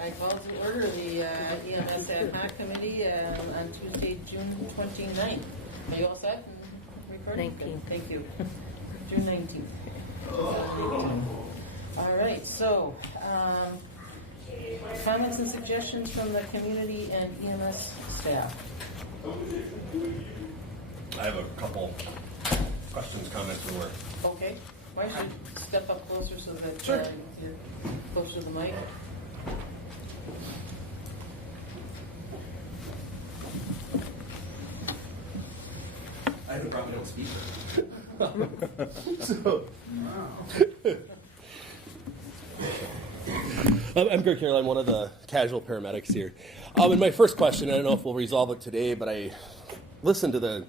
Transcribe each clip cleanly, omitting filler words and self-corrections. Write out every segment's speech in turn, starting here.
I call to order the EMS ad hoc committee on Tuesday, June 29th. Are you all set? Recording? 19th. Thank you. June 19th. All right, so comments and suggestions from the community and EMS staff. I have a couple questions, comments, or work. Okay. Why don't you step up closer so that Sure. you're closer to the mic? I probably don't speak. I'm Greg Carroll. I'm one of the casual paramedics here. And my first question, I don't know if we'll resolve it today, but I listened to the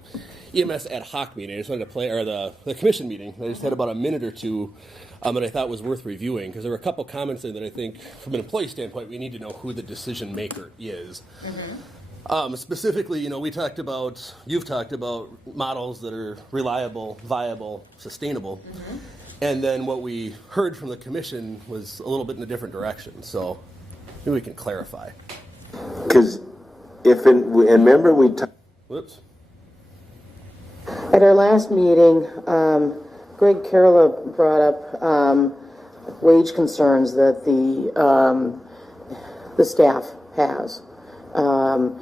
EMS ad hoc meeting. I just wanted to play, or the commission meeting. I just had about a minute or two that I thought was worth reviewing because there were a couple comments there that I think, from an employee standpoint, we need to know who the decision maker is. Mm-hmm. Specifically, you've talked about models that are reliable, viable, sustainable. Mm-hmm. And then what we heard from the commission was a little bit in a different direction. So maybe we can clarify. Because remember we talked. Whoops. At our last meeting, Greg Carroll brought up wage concerns that the staff has, and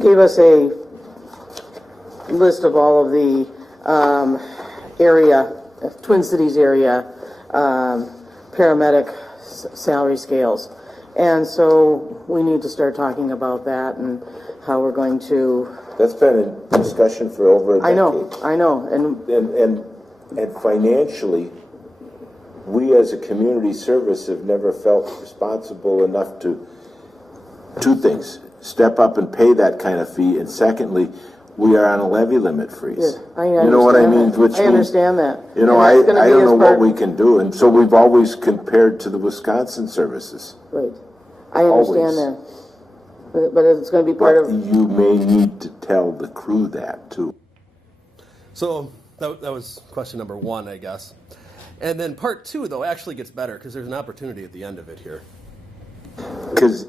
gave us a list of all of the Twin Cities area paramedic salary scales. And so we need to start talking about that and how we're going to. That's been a discussion for over a decade. I know. And financially, we as a community service have never felt responsible enough to two things: step up and pay that kind of fee, and secondly, we are on a levy limit freeze. Yeah, I understand. You know what I mean? I understand that. I don't know what we can do, and so we've always compared to the Wisconsin services. Right. I understand that. But it's going to be part of. You may need to tell the crew that too. So that was question number one, I guess. And then part two, though, actually gets better because there's an opportunity at the end of it here. Because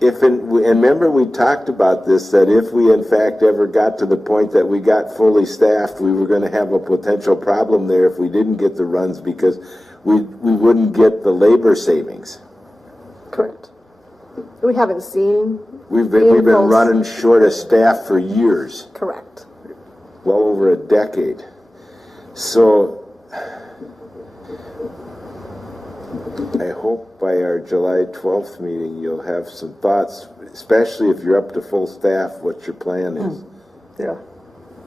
remember we talked about this, that if we in fact ever got to the point that we got fully staffed, we were going to have a potential problem there if we didn't get the runs because we wouldn't get the labor savings. Correct. We haven't seen. We've been running short of staff for years. Correct. Well over a decade. So I hope by our July 12th meeting you'll have some thoughts, especially if you're up to full staff, what your plan is. Yeah.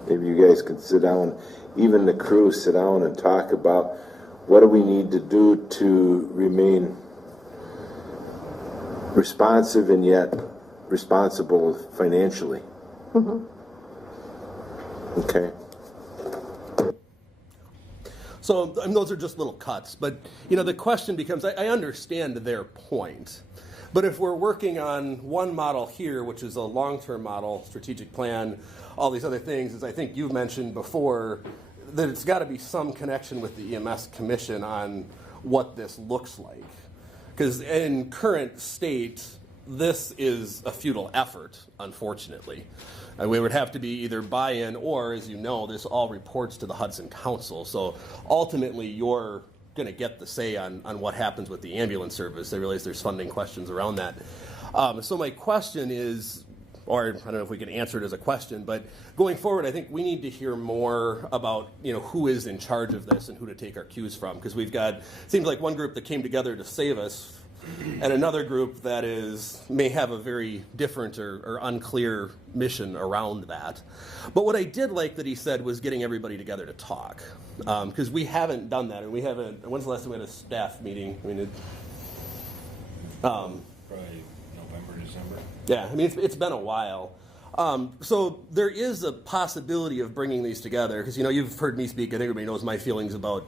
Maybe you guys can sit down, even the crew sit down and talk about what do we need to do to remain responsive and yet responsible financially. Mm-hmm. Okay. So those are just little cuts. But, the question becomes, I understand their point. But if we're working on one model here, which is a long-term model, strategic plan, all these other things, as I think you've mentioned before, that it's got to be some connection with the EMS Commission on what this looks like. Because in current state, this is a futile effort, unfortunately. We would have to be either buy-in or, as you know, this all reports to the Hudson Council. So ultimately, you're going to get the say on what happens with the ambulance service. I realize there's funding questions around that. So my question is, or I don't know if we can answer it as a question, but going forward, I think we need to hear more about who is in charge of this and who to take our cues from, because we've got, it seems like one group that came together to save us and another group that may have a very different or unclear mission around that. But what I did like that he said was getting everybody together to talk, because we haven't done that, and we haven't. When's the last time we had a staff meeting? Probably November, December. Yeah, it's been a while. So there is a possibility of bringing these together because, you've heard me speak. I think everybody knows my feelings about,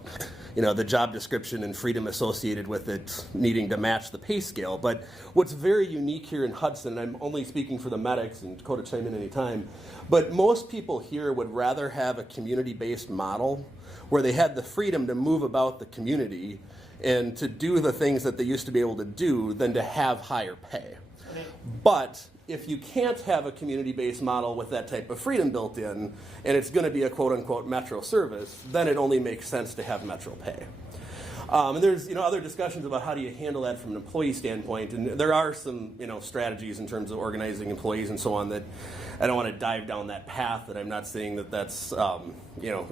the job description and freedom associated with it needing to match the pay scale. But what's very unique here in Hudson, and I'm only speaking for the medics, and Dakota chime in anytime, but most people here would rather have a community-based model where they had the freedom to move about the community and to do the things that they used to be able to do than to have higher pay. But if you can't have a community-based model with that type of freedom built in, and it's going to be a quote-unquote metro service, then it only makes sense to have metro pay. And there's other discussions about how do you handle that from an employee standpoint, and there are some strategies in terms of organizing employees and so on that I don't want to dive down that path. That I'm not saying that that's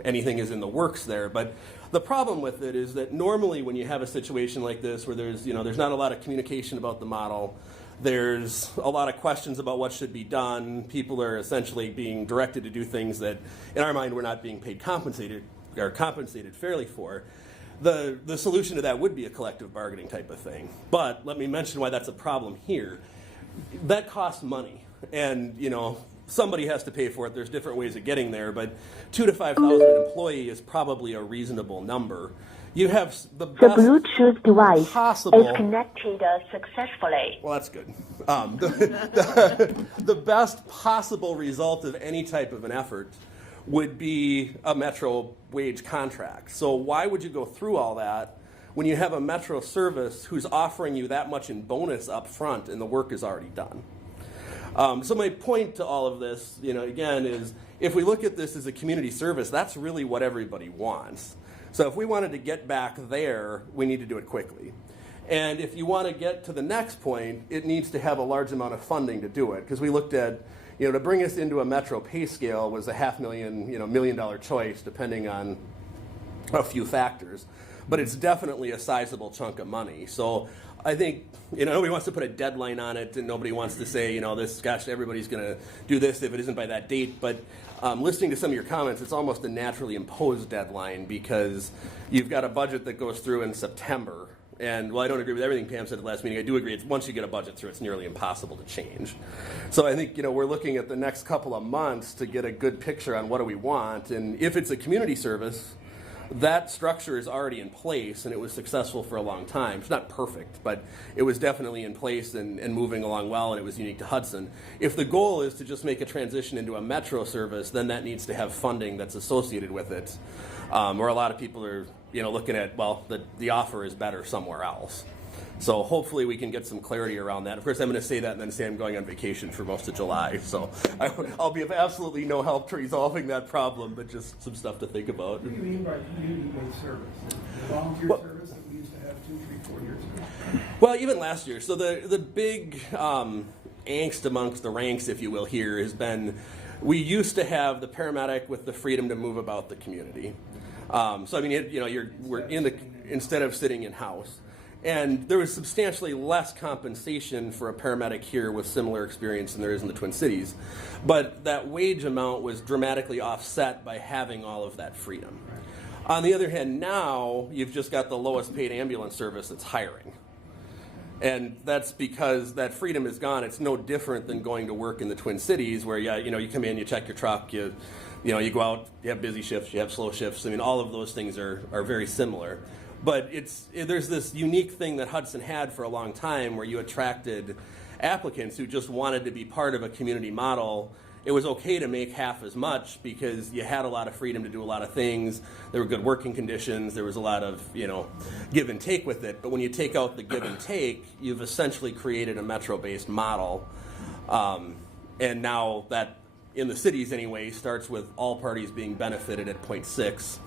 anything is in the works there, but the problem with it is that normally when you have a situation like this where there's not a lot of communication about the model. There's a lot of questions about what should be done. People are essentially being directed to do things that, in our mind, we're not being compensated fairly for. The solution to that would be a collective bargaining type of thing. But let me mention why that's a problem here. That costs money, and somebody has to pay for it. There's different ways of getting there, but 2,000 to 5,000 an employee is probably a reasonable number. You have the best Bluetooth device possible, is connected successfully. Well, that's good. The best possible result of any type of an effort would be a metro wage contract. So why would you go through all that when you have a metro service who's offering you that much in bonus up front and the work is already done? So my point to all of this, again, is if we look at this as a community service, that's really what everybody wants. So if we wanted to get back there, we need to do it quickly. And if you want to get to the next point, it needs to have a large amount of funding to do it. Because we looked at, to bring us into a metro pay scale was a $500,000, $1 million choice, depending on a few factors. But it's definitely a sizable chunk of money. So I think, nobody wants to put a deadline on it, and nobody wants to say, everybody's going to do this if it isn't by that date. But listening to some of your comments, it's almost a naturally imposed deadline because you've got a budget that goes through in September. And while I don't agree with everything Pam said at the last meeting, I do agree once you get a budget through, it's nearly impossible to change. So I think, we're looking at the next couple of months to get a good picture on what do we want. And if it's a community service, that structure is already in place, and it was successful for a long time. It's not perfect, but it was definitely in place and moving along well, and it was unique to Hudson. If the goal is to just make a transition into a metro service, then that needs to have funding that's associated with it. Or a lot of people are looking at, the offer is better somewhere else. So hopefully we can get some clarity around that. Of course, I'm going to say that and then say I'm going on vacation for most of July. So I'll be of absolutely no help to resolving that problem, but just some stuff to think about. What do you mean by community-based service? The volunteer service that we used to have 2, 3, 4 years ago? Well, even last year. So the big angst amongst the ranks, if you will, here has been we used to have the paramedic with the freedom to move about the community. We're instead of sitting in-house. And there was substantially less compensation for a paramedic here with similar experience than there is in the Twin Cities. But that wage amount was dramatically offset by having all of that freedom. On the other hand, now you've just got the lowest paid ambulance service that's hiring. And that's because that freedom is gone. It's no different than going to work in the Twin Cities where you come in, you check your truck, you go out, you have busy shifts, you have slow shifts. All of those things are very similar. But there's this unique thing that Hudson had for a long time where you attracted applicants who just wanted to be part of a community model. It was okay to make half as much because you had a lot of freedom to do a lot of things. There were good working conditions. There was a lot of, give and take with it. But when you take out the give and take, you've essentially created a metro-based model. And now that, in the cities anyway, starts with all parties being benefited at 0.6.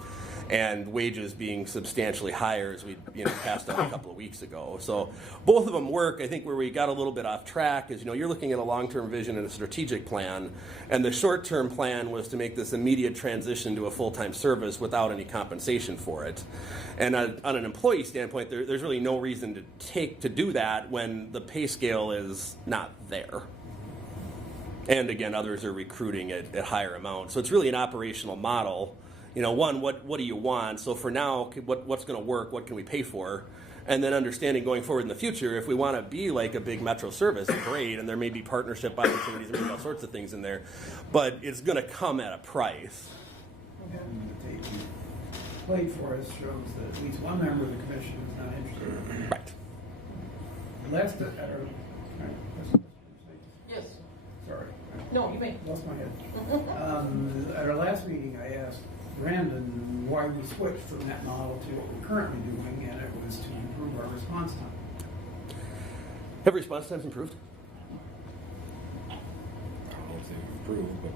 And wages being substantially higher as we passed out a couple of weeks ago. So both of them work. I think where we got a little bit off track is, you're looking at a long-term vision and a strategic plan, and the short-term plan was to make this immediate transition to a full-time service without any compensation for it. And on an employee standpoint, there's really no reason to do that when the pay scale is not there. And again, others are recruiting at higher amounts. So it's really an operational model. What do you want? So for now, what's going to work? What can we pay for? And then understanding going forward in the future, if we want to be like a big metro service, great, and there may be partnership opportunities and all sorts of things in there, but it's going to come at a price. And the tape you played for us shows that at least one member of the commission is not interested. Right. Last, Yes. sorry. No, you may. Lost my head. At our last meeting, I asked Brandon why we switched from that model to what we're currently doing, and it was to improve our response time. Have response times improved? I don't know if they've improved, but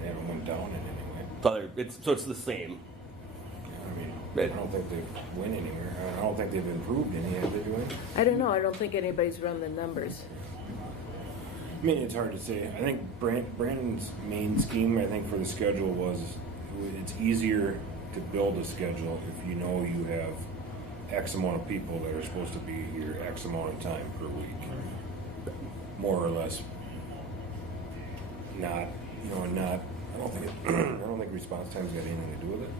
they haven't went down in any way. So it's the same. I don't think they've went anywhere. I don't think they've improved any. Have they doing? I don't know. I don't think anybody's run the numbers. I mean, it's hard to say. I think Brandon's main scheme, I think, for the schedule was it's easier to build a schedule if you know you have X amount of people that are supposed to be here X amount of time per week, more or less. Not. I don't think response time's got anything to do with it.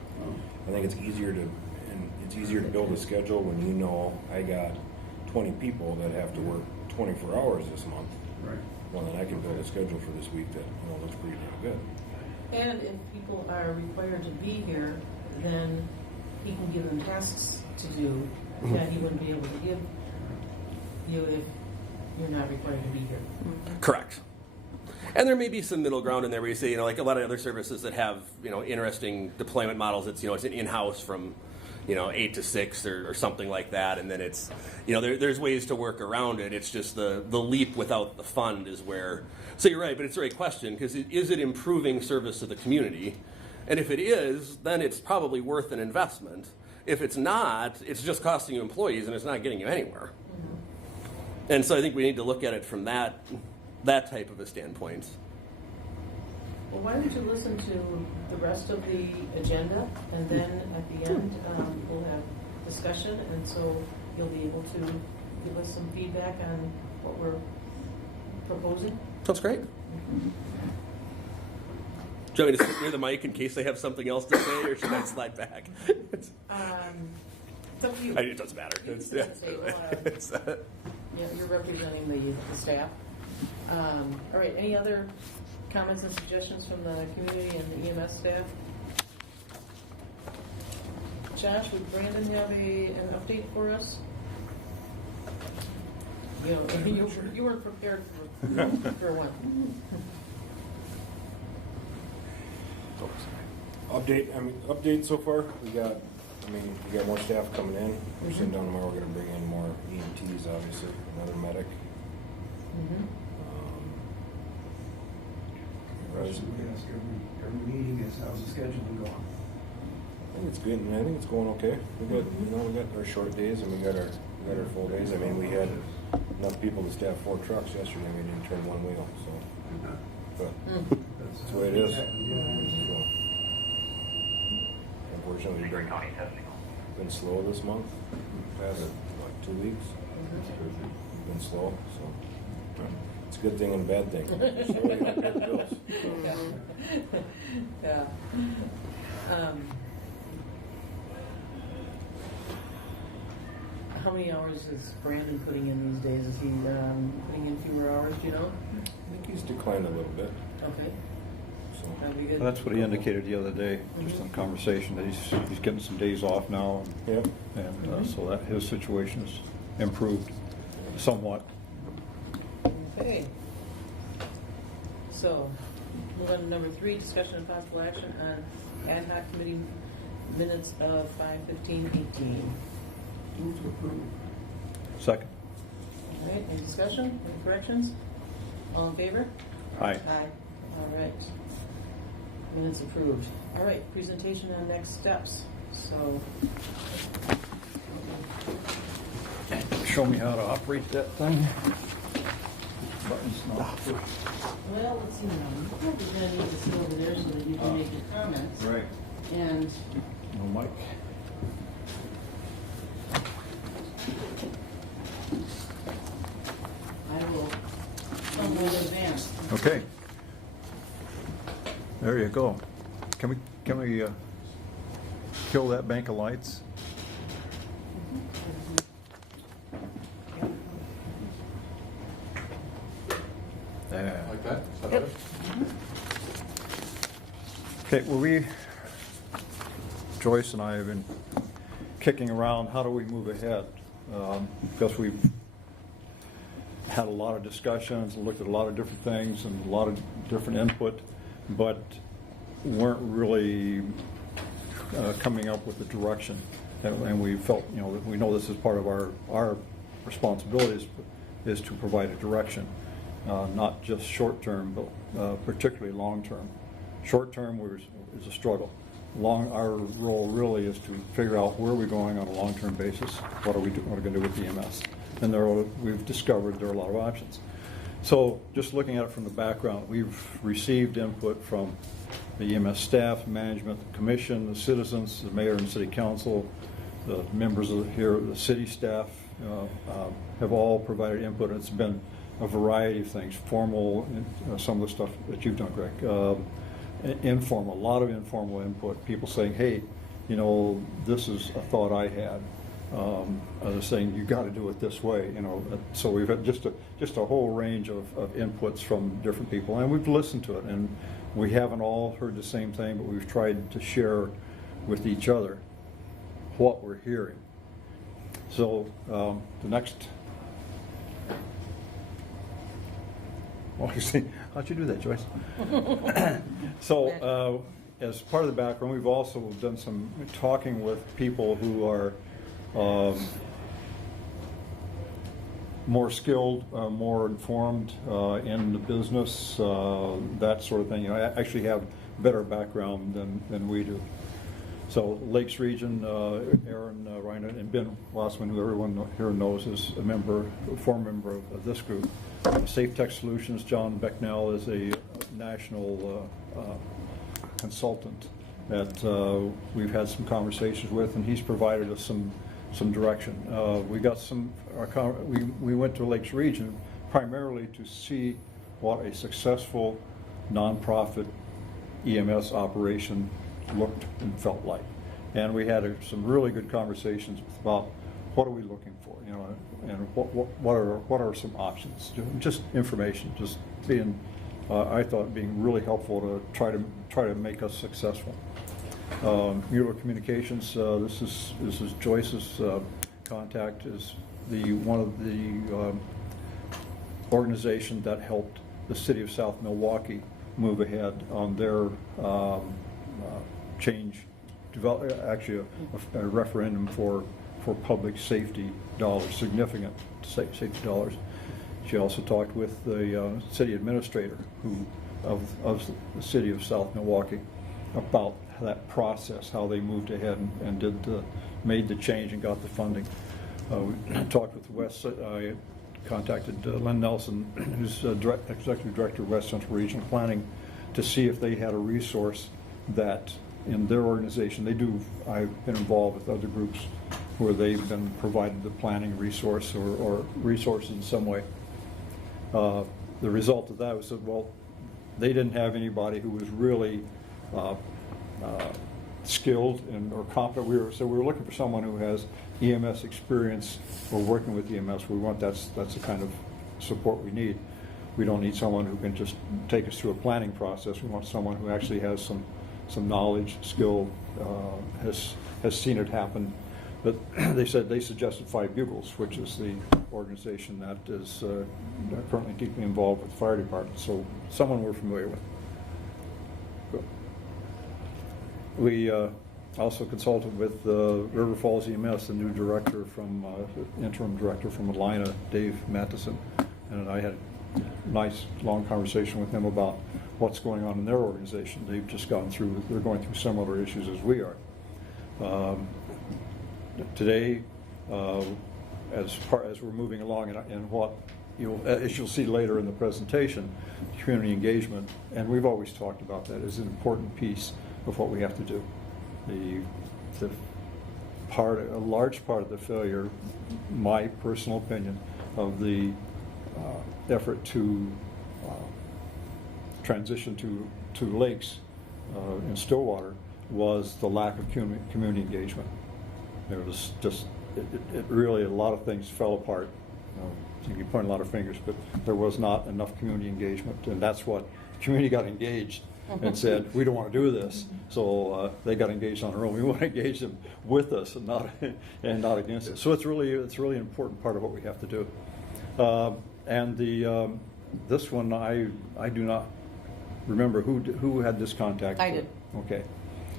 I think it's easier to build a schedule when you know I got 20 people that have to work 24 hours this month. Right. Well, then I can build a schedule for this week that looks pretty damn good. And if people are required to be here, then he can give them tasks to do that he wouldn't be able to give you if you're not required to be here. Correct. And there may be some middle ground in there where you say, like a lot of other services that have, interesting deployment models. It's, it's an in-house from, 8 to 6 or something like that. And then it's, there's ways to work around it. It's just the leap without the fund is where. So you're right, but it's the right question because is it improving service to the community? And if it is, then it's probably worth an investment. If it's not, it's just costing you employees and it's not getting you anywhere. Mm-hmm. And so I think we need to look at it from that type of a standpoint. Well, why don't you listen to the rest of the agenda, and then at the end we'll have discussion, and so you'll be able to give us some feedback on what we're proposing. Sounds great. Mm-hmm. Do you want me to sit near the mic in case they have something else to say, or should I slide back? It's up to you. It doesn't matter. You're representing the staff. All right, any other comments and suggestions from the community and the EMS staff? Josh, would Brandon have an update for us? You weren't prepared for one. Update so far. We got more staff coming in. We're sitting down tomorrow. We're going to bring in more EMTs, obviously, another medic. Mm-hmm. We ask every meeting is how's the scheduling going? I think it's good, and I think it's going okay. We got our short days and we got our full days. I mean, we had enough people to staff 4 trucks yesterday. We didn't turn one wheel, so but that's the way it is. So, unfortunately, we've been slow this month. Past 2 weeks, we've been slow. So. It's a good thing and a bad thing. Yeah. How many hours is Brandon putting in these days? Is he putting in fewer hours, do you know? I think he's declined a little bit. Okay. So. That'd be good. That's what he indicated the other day, just in conversation, that he's getting some days off now. Yep. And so that his situation has improved somewhat. Okay. So, move on to number 3, discussion and possible action on ad hoc committee minutes of 5/15/18. Move to approve. Second. All right, any discussion, any corrections? All in favor? Aye. Aye. All right. Minutes approved. All right, presentation on next steps. So, Show me how to operate that thing. Button's not. well, let's see now. You're probably going to need to sit over there so that you can make your comments. Right. And No mic. I will come in advance. Okay. There you go. Can we kill that bank of lights? like that? Is that Yep. better? Okay, well, Joyce and I have been kicking around, how do we move ahead? Because we've had a lot of discussions and looked at a lot of different things and a lot of different input, but weren't really coming up with a direction. And we felt, that we know this is part of our responsibilities is to provide a direction, not just short term, but particularly long term. Short term is a struggle. Our role really is to figure out where we're going on a long term basis. What are we going to do with EMS? And we've discovered there are a lot of options. So just looking at it from the background, we've received input from the EMS staff, management, the commission, the citizens, the mayor and city council, the members of the city staff have all provided input. It's been a variety of things, formal, some of the stuff that you've done, Greg, informal, a lot of informal input, people saying, hey, this is a thought I had. Others saying, you got to do it this way, So we've had just a whole range of inputs from different people, and we've listened to it, and we haven't all heard the same thing, but we've tried to share with each other what we're hearing. So the next. Well, you see, how'd you do that, Joyce? So, as part of the background, we've also done some talking with people who are more skilled, more informed in the business, that sort of thing. Actually have better background than we do. So, Lakes Region, Aaron Reiner and Ben Wassman, who everyone here knows, is a former member of this group. Safe Tech Solutions, John Becknell is a national consultant that we've had some conversations with, and he's provided us some direction. We went to Lakes Region primarily to see what a successful nonprofit EMS operation looked and felt like, and we had some really good conversations about what are we looking for, and what are some options, just information, just being I thought being really helpful to try to make us successful. Mueller Communications, this is Joyce's contact, is one of the organization that helped the city of South Milwaukee move ahead on their actually a referendum for public safety dollars, significant safety dollars. She also talked with the city administrator of the city of South Milwaukee about that process, how they moved ahead and made the change and got the funding. We talked with West. I contacted Lynn Nelson, who's executive director of West Central Regional Planning, to see if they had a resource that in their organization I've been involved with other groups where they've been provided the planning resource or resources in some way. The result of that was that, well, they didn't have anybody who was really skilled or competent. So we were looking for someone who has EMS experience or working with EMS. That's the kind of support we need. We don't need someone who can just take us through a planning process. We want someone who actually has some knowledge, skill, has seen it happen. But they suggested Five Bugles, which is the organization that is currently deeply involved with the fire department. So someone we're familiar with. We also consulted with River Falls EMS, the new director interim director from Atlanta, Dave Matheson, and I had a nice long conversation with him about what's going on in their organization. They're going through similar issues as we are. Today, as we're moving along, and what as you'll see later in the presentation, community engagement, and we've always talked about that as an important piece of what we have to do. A large part of the failure, my personal opinion, of the effort to transition to lakes in Stillwater was the lack of community engagement. There was just, it really, a lot of things fell apart You can point a lot of fingers, but there was not enough community engagement, and that's what the community got engaged and said, we don't want to do this. So they got engaged on their own. We want to engage them with us and not against us. So it's really an important part of what we have to do. This one I do not remember who had this contact. I did. Okay.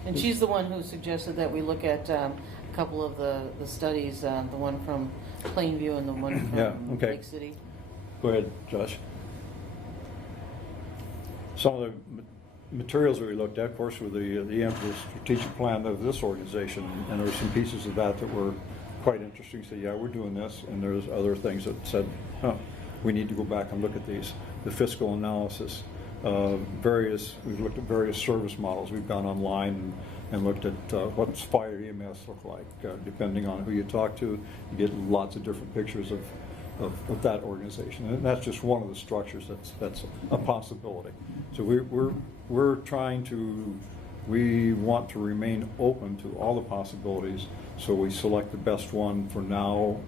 And she's the one who suggested that we look at a couple of the studies, the one from Plainview and the one from Lake City. Go ahead, Josh. Some of the materials that we looked at, of course, were the strategic plan of this organization, and there were some pieces of that were quite interesting. So yeah, we're doing this, and there's other things that said, we need to go back and look at these. The fiscal analysis, we've looked at various service models. We've gone online and looked at what's fire EMS look like. Depending on who you talk to, you get lots of different pictures of that organization, and that's just one of the structures that's a possibility. So we're trying to, we want to remain open to all the possibilities. So we select the best one for now,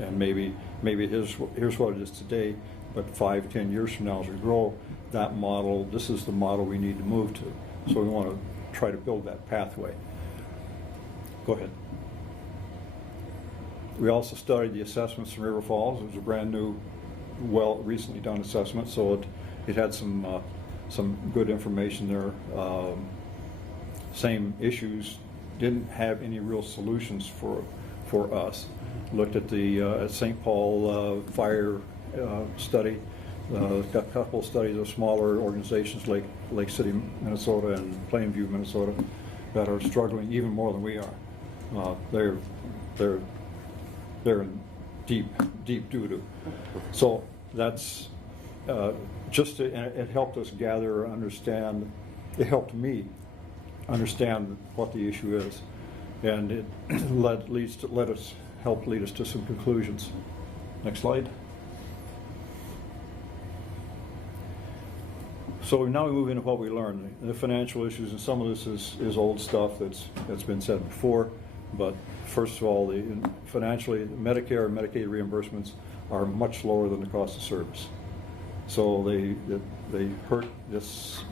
and maybe here's what it is today, but 5-10 years from now as we grow, that model, this is the model we need to move to. So we want to try to build that pathway. Go ahead. We also studied the assessments from River Falls. It was a brand new, recently done assessment, so it had some good information there. Same issues, didn't have any real solutions for us. Looked at the St. Paul fire study. Got a couple of studies of smaller organizations like Lake City, Minnesota, and Plainview, Minnesota, that are struggling even more than we are. They're in deep doo-doo. So that's it helped us gather, understand. It helped me understand what the issue is, and it helped lead us to some conclusions. Next slide. So now we move into what we learned, the financial issues, and some of this is old stuff that's been said before. But first of all, financially, Medicare and Medicaid reimbursements are much lower than the cost of service. So they hurt us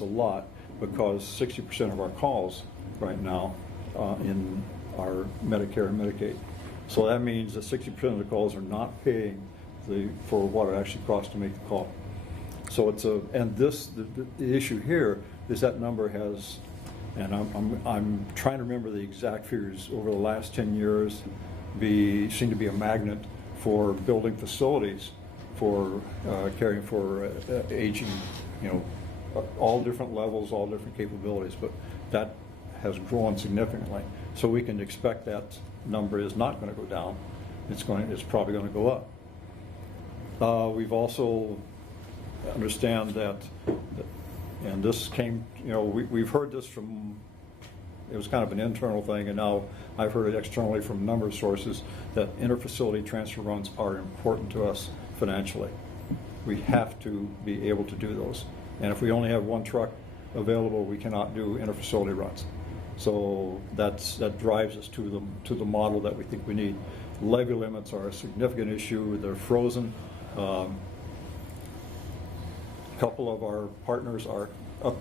a lot, because 60% of our calls right now in our Medicare and Medicaid. So that means that 60% of the calls are not paying for what it actually costs to make the call. So the issue here is that number has, and I'm trying to remember the exact figures, over the last 10 years seem to be a magnet for building facilities for caring for aging, all different levels, all different capabilities, but that has grown significantly. So we can expect that number is not going to go down. It's probably going to go up. We've also understand that, and this came, we've heard this from, it was kind of an internal thing, and now I've heard it externally from a number of sources, that interfacility transfer runs are important to us financially. We have to be able to do those. And if we only have one truck available, we cannot do interfacility runs. So that drives us to the model that we think we need. Levy limits are a significant issue. They're frozen. A couple of our partners are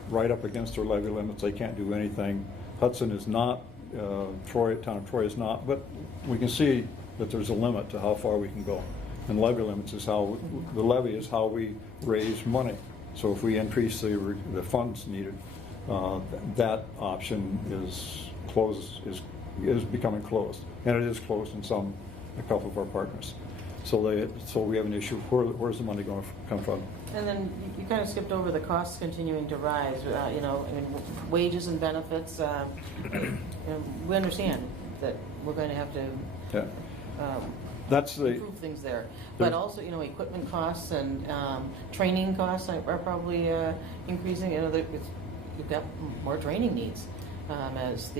right up against their levy limits. They can't do anything. Hudson is not. Town of Troy is not. But we can see that there's a limit to how far we can go. And levy limits is the levy is how we raise money. So if we increase the funds needed, that option is becoming closed, and it is closed in a couple of our partners. So we have an issue. Where's the money going to come from? And then you kind of skipped over the costs continuing to rise. Wages and benefits. We understand that we're going to have to improve things there. But also, equipment costs and training costs are probably increasing. We've got more training needs as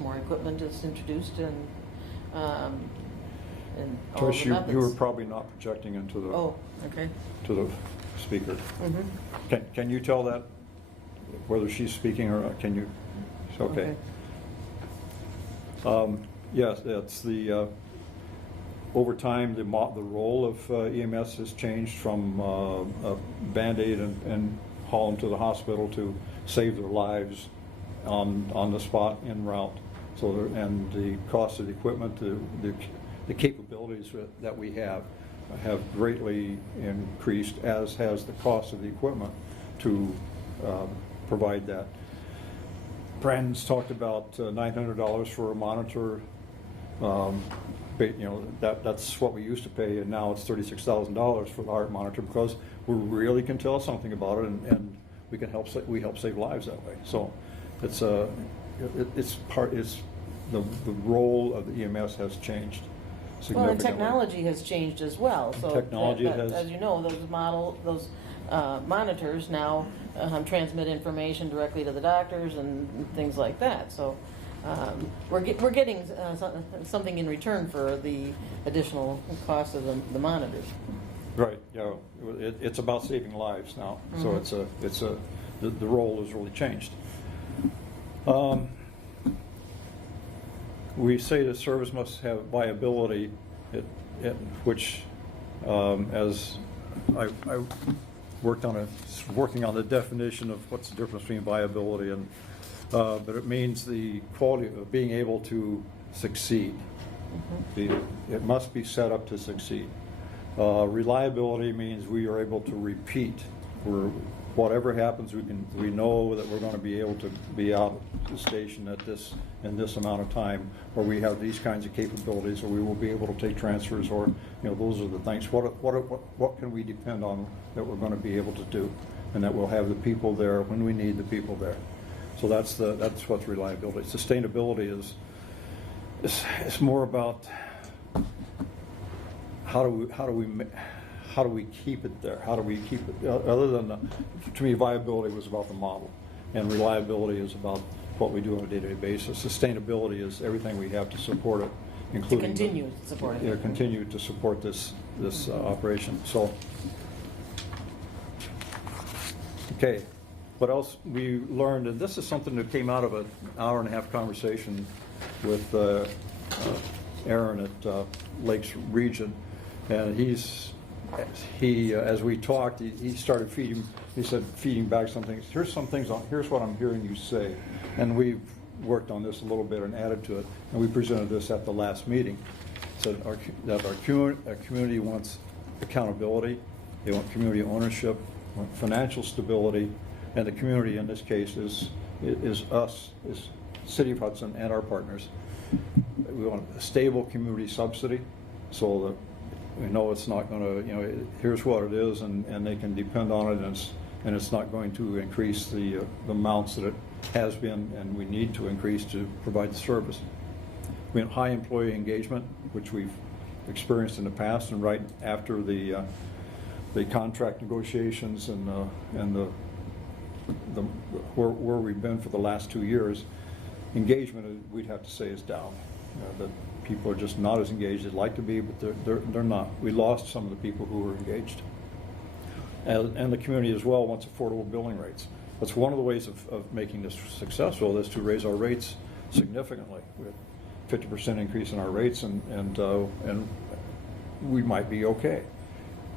more equipment is introduced and all Trish, the methods. you were probably not projecting into to the speaker. Mm-hmm. Can you tell that whether she's speaking or not? Can you? Okay. Yes, it's over time, the role of EMS has changed from a Band-Aid and haul them to the hospital to save their lives on the spot en route. So, and the cost of the equipment, the capabilities that we have greatly increased, as has the cost of the equipment to provide that. Brandon's talked about $900 for a monitor. That's what we used to pay, and now it's $36,000 for the heart monitor, because we really can tell something about it, and we help save lives that way. So it's the role of the EMS has changed significantly. Well, and technology has changed as well. So technology has, as you know, those monitors now transmit information directly to the doctors and things like that. So we're getting something in return for the additional cost of the monitors. Right. Yeah. It's about saving lives now. So the role has really changed. We say the service must have viability, which, as I working on the definition of what's the difference between viability and, but it means the quality of being able to succeed. It must be set up to succeed. Reliability means we are able to repeat. Whatever happens, we know that we're going to be able to be out of the station in this amount of time, or we have these kinds of capabilities, or we will be able to take transfers, or those are the things. What can we depend on that we're going to be able to do, and that we'll have the people there when we need the people there. So that's what's reliability. Sustainability is more about how do we keep it there? How do we keep it? Other than, to me, viability was about the model, and reliability is about what we do on a day-to-day basis. Sustainability is everything we have to support it, including to continue to support it. Continue to support this operation. So, okay, what else we learned, and this is something that came out of an hour-and-a-half conversation with Aaron at Lakes Region, and as we talked, he started feeding back some things. Here's what I'm hearing you say. And we've worked on this a little bit and added to it. And we presented this at the last meeting. Said that our community wants accountability, they want community ownership, want financial stability, and the community in this case is us, is City of Hudson and our partners. We want a stable community subsidy, so that we know it's not going to, here's what it is, and they can depend on it, and it's not going to increase the amounts that it has been, and we need to increase to provide the service. We have high employee engagement, which we've experienced in the past, and right after the contract negotiations and where we've been for the last 2 years, engagement, we'd have to say, is down. That people are just not as engaged as they'd like to be, but they're not. We lost some of the people who were engaged. And the community as well wants affordable billing rates. That's one of the ways of making this successful, is to raise our rates significantly. We have 50% increase in our rates, and we might be okay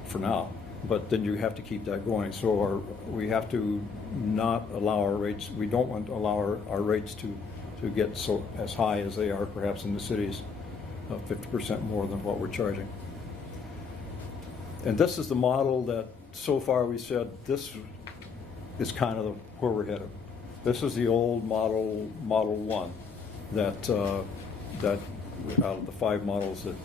for now. But then you have to keep that going. So we have to not allow our rates. We don't want to allow our rates to get as high as they are perhaps in the cities, 50% more than what we're charging. And this is the model that so far we said this is kind of where we're headed. This is the old model 1 that out of the 5 models that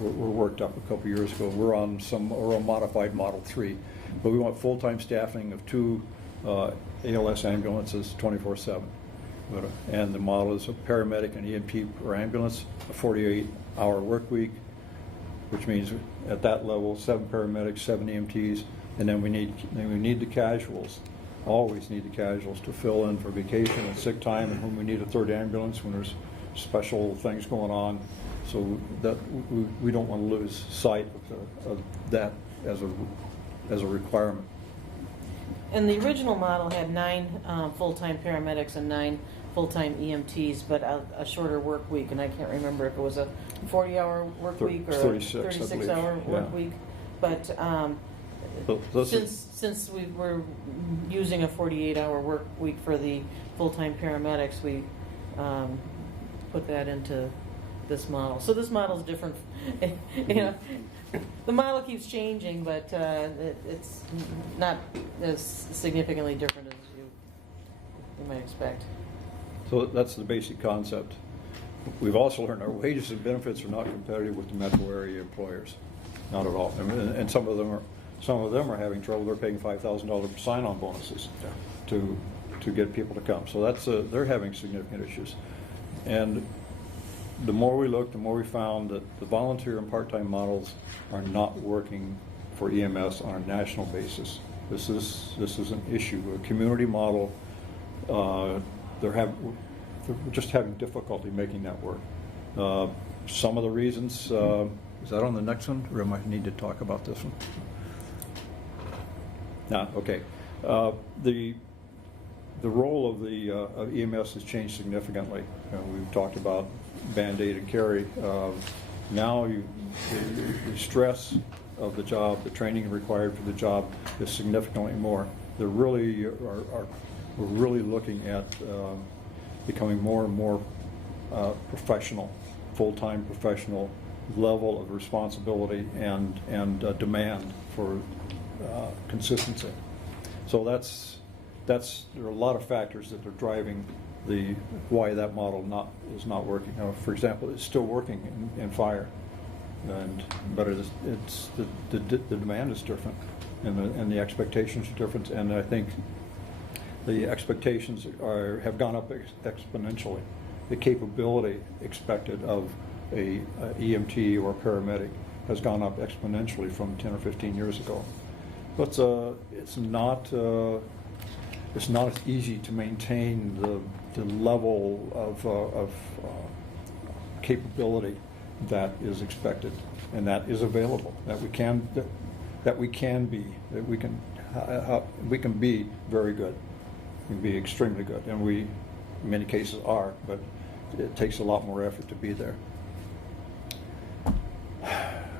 were worked up a couple years ago. We're on a modified model 3, but we want full-time staffing of 2 ALS ambulances 24/7. And the model is a paramedic and EMT per ambulance, a 48-hour work week, which means at that level, 7 paramedics, 7 EMTs, and then we need the casuals. Always need the casuals to fill in for vacation and sick time, and when we need a 3rd ambulance when there's special things going on. So that we don't want to lose sight of that as a requirement. And the original model had 9 full-time paramedics and 9 full-time EMTs, but a shorter work week, and I can't remember if it was a 40-hour work week or a 36, I 36-hour believe. work Yeah. week. But since we were using a 48-hour work week for the full-time paramedics, we put that into this model. So this model is different. You know, the model keeps changing, but it's not as significantly different as you might expect. So that's the basic concept. We've also learned our wages and benefits are not competitive with the metro area employers, not at all. And some of them are having trouble. They're paying $5,000 sign-on bonuses to get people to come. So that's they're having significant issues. And the more we looked, the more we found that the volunteer and part-time models are not working for EMS on a national basis. This is an issue. A community model, they're just having difficulty making that work. Some of the reasons, is that on the next one, or am I need to talk about this one? No, okay. The role of the of EMS has changed significantly. We've talked about Band-Aid and carry. Now the stress of the job, the training required for the job is significantly more. They're really we're really looking at becoming more and more professional, full-time professional level of responsibility and demand for consistency. So there are a lot of factors that are driving why that model is not working. For example, it's still working in fire, but the demand is different, and the expectations are different, and I think the expectations have gone up exponentially. The capability expected of a EMT or paramedic has gone up exponentially from 10 or 15 years ago. But it's not as easy to maintain the level of capability that is expected and that is available, that we can be very good. We can be extremely good, and we in many cases are, but it takes a lot more effort to be there.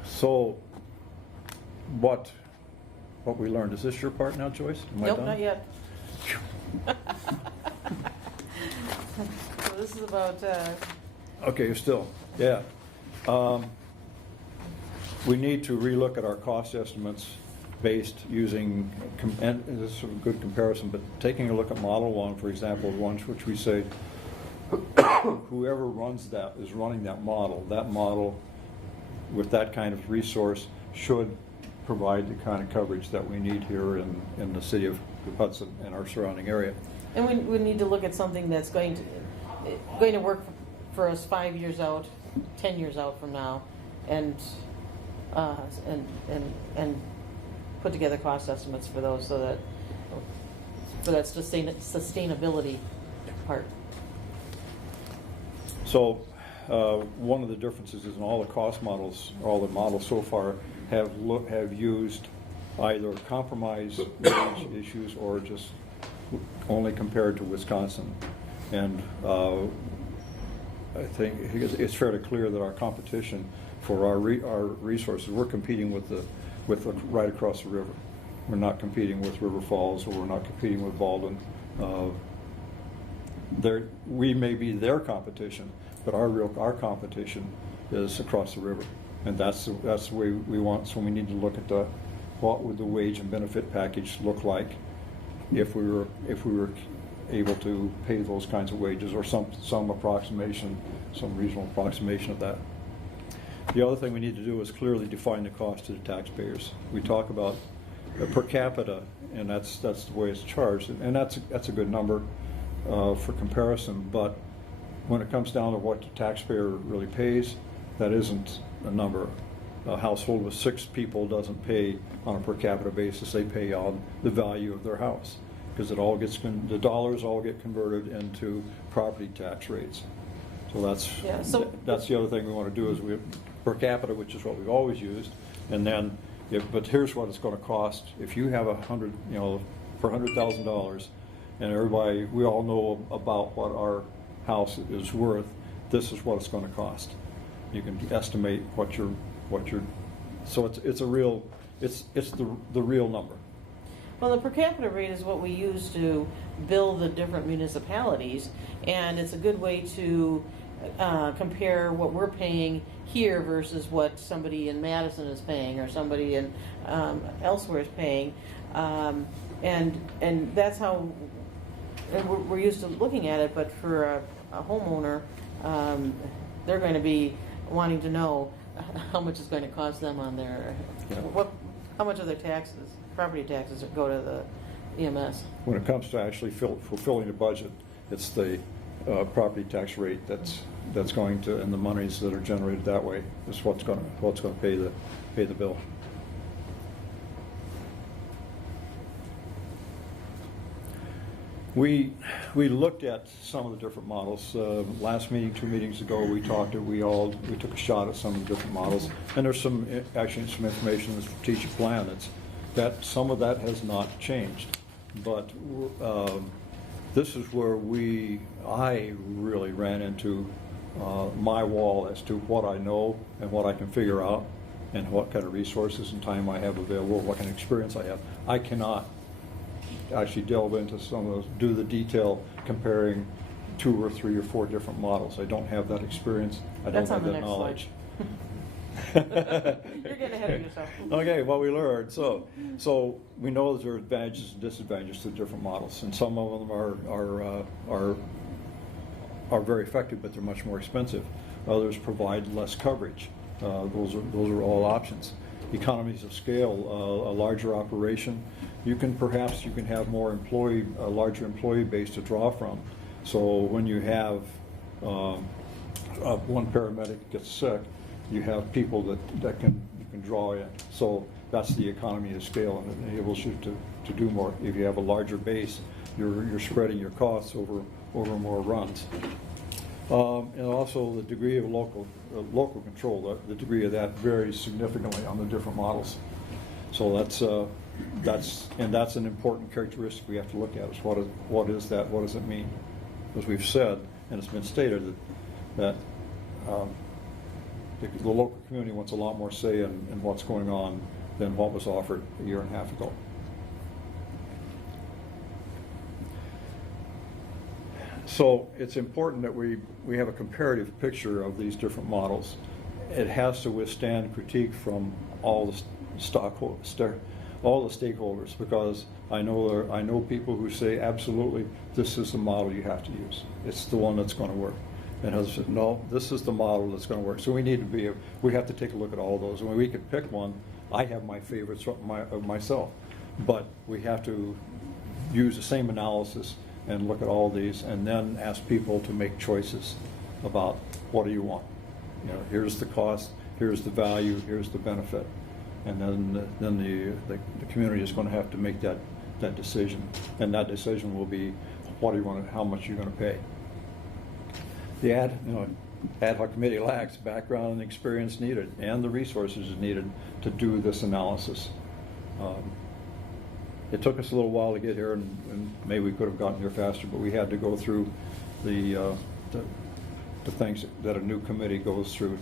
So what we learned, is this your part now, Joyce? Am I Nope, done? not yet. So this is about Okay, still, yeah. We need to relook at our cost estimates based using, and this is a good comparison, but taking a look at Model 1, for example, ones which we say, whoever runs that is running that model with that kind of resource should provide the kind of coverage that we need here in the city of Hudson and our surrounding area. And we need to look at something that's going to work for us 5 years out, 10 years out from now, and put together cost estimates for those, so that for that sustainability part. So one of the differences is in all the cost models, all the models so far have used either compromise wage issues or just only compared to Wisconsin. And I think it's fairly clear that our competition for our resources, we're competing with right across the river. We're not competing with River Falls, or we're not competing with Baldwin. We may be their competition, but our competition is across the river, and that's the way we want. So we need to look at what would the wage and benefit package look like if we were able to pay those kinds of wages, or some approximation, some reasonable approximation of that. The other thing we need to do is clearly define the cost to the taxpayers. We talk about per capita, and that's the way it's charged, and that's a good number for comparison. But when it comes down to what the taxpayer really pays, that isn't a number. A household with 6 people doesn't pay on a per capita basis. They pay on the value of their house, because the dollars all get converted into property tax rates. So that's the other thing we want to do, is we per capita, which is what we've always used, and then but here's what it's going to cost if you have for $100,000, and everybody, we all know about what our house is worth. This is what it's going to cost. You can estimate what you're. So it's a real, it's the real number. Well, the per capita rate is what we use to bill the different municipalities, and it's a good way to compare what we're paying here versus what somebody in Madison is paying or somebody in elsewhere is paying, and that's how. And we're used to looking at it, but for a homeowner, they're going to be wanting to know how much it's going to cost them on their how much of their taxes, property taxes, go to the EMS. When it comes to actually fulfilling the budget, it's the property tax rate that's going to, and the monies that are generated that way is what's going to pay the bill. We looked at some of the different models. Last meeting, 2 meetings ago, we took a shot at some of the different models, and there's some information in the strategic plan that some of that has not changed. But this is where I really ran into my wall as to what I know and what I can figure out, and what kind of resources and time I have available, what kind of experience I have. I cannot actually delve into some of those, do the detail comparing 2 or 3 or 4 different models. I don't have that experience. I don't have that knowledge. You're getting ahead of yourself. Okay, what we learned. So we know that there are advantages and disadvantages to different models, and some of them are very effective, but they're much more expensive. Others provide less coverage. Those are all options. Economies of scale, a larger operation. You can have a larger employee base to draw from. So when you have one paramedic gets sick, you have people that you can draw in. So that's the economy of scale, and it enables you to do more. If you have a larger base, you're spreading your costs over more runs. And also the degree of local control, the degree of that varies significantly on the different models. So that's an important characteristic we have to look at, is what is that, what does it mean? As we've said, and it's been stated, that the local community wants a lot more say in what's going on than what was offered a year and a half ago. So it's important that we have a comparative picture of these different models. It has to withstand critique from all the stakeholders, because I know people who say absolutely this is the model you have to use. It's the one that's going to work. And others say no, this is the model that's going to work. So we have to take a look at all those. When we could pick one, I have my favorites myself, but we have to use the same analysis and look at all these, and then ask people to make choices about what do you want. Here's the cost, here's the value, here's the benefit, and then the community is going to have to make that decision, and that decision will be what do you want, how much you're going to pay. The ad hoc committee lacks background and experience needed, and the resources needed to do this analysis. It took us a little while to get here, and maybe we could have gotten here faster, but we had to go through the things that a new committee goes through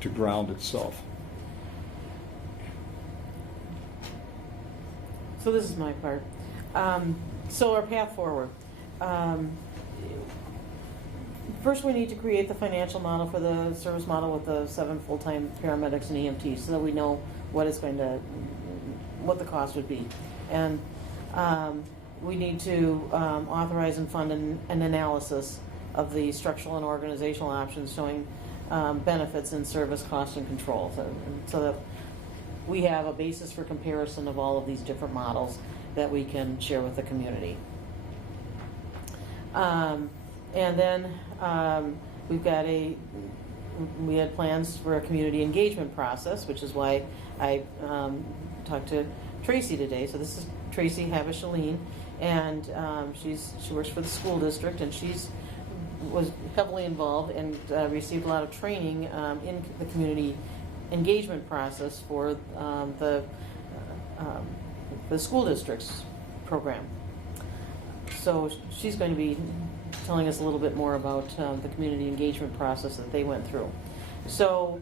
to ground itself. So this is my part. So our path forward. First, we need to create the financial model for the service model with the 7 full-time paramedics and EMTs, so that we know what the cost would be. And we need to authorize and fund an analysis of the structural and organizational options showing benefits in service, cost, and control, so that we have a basis for comparison of all of these different models that we can share with the community. And then we had plans for a community engagement process, which is why I talked to Tracy today. So this is Tracy Havashaleen, and she works for the school district, and was heavily involved and received a lot of training in the community engagement process for the school district's program. So she's going to be telling us a little bit more about the community engagement process that they went through. So,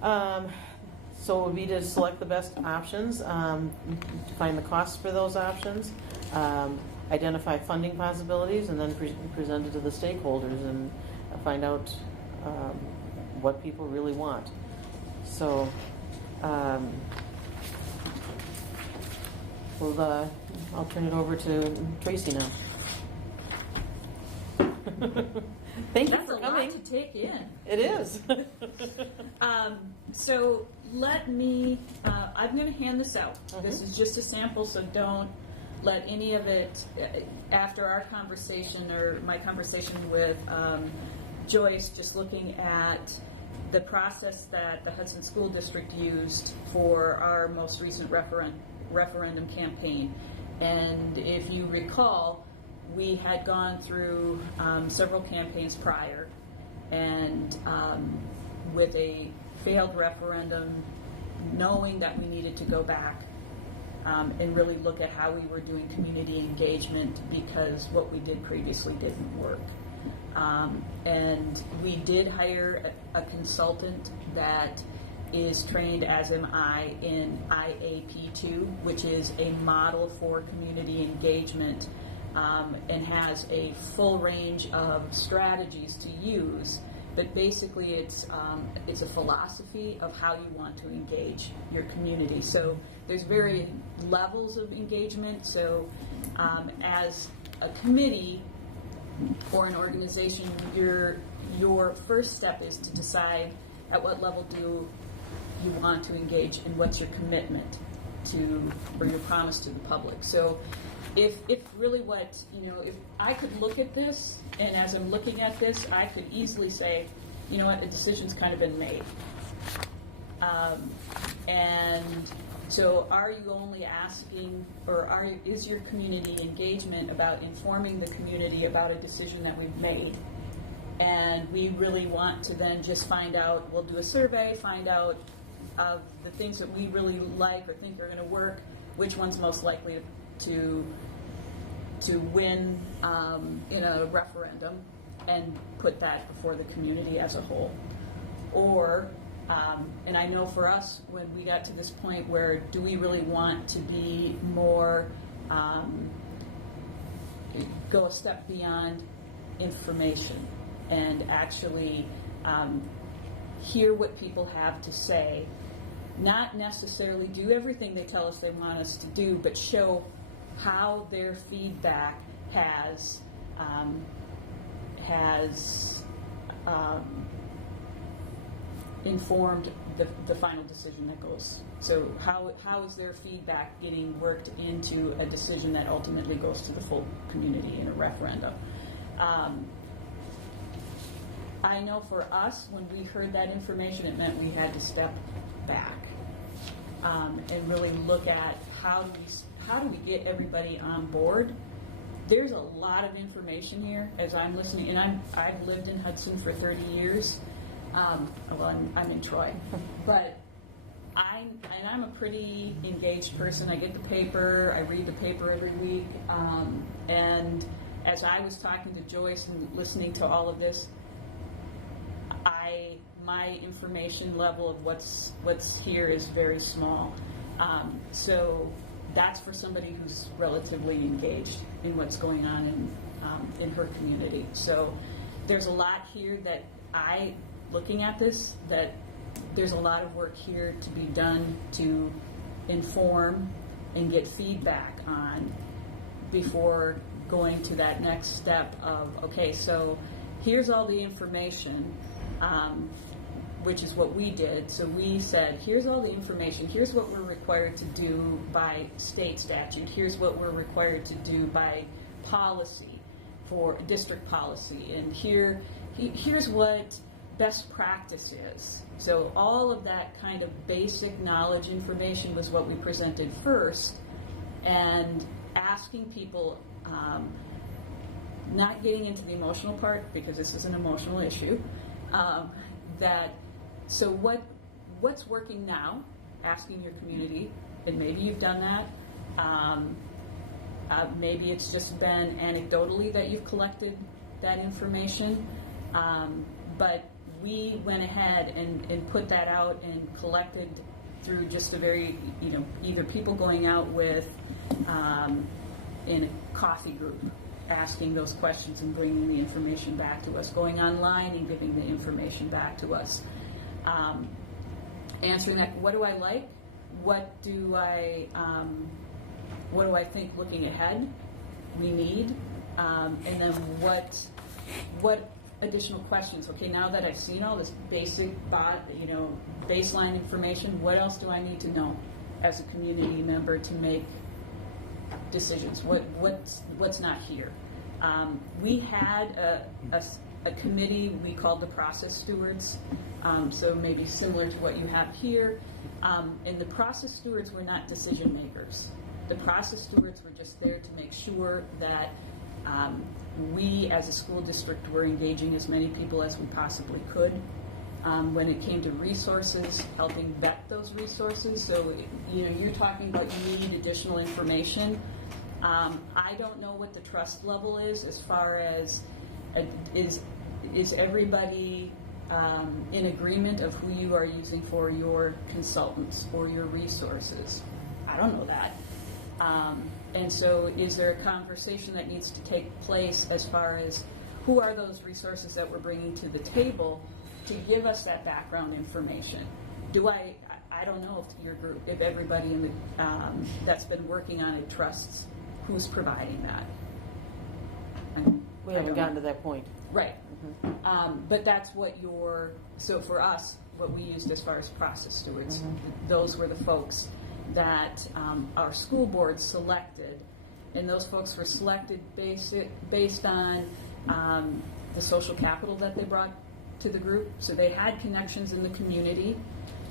so it would be to select the best options, to find the costs for those options, identify funding possibilities, and then present it to the stakeholders and find out what people really want. So, I'll turn it over to Tracy now. Thank you That's for a coming. lot to take in. It is. So let me, I'm going to hand this out. This is just a sample, so don't let any of it, after our conversation or my conversation with Joyce, just looking at the process that the Hudson School District used for our most recent referendum campaign. And if you recall, we had gone through several campaigns prior, and with a failed referendum, knowing that we needed to go back and really look at how we were doing community engagement, because what we did previously didn't work. And we did hire a consultant that is trained, as am I, in IAP2, which is a model for community engagement, and has a full range of strategies to use. But basically, it's a philosophy of how you want to engage your community. So there's varying levels of engagement. So as a committee or an organization, your first step is to decide at what level do you want to engage and what's your commitment to, or your promise to the public. So if really what, if I could look at this, and as I'm looking at this, I could easily say, you know what, the decision's kind of been made. And so are you only asking, or is your community engagement about informing the community about a decision that we've made? And we really want to then just find out, we'll do a survey, find out of the things that we really like or think are going to work, which one's most likely to win in a referendum, and put that before the community as a whole. Or, and I know for us, when we got to this point where do we really want to be more, go a step beyond information and actually hear what people have to say, not necessarily do everything they tell us they want us to do, but show how their feedback has informed the final decision that goes. So how is their feedback getting worked into a decision that ultimately goes to the full community in a referendum? I know for us, when we heard that information, it meant we had to step back and really look at how do we get everybody on board. There's a lot of information here as I'm listening, and I've lived in Hudson for 30 years. Well, I'm in Troy, but I'm a pretty engaged person. I get the paper, I read the paper every week, and as I was talking to Joyce and listening to all of this, my information level of what's here is very small. So that's for somebody who's relatively engaged in what's going on in her community. So there's a lot here that looking at this, that there's a lot of work here to be done to inform and get feedback on before going to that next step of, okay, so here's all the information, which is what we did. So we said, here's all the information, here's what we're required to do by state statute, here's what we're required to do by policy, for district policy, and here's what best practice is. So all of that kind of basic knowledge information was what we presented first, and asking people, not getting into the emotional part, because this is an emotional issue, so what's working now, asking your community, and maybe you've done that, Maybe it's just been anecdotally that you've collected that information, but we went ahead and put that out and collected through just a very, either people going out with in a coffee group, asking those questions and bringing the information back to us, going online and giving the information back to us, answering that, what do I like, what do I think looking ahead we need, and then what additional questions. Okay, now that I've seen all this basic baseline information, what else do I need to know as a community member to make decisions? What's not here? We had a committee we called the process stewards, so maybe similar to what you have here. And the process stewards were not decision makers. The process stewards were just there to make sure that we as a school district were engaging as many people as we possibly could. When it came to resources, helping vet those resources. So, you're talking about you need additional information. I don't know what the trust level is as far as is everybody in agreement of who you are using for your consultants or your resources. I don't know that. And so is there a conversation that needs to take place as far as who are those resources that we're bringing to the table to give us that background information? I don't know if your group, if everybody in the, that's been working on it trusts who's providing that. We haven't gotten to that point. Right. But that's what so for us, what we used as far as process stewards, those were the folks that our school board selected, and those folks were selected based on the social capital that they brought to the group. So they had connections in the community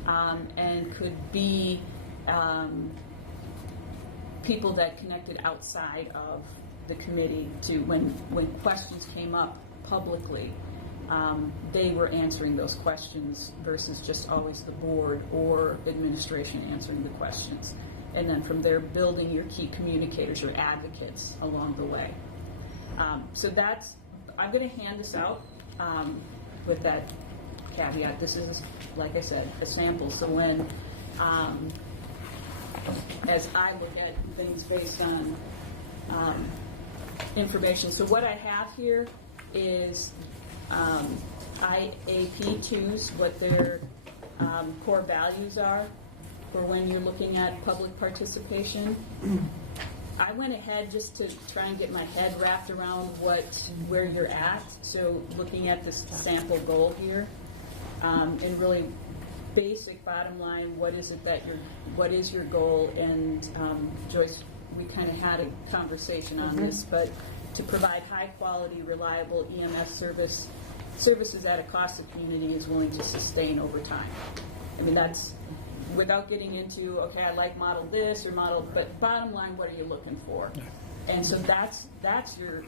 and could be people that connected outside of the committee to when questions came up publicly, they were answering those questions versus just always the board or administration answering the questions. And then from there, building your key communicators, your advocates along the way. So I'm going to hand this out with that caveat. This is, like I said, a sample. So when, as I look at things based on information, so what I have here is IAP2s, what their core values are for when you're looking at public participation. I went ahead just to try and get my head wrapped around where you're at. So looking at this sample goal here, and really basic bottom line, what is your goal? And Joyce, we kind of had a conversation on this, but to provide high quality, reliable EMS services at a cost the community is willing to sustain over time. I mean, that's without getting into, okay, I like model this or model, but bottom line, what are you looking for? And so that's your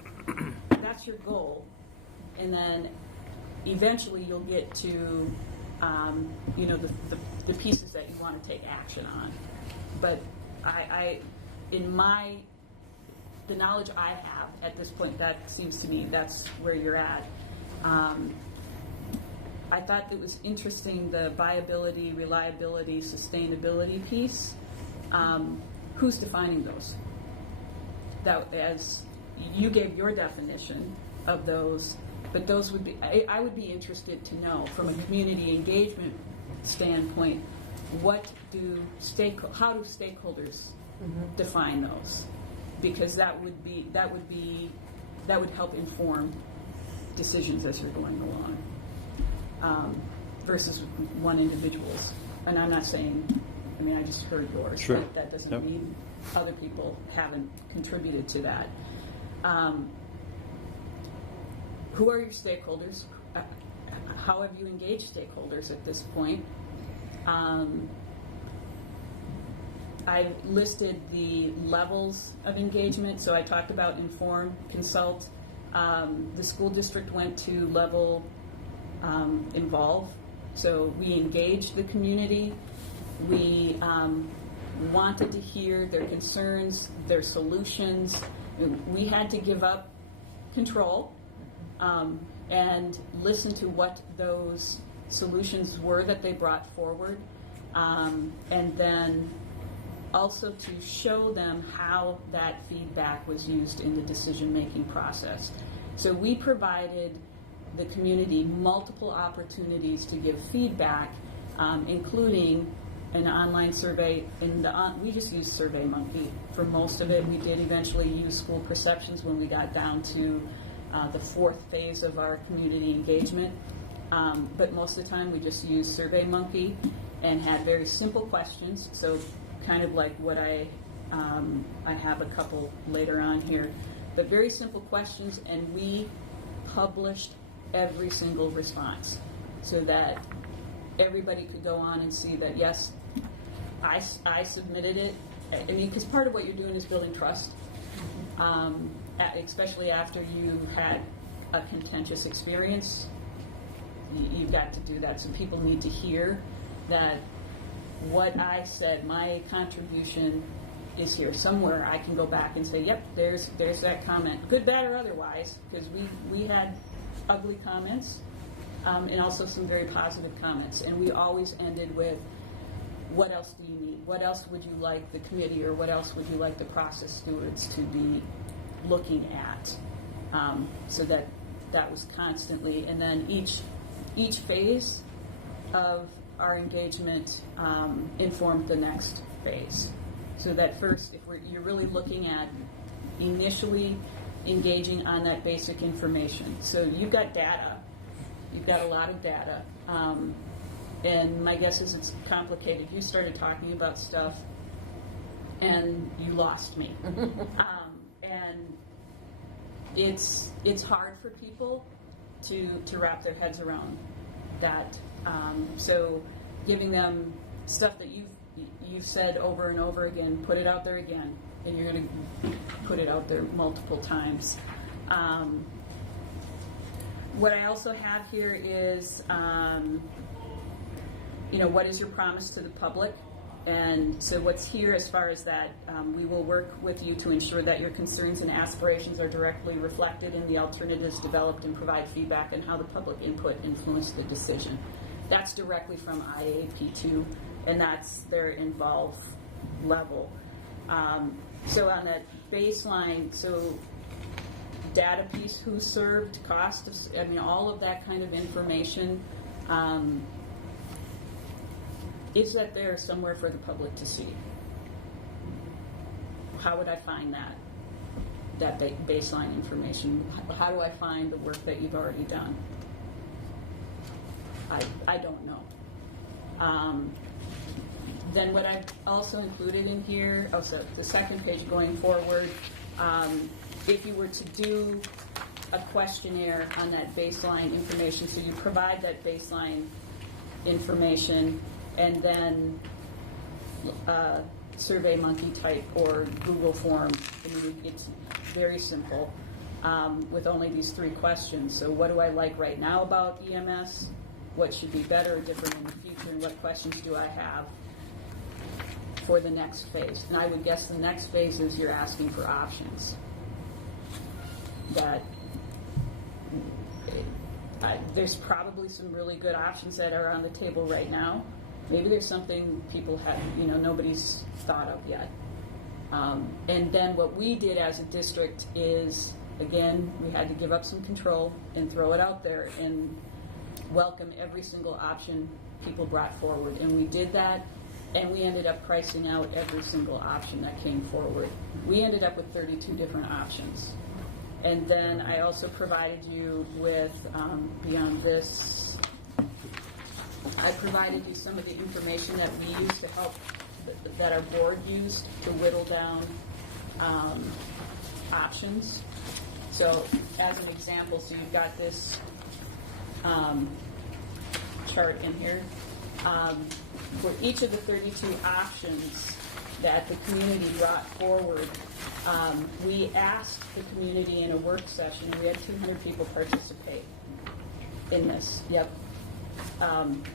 goal, and then eventually you'll get to the pieces that you want to take action on. But the knowledge I have at this point, that seems to me that's where you're at. I thought it was interesting, the viability, reliability, sustainability piece. Who's defining those? That, as you gave your definition of those, but those would be, I would be interested to know from a community engagement standpoint, how do stakeholders define those? Because that would help inform decisions as you're going along, versus one individual's. And I'm not saying, I just heard yours. Sure. That doesn't mean other people haven't contributed to that. Who are your stakeholders? How have you engaged stakeholders at this point? I listed the levels of engagement. So I talked about inform, consult. The school district went to level involve. So we engaged the community. We wanted to hear their concerns, their solutions. We had to give up control and listen to what those solutions were that they brought forward, and then also to show them how that feedback was used in the decision-making process. So we provided the community multiple opportunities to give feedback, including an online survey. We just used SurveyMonkey for most of it. We did eventually use school perceptions when we got down to the fourth phase of our community engagement. But most of the time we just used SurveyMonkey and had very simple questions. So kind of like what I have a couple later on here, but very simple questions, and we published every single response so that everybody could go on and see that, yes, I submitted it. I mean, because part of what you're doing is building trust, especially after you've had a contentious experience. You've got to do that. So people need to hear that what I said, my contribution is here. Somewhere I can go back and say, yep, there's that comment, good, bad, or otherwise, because we had ugly comments and also some very positive comments. And we always ended with, what else do you need? What else would you like the committee, or what else would you like the process stewards to be looking at? So that was constantly, and then each phase of our engagement informed the next phase. So that first, if you're really looking at initially engaging on that basic information. So you've got data. You've got a lot of data. And my guess is it's complicated. You started talking about stuff and you lost me. And it's hard for people to wrap their heads around that. So giving them stuff that you've said over and over again, put it out there again, and you're going to put it out there multiple times. What I also have here is, what is your promise to the public? And so what's here as far as that, we will work with you to ensure that your concerns and aspirations are directly reflected in the alternatives developed and provide feedback on how the public input influenced the decision. That's directly from IAP2, and that's their involved level. So on that baseline, so data piece, who served, cost, all of that kind of information, is that there somewhere for the public to see? How would I find that baseline information? How do I find the work that you've already done? I don't know. Then what I've also included in here, so the second page going forward, if you were to do a questionnaire on that baseline information, so you provide that baseline information, and then SurveyMonkey type or Google form. It's very simple with only these 3 questions. So what do I like right now about EMS? What should be better or different in the future? And what questions do I have for the next phase? And I would guess the next phase is you're asking for options. That there's probably some really good options that are on the table right now. Maybe there's something people have, nobody's thought of yet. And then what we did as a district is, again, we had to give up some control and throw it out there and welcome every single option people brought forward. And we did that, and we ended up pricing out every single option that came forward. We ended up with 32 different options. And then I also provided you with, beyond this, I provided you some of the information that we used to help, that our board used to whittle down options. So as an example, so you've got this chart in here. For each of the 32 options that the community brought forward, we asked the community in a work session, we had 200 people participate in this. Yep.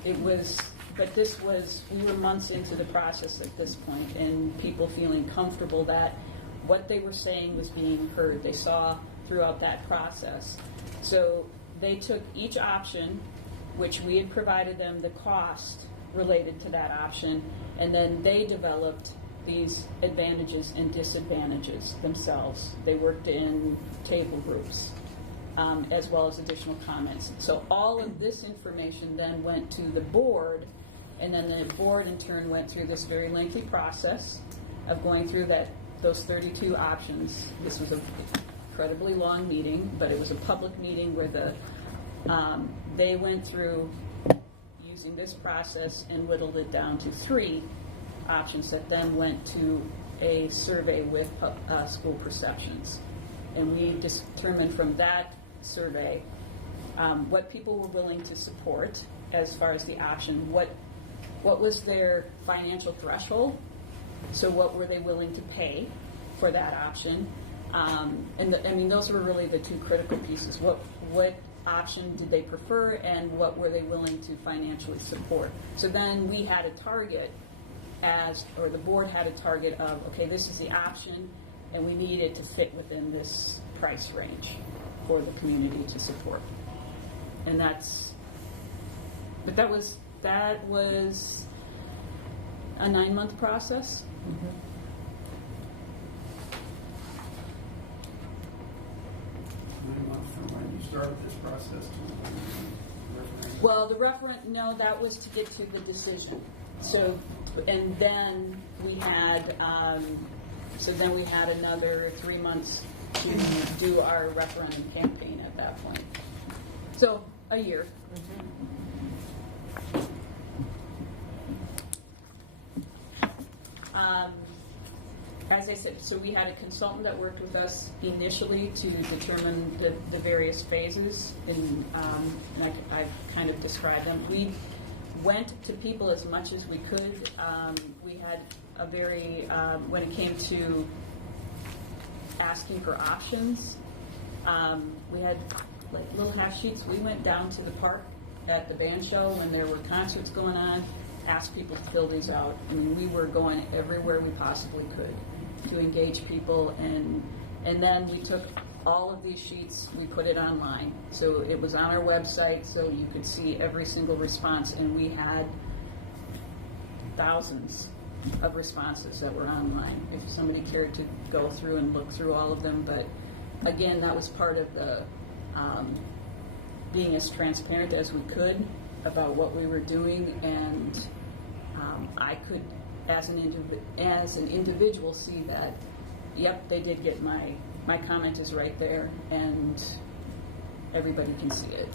It was but we were months into the process at this point, and people feeling comfortable that what they were saying was being heard. They saw throughout that process. So they took each option, which we had provided them the cost related to that option, and then they developed these advantages and disadvantages themselves. They worked in table groups, as well as additional comments. So all of this information then went to the board, and then the board in turn went through this very lengthy process of going through those 32 options. This was an incredibly long meeting, but it was a public meeting where they went through using this process and whittled it down to 3 options that then went to a survey with school perceptions. And we determined from that survey what people were willing to support as far as the option, what was their financial threshold, so what were they willing to pay for that option. Those were really the 2 critical pieces. What option did they prefer, and what were they willing to financially support? So then we had a target or the board had a target of, okay, this is the option, and we need it to fit within this price range for the community to support. And that was a 9-month process. Mm-hmm. 9 months from when you started this process to referendum? Well, no, that was to get to the decision. So, and then we had, another 3 months to do our referendum campaign at that point. So, a year. As I said, so we had a consultant that worked with us initially to determine the various phases, and I've kind of described them. We went to people as much as we could. We had a very, when it came to asking for options, we had like little half sheets. We went down to the park at the band show when there were concerts going on, asked people to fill these out. I mean, we were going everywhere we possibly could to engage people, and then we took all of these sheets, we put it online. So it was on our website, so you could see every single response, and we had thousands of responses that were online if somebody cared to go through and look through all of them. But again, that was part of the being as transparent as we could about what we were doing, and I could, as an individual, see that, yep, they did get my comment is right there, and everybody can see it.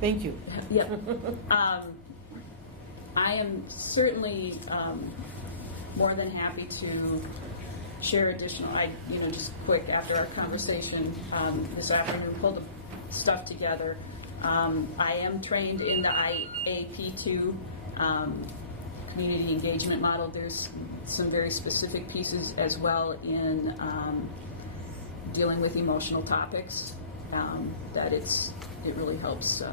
Thank you. Yeah. I am certainly more than happy to share additional. Just quick after our conversation this afternoon, pulled the stuff together. I am trained in the IAP2 community engagement model. There's some very specific pieces as well in dealing with emotional topics that it really helps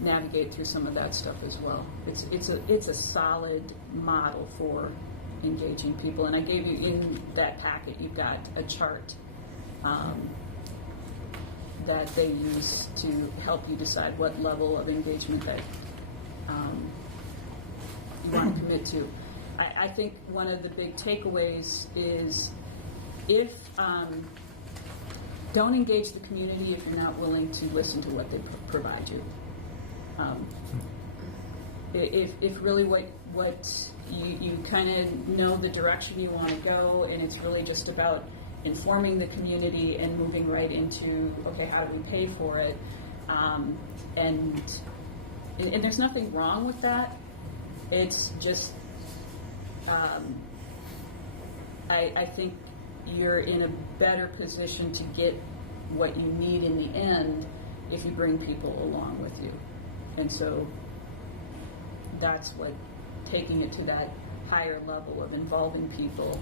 navigate through some of that stuff as well. It's a solid model for engaging people, and I gave you in that packet, you've got a chart that they use to help you decide what level of engagement that you want to commit to. I think one of the big takeaways is don't engage the community if you're not willing to listen to what they provide you. If really what you kind of know the direction you want to go, and it's really just about informing the community and moving right into, okay, how do we pay for it? And there's nothing wrong with that. It's just, I think you're in a better position to get what you need in the end if you bring people along with you. And so that's what taking it to that higher level of involving people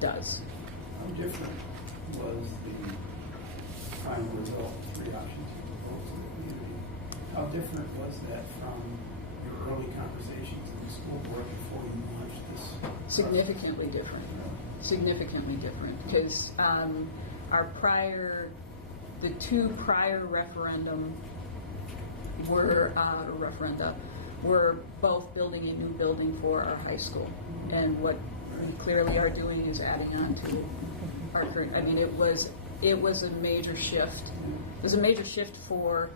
does. How different was the final result, 3 options to propose to the community. How different was that from your early conversations in the school board before you launched this? Significantly different. Significantly different, because the 2 prior referenda were both building a new building for our high school, and what we clearly are doing is adding on to our current. I mean, it was a major shift. It was a major shift for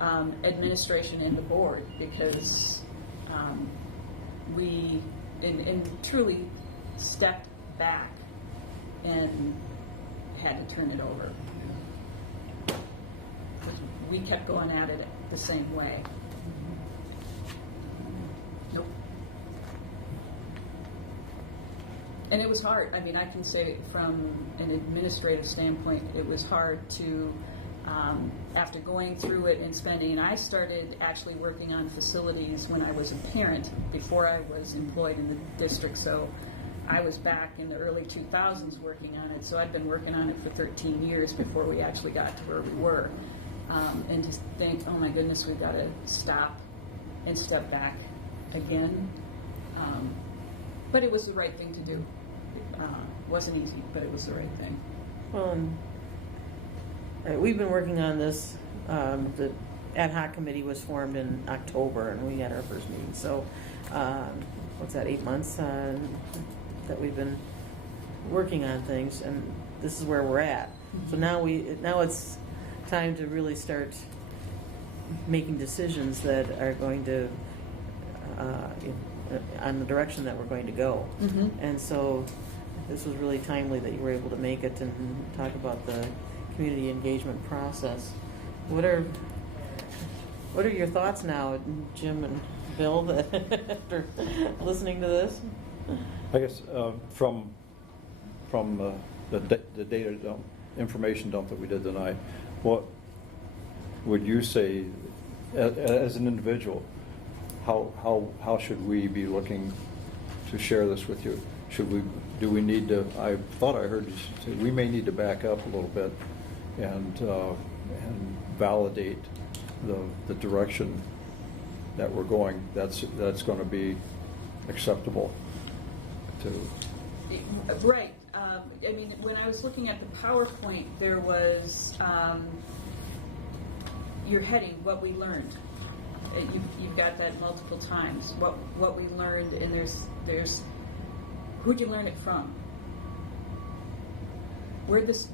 administration and the board, because we truly stepped back and had to turn it over. We kept going at it the same way. Nope. And it was hard. I mean, I can say from an administrative standpoint, it was hard to, after going through it and spending, and I started actually working on facilities when I was a parent, before I was employed in the district, so I was back in the early 2000s working on it, so I'd been working on it for 13 years before we actually got to where we were. And just think, oh my goodness, we've got to stop and step back again. But it was the right thing to do. Wasn't easy, but it was the right thing. We've been working on this. The ad hoc committee was formed in October, and we had our first meeting. So, what's that? 8 months that we've been working on things, and this is where we're at. So now it's time to really start making decisions that are going to on the direction that we're going to go. Mm-hmm. And so this was really timely that you were able to make it and talk about the community engagement process. What are your thoughts now, Jim and Bill, after listening to this? I guess from the data dump, information dump that we did tonight, what would you say as an individual? How should we be looking to share this with you? Do we need to? I thought I heard you say we may need to back up a little bit and validate the direction that we're going. That's going to be acceptable to. Right. I mean, when I was looking at the PowerPoint, there was your heading, what we learned. You've got that multiple times. What we learned, and there's who'd you learn it from? Where this?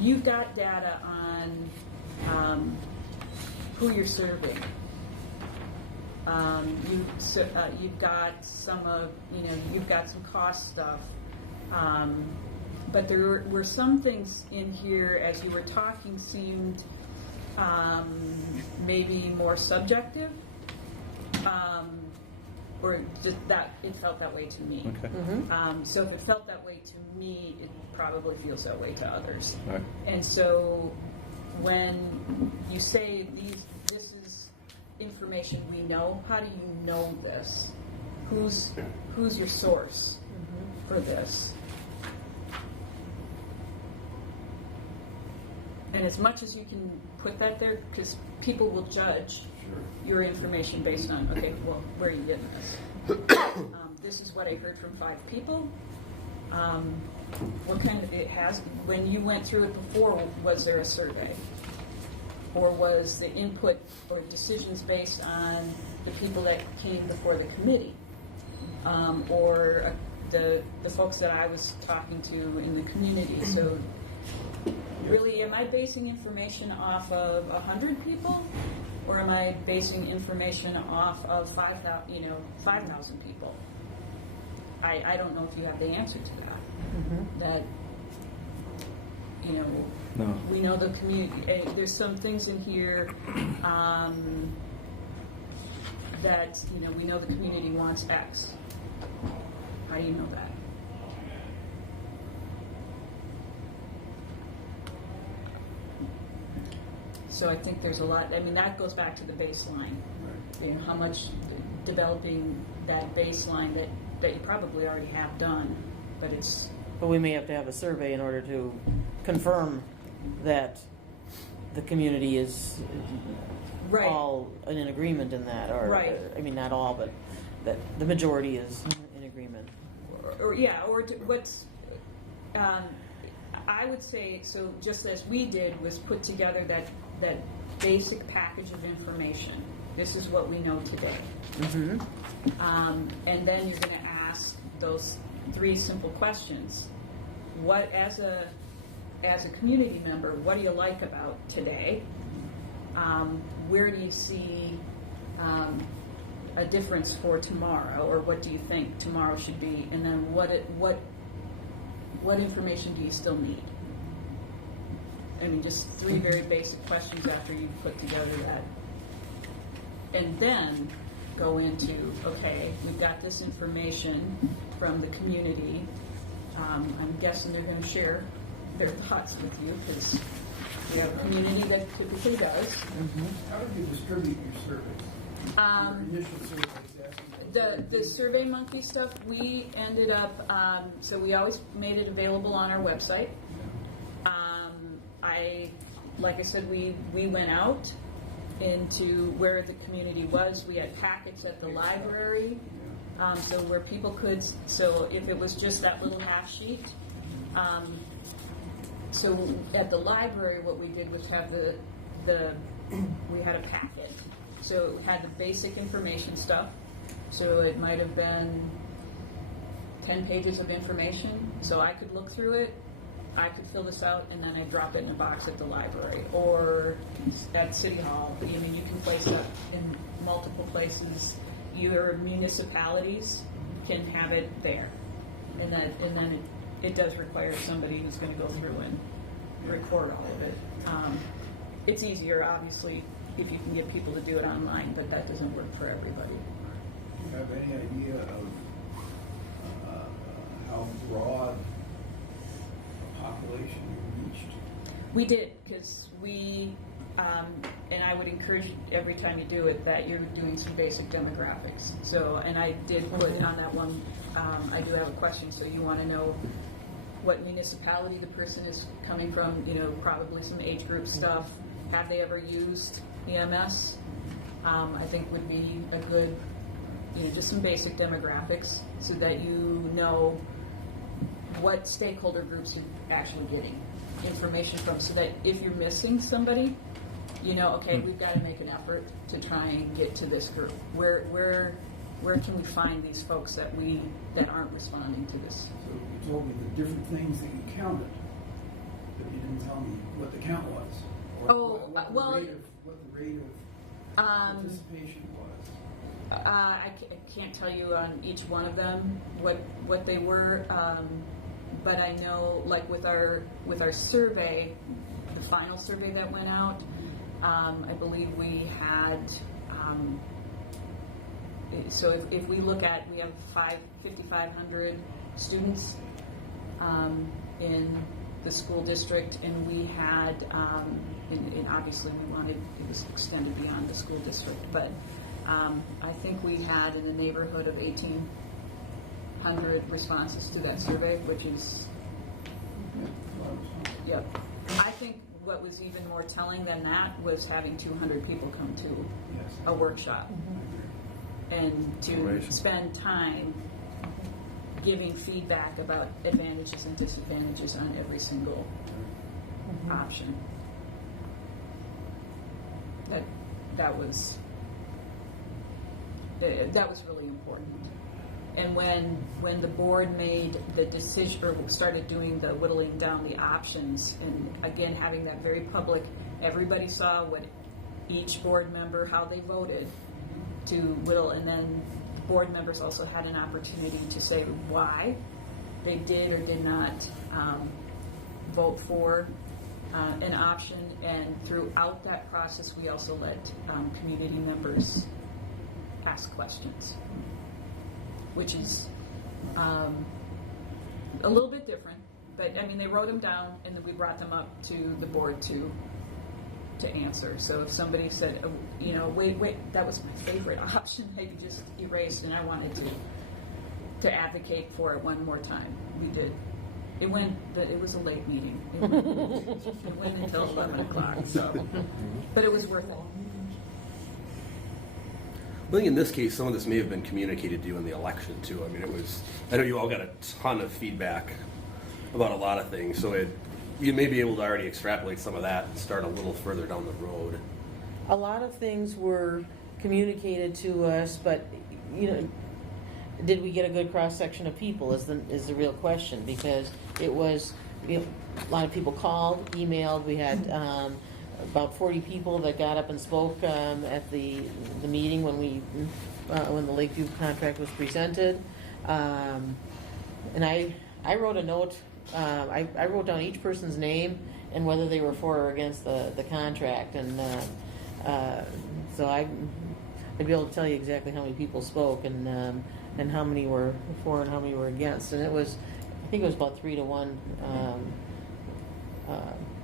You've got data on who you're serving. You've got you've got some cost stuff. But there were some things in here, as you were talking, seemed maybe more subjective, or just that it felt that way to me. Okay. Mm-hmm. So if it felt that way to me, it probably feels that way to others. Right. And so when you say this is information we know, how do you know this? Who's your source for this? And as much as you can put that there, because people will judge your information based on, okay, well, where are you getting this? This is what I heard from 5 people. What kind of when you went through it before, was there a survey? Or was the input or decisions based on the people that came before the committee? Or the folks that I was talking to in the community? So really, am I basing information off of 100 people, or am I basing information off of 5,000 people? I don't know if you have the answer to that. Mm-hmm. That No. we know the community. There's some things in here that we know the community wants X. How do you know that? So I think there's a lot. I mean, that goes back to the baseline. How much developing that baseline that you probably already have done but it's, But we may have to have a survey in order to confirm that the community is Right. all in agreement in that, or, Right. I mean, not all, but that the majority is in agreement. what's, I would say, so just as we did, was put together that basic package of information. This is what we know today. And then you're going to ask those 3 simple questions. What, as a community member, what do you like about today? Where do you see a difference for tomorrow, or what do you think tomorrow should be? And then what information do you still need? I mean, just 3 very basic questions after you've put together that. And then go into, okay, we've got this information from the community. I'm guessing they're going to share their thoughts with you, because we have a community that typically does. How did you distribute your surveys? Your initial surveys? The Survey Monkey stuff, we ended up, so we always made it available on our website. Like I said, we went out into where the community was. We had packets at the library, so where people could, so if it was just that little half sheet, so at the library what we did was have we had a packet. So it had the basic information stuff. So it might have been 10 pages of information. So I could look through it, I could fill this out, and then I'd drop it in a box at the library or at City Hall. I mean, you can place that in multiple places. Your municipalities can have it there. And then it does require somebody who's going to go through and record all of it. It's easier, obviously, if you can get people to do it online, but that doesn't work for everybody. Do you have any idea of how broad a population you reached? We did, because we, and I would encourage every time you do it that you're doing some basic demographics. So, and I did put on that one, I do have a question, so you want to know what municipality the person is coming from, probably some age group stuff. Have they ever used EMS? I think would be a good, just some basic demographics so that you know what stakeholder groups you're actually getting information from, so that if you're missing somebody, okay, we've got to make an effort to try and get to this group. Where can we find these folks that aren't responding to this? So you told me the different things that you counted, but you didn't tell me what the count was. Or what the rate of participation was. I can't tell you on each one of them what they were, but I know, like with our survey, the final survey that went out, I believe we had. So if we look at, we have 5,500 students in the school district, and we had, and obviously we wanted, it was extended beyond the school district, but I think we had in the neighborhood of 1,800 responses to that survey, which is, yep. I think what was even more telling than that was having 200 people come to a workshop and to spend time giving feedback about advantages and disadvantages on every single option. That was really important. And when the board made the decision, or started doing the whittling down the options, and again having that very public, everybody saw what each board member, how they voted to whittle, and then board members also had an opportunity to say why they did or did not vote for an option. And throughout that process, we also let community members ask questions, which is a little bit different. But I mean, they wrote them down, and then we brought them up to the board to answer. So if somebody said, wait, that was my favorite option, maybe just erased, and I wanted to to advocate for it one more time. We did. It was a late meeting. It went until 11 o'clock, so, but it was worth it. I think in this case, some of this may have been communicated to you in the election too. I mean, I know you all got a ton of feedback about a lot of things, so you may be able to already extrapolate some of that and start a little further down the road. A lot of things were communicated to us, but, did we get a good cross-section of people is the real question, because it was, a lot of people called, emailed. We had about 40 people that got up and spoke at the meeting when the Lakeview contract was presented. And I wrote a note. I wrote down each person's name and whether they were for or against the contract, and so I'd be able to tell you exactly how many people spoke and how many were for and how many were against. And I think it was about 3-1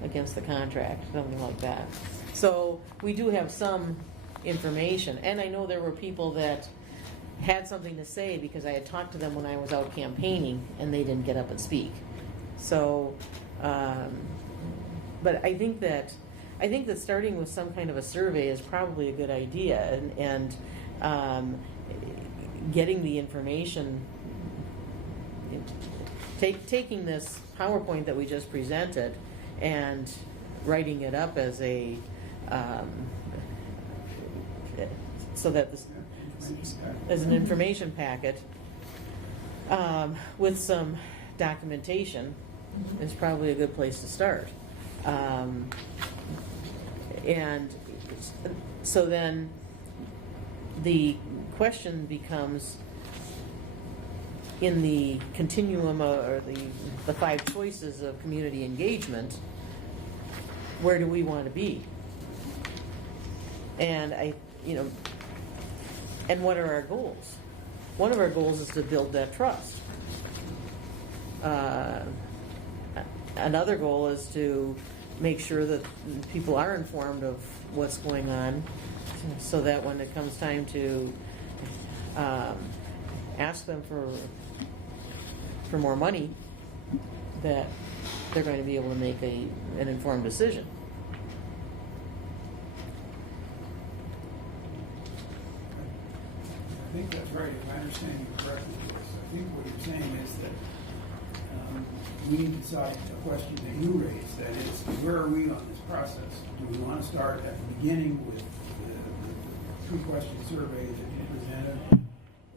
against the contract, something like that. So we do have some information, and I know there were people that had something to say because I had talked to them when I was out campaigning, and they didn't get up and speak. So, but I think that starting with some kind of a survey is probably a good idea, and getting the information, taking this PowerPoint that we just presented and writing it up as a so that this, as an information packet with some documentation is probably a good place to start. And so then the question becomes, in the continuum or the 5 choices of community engagement, where do we want to be? And and what are our goals? One of our goals is to build that trust. Another goal is to make sure that people are informed of what's going on, so that when it comes time to ask them for more money, that they're going to be able to make an informed decision. I think that's right, if I understand you correctly, Joyce. I think what you're saying is that we need to decide a question that you raised, that is, where are we on this process? Do we want to start at the beginning with the 3-question survey that you presented,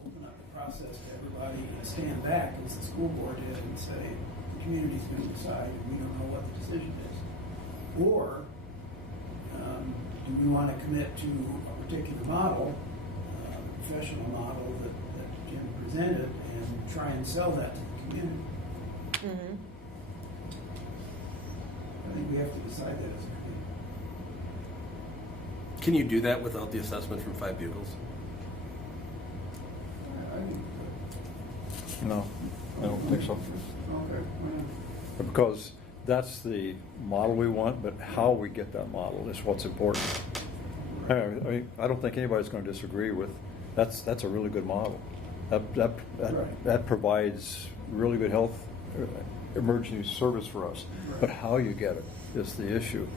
open up the process to everybody, and stand back as the school board did and say, the community's going to decide and we don't know what the decision is? Or do we want to commit to a particular model, professional model that Jim presented, and try and sell that to the community? Mm-hmm. I think we have to decide that as a community. Can you do that without the assessment from 5 Bugles? I think No, I don't think so. okay. Because that's the model we want, but how we get that model is what's important. I don't think anybody's going to disagree with that's a really good model. That provides really good health emergency service for us. Right. But how you get it is the issue.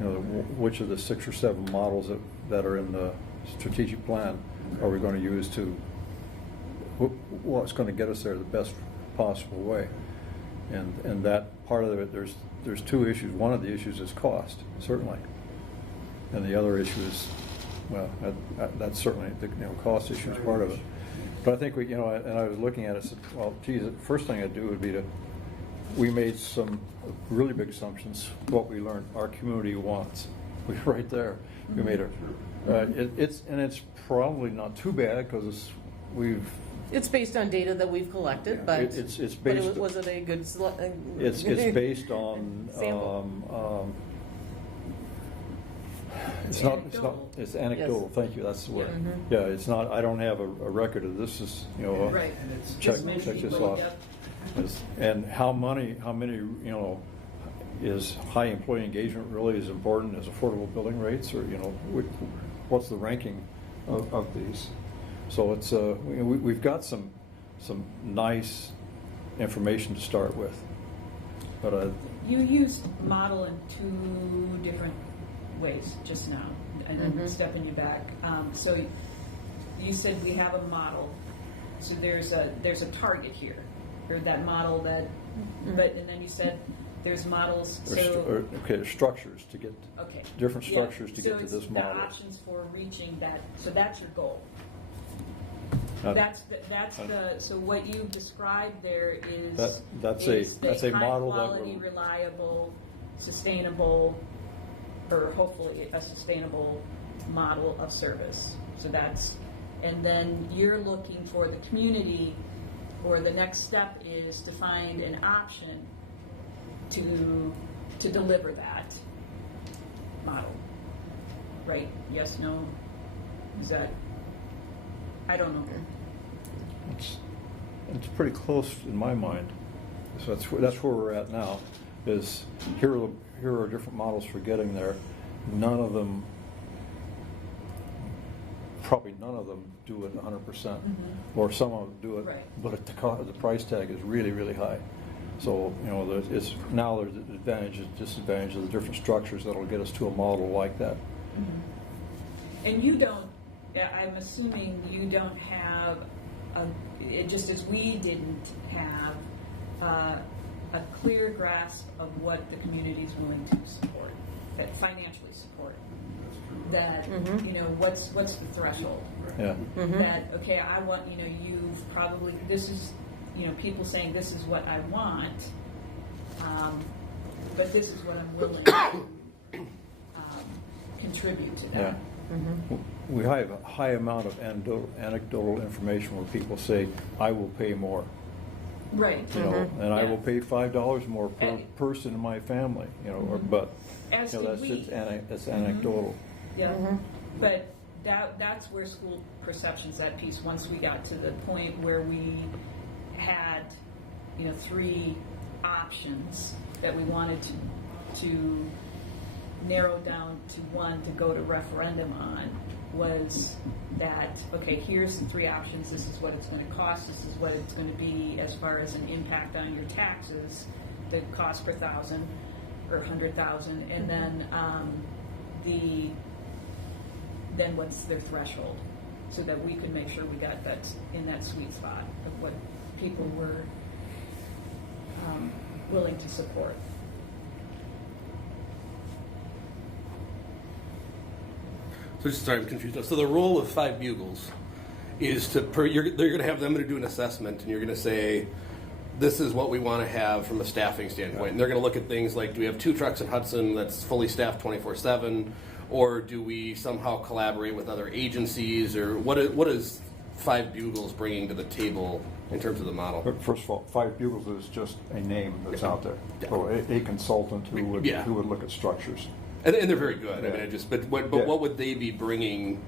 Which of the 6 or 7 models that are in the strategic plan are we going to use to what's going to get us there the best possible way? And that part of it, there's 2 issues. One of the issues is cost, certainly, and the other issue is, well, that's certainly the cost issue is part of it. But I think and I was looking at it, said, well, geez, the first thing I'd do would be we made some really big assumptions. What we learned, our community wants. We right there. We made it's probably not too bad because It's based on data that we've collected, but it's based. But was it a good? It's based on. It's anecdotal. Yes. Thank you. That's the word. Mm-hmm. Yeah, it's not. I don't have a record of this. Is Right. check this off. And how many is high employee engagement really as important as affordable building rates, or what's the ranking of these? So it's, we've got some nice information to start with. But You used model in two different ways just now, and then stepping you back. So you said we have a model. So there's a target here, or that model that, but and then you said there's models. there's structures to get different structures to get to this model. The options for reaching that. So that's your goal. So what you described there is that's a model high quality, reliable, sustainable, or hopefully a sustainable model of service. So that's, and then you're looking for the community, or the next step is to find an option to deliver that model. Right? Yes, no? Is that, I don't know. It's pretty close in my mind. So that's where we're at now. Is here are different models for getting there. Probably none of them do it 100%, or some of them do it, but the price tag is really, really high. So there's advantages, disadvantages of the different structures that'll get us to a model like that. And you don't. I'm assuming you don't have just as we didn't have a clear grasp of what the community is willing to support, that financially support. That what's the threshold? Yeah. That I want you've probably this is people saying this is what I want, but this is what I'm willing to contribute to that. Yeah. We have a high amount of anecdotal information where people say, "I will pay more." Right. And I will pay $5 more per person in my family. But that's anecdotal. Yeah. But that's where school perception's that piece. Once we got to the point where we had 3 options that we wanted to narrow down to one to go to referendum on, was that here's the 3 options, this is what it's going to cost, this is what it's going to be as far as an impact on your taxes, the cost per thousand or 100,000, and then then what's their threshold, so that we could make sure we got that in that sweet spot of what people were willing to support. So sorry, I'm confused. So the role of 5 Bugles is they're going to have them to do an assessment, and you're going to say, this is what we want to have from a staffing standpoint. And they're going to look at things like, do we have 2 trucks in Hudson that's fully staffed 24/7, or do we somehow collaborate with other agencies, or what is 5 Bugles bringing to the table in terms of the model? First of all, 5 Bugles is just a name that's out there. So a consultant who would look at structures. And they're very good. I mean, what would they be bringing?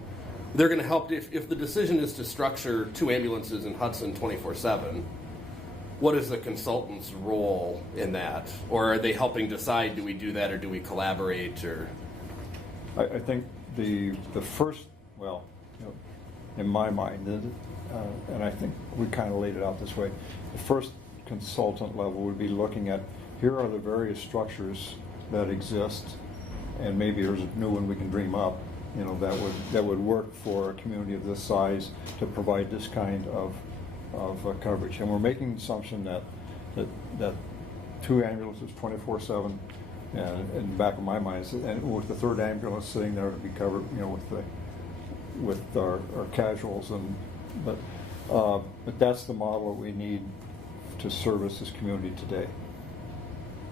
They're going to help if the decision is to structure 2 ambulances in Hudson 24/7. What is the consultant's role in that? Or are they helping decide, do we do that or do we collaborate? Or I think the first, in my mind, and I think we kind of laid it out this way, the first consultant level would be looking at, here are the various structures that exist, and maybe there's a new one we can dream up, that would work for a community of this size to provide this kind of coverage. And we're making the assumption that 2 ambulances 24/7, and in the back of my mind, and with the 3rd ambulance sitting there to be covered, with our casuals, but that's the model that we need to service this community today.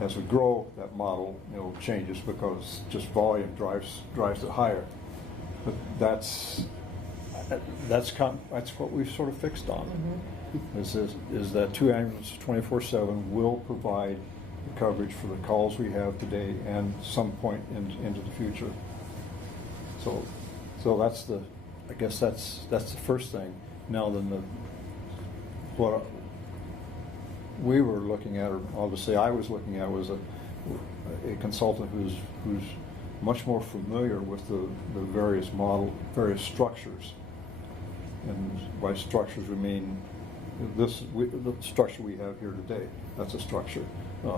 As we grow, that model changes because just volume drives it higher. But that's what we've sort of fixed on. Is that 2 ambulances 24/7 will provide the coverage for the calls we have today and some point into the future. So that's I guess that's the first thing. Now then, what we were looking at, or obviously I was looking at, was a consultant who's much more familiar with the various structures, And by structures, we mean the structure we have here today. That's a structure.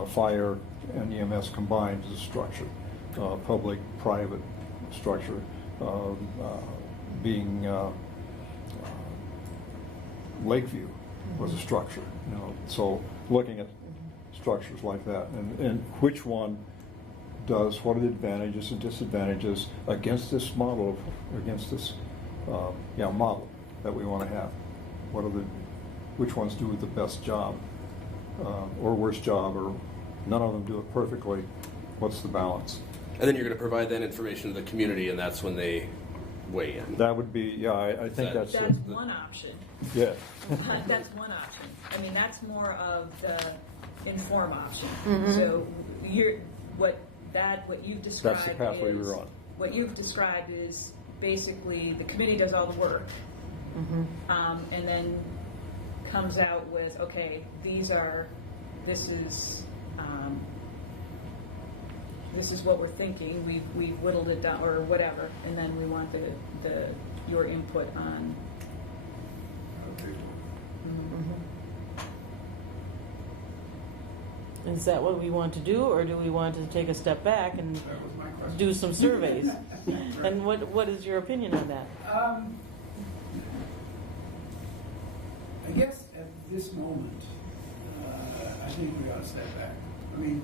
Fire and EMS combined is a structure. Public, private structure being Lakeview was a structure. So looking at structures like that, and which one does, what are the advantages and disadvantages against this model, model that we want to have? Which ones do the best job, or worst job, or none of them do it perfectly? What's the balance? And then you're going to provide that information to the community, and that's when they weigh in. That would be, I think that's one option. Yeah. That's one option. I mean, that's more of the inform option. Mm-hmm. So what you've described That's the pathway we're on. What you've described is basically the committee does all the work, and then comes out with, okay, this is what we're thinking. We've whittled it down, or whatever, and then we want your input on. Is that what we want to do, or do we want to take a step back and do some surveys? And what is your opinion on that? I guess at this moment, I think we ought to step back. I mean,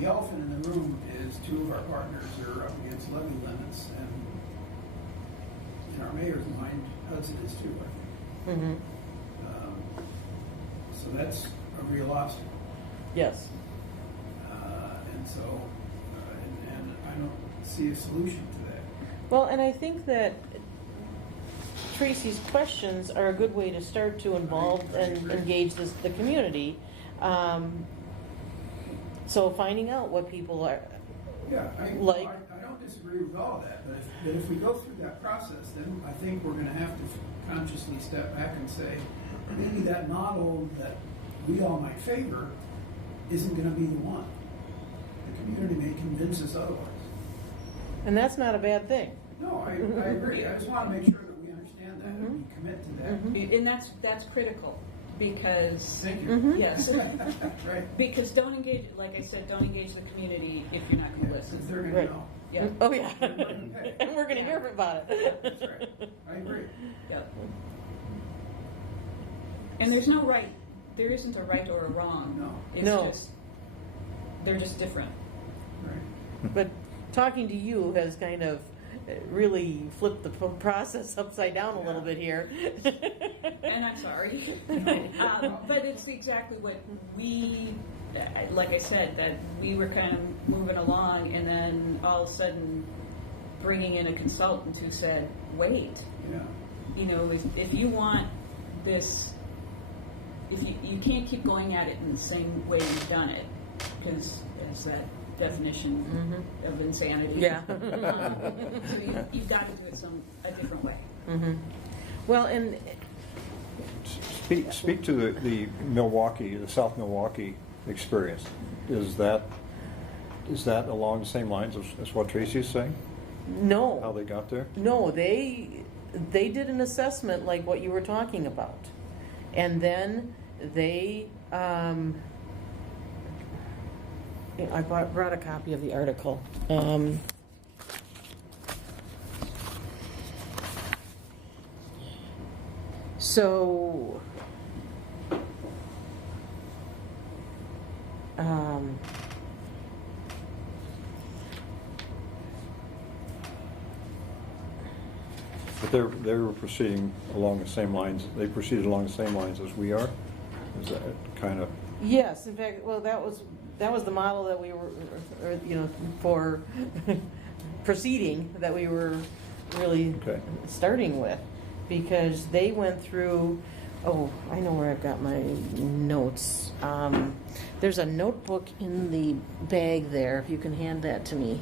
the elephant in the room is two of our partners are up against levy limits, and in our mayor's mind, Hudson is too, I think. So that's a real obstacle. Yes. And so, and I don't see a solution to that. Well, and I think that Tracy's questions are a good way to start to involve and engage the community. So finding out what people are I don't disagree with all of that, but if we go through that process, then I think we're going to have to consciously step back and say, maybe that model that we all might favor isn't going to be the one. The community may convince us otherwise. And that's not a bad thing. No, I agree. I just want to make sure that we understand that and we commit to that. And that's critical, because Thank you. yes, Right. because don't engage. Like I said, don't engage the community if you're not going to listen. They're going Right. to know. Yeah. Oh, yeah. Okay. And we're going to hear about it. That's right. I agree. Yep. And there's no right. There isn't a right or a wrong. No. It's No. just they're just different. Right. But talking to you has kind of really flipped the process upside down a little bit here. And I'm sorry. But it's exactly what we, like I said, that we were kind of moving along, and then all of a sudden bringing in a consultant who said, wait, Yeah. If you want this, if you can't keep going at it in the same way you've done it, because it's that definition of insanity. Yeah. So you've got to do it a different way. Well, and Speak to the Milwaukee, the South Milwaukee experience. Is that along the same lines as what Tracy's saying? no. How they got there? No, they did an assessment like what you were talking about. And then they, I brought a copy of the article. So, But they were proceeding along the same lines. They proceeded along the same lines as we are. Is that kind of? yes, in fact, well, that was the model that we were, for proceeding that we were really starting with, because they went through. Oh, I know where I've got my notes. There's a notebook in the bag there. If you can hand that to me.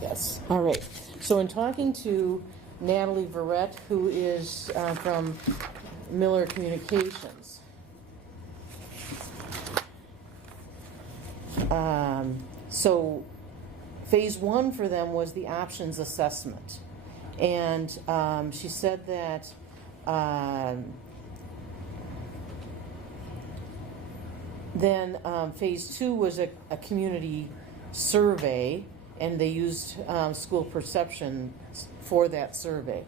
Yes. All right. So in talking to Natalie Verrett, who is from Miller Communications, so phase one for them was the options assessment. And she said that then phase 2 was a community survey, and they used school perception for that survey.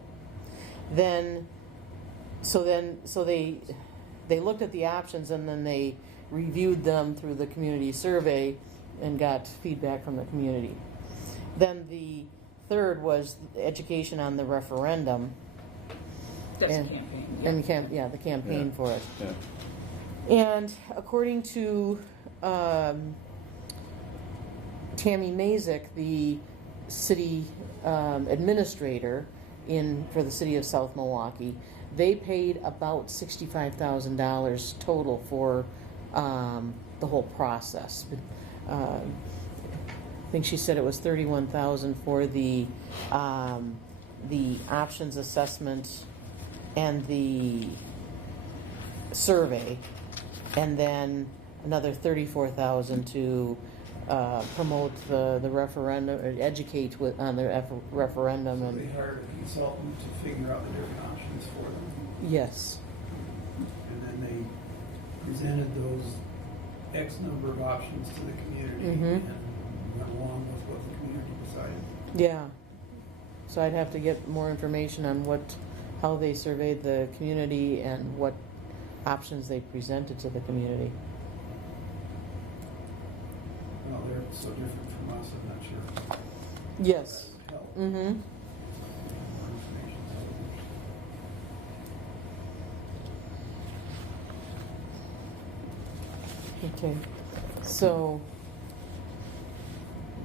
So they looked at the options, and then they reviewed them through the community survey and got feedback from the community. Then the third was education on the referendum. That's and, a campaign. And the campaign for it. Yeah. And according to Tammy Mazik, the city administrator for the city of South Milwaukee, they paid about $65,000 total for the whole process. I think she said it was $31,000 for the options assessment and the survey, and then another $34,000 to promote the referendum, or educate on the referendum. So they hired a consultant to figure out the different options for them. Yes. And then they presented those X number of options to the community and went along with what the community decided. Yeah. So I'd have to get more information on how they surveyed the community and what options they presented to the community. Well, they're so different from us, I'm not sure. Yes. That would help. Mm-hmm. More information. Okay. So,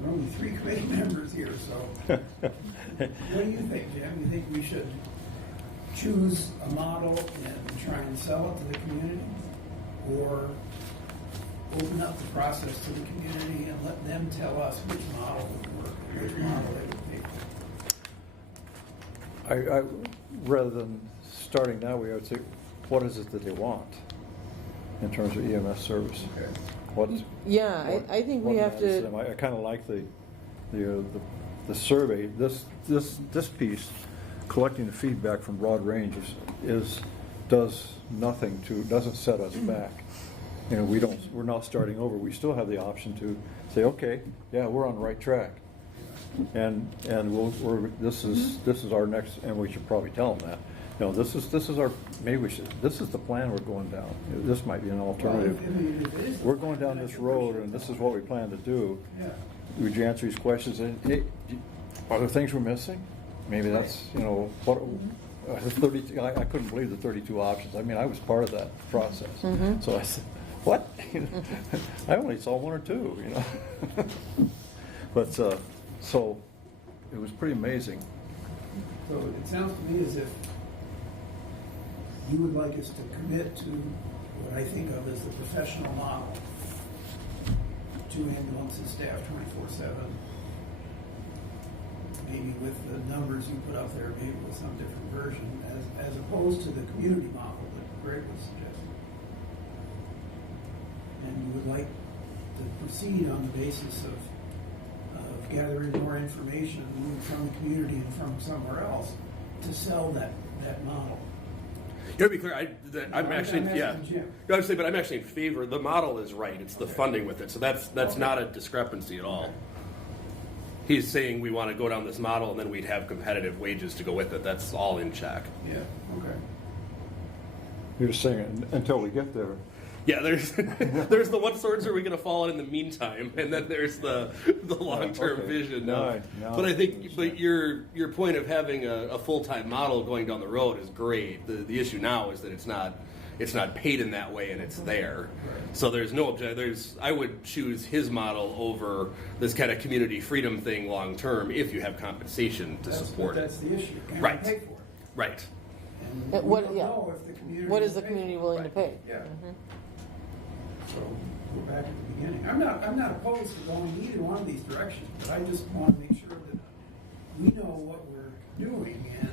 We're only 3 committee members here, so what do you think, Jim? You think we should choose a model and try and sell it to the community, or open up the process to the community and let them tell us which model would work, which model they would pay for? I rather than starting now, we would say, what is it that they want in terms of EMS service? Okay. I think we have to. I kind of like the survey. This piece, collecting the feedback from broad ranges, doesn't set us back. We're not starting over. We still have the option to say, okay, yeah, we're on the right track, and this is our next, and we should probably tell them that. This is our, this is the plan we're going down. This might be an alternative. We're going down this road, and this is what we plan to do. Yeah. Would you answer these questions? And are there things we're missing? Maybe that's, what. 32, I couldn't believe the 32 options. I mean, I was part of that process. Mm-hmm. So I said, what? I only saw 1 or 2, But, so it was pretty amazing. So it sounds to me as if you would like us to commit to what I think of as the professional model. 2 ambulances staffed 24/7. Maybe with the numbers you put up there, maybe with some different version, as opposed to the community model that Greg was suggesting. And you would like to proceed on the basis of gathering more information from the community and from somewhere else to sell that model. To be clear, I'm actually in favor. The model is right. It's the funding with it. So that's not a discrepancy at all. He's saying we want to go down this model, and then we'd have competitive wages to go with it. That's all in check. Yeah. Okay. You're just saying until we get there. Yeah, there's the what swords are we going to fall on in the meantime, and then there's the long-term vision. No, but I think your point of having a full-time model going down the road is great. The issue now is that it's not paid in that way, and it's there. So there's no I would choose his model over this kind of community freedom thing long term if you have compensation to support it. That's the issue. Can Right. we pay for it? Right. And we don't know if the community what is will the pay community for it. willing to pay? Yeah. Mm-hmm. So we're back at the beginning. I'm not opposed to going either one of these directions, but I just want to make sure that we know what we're doing, and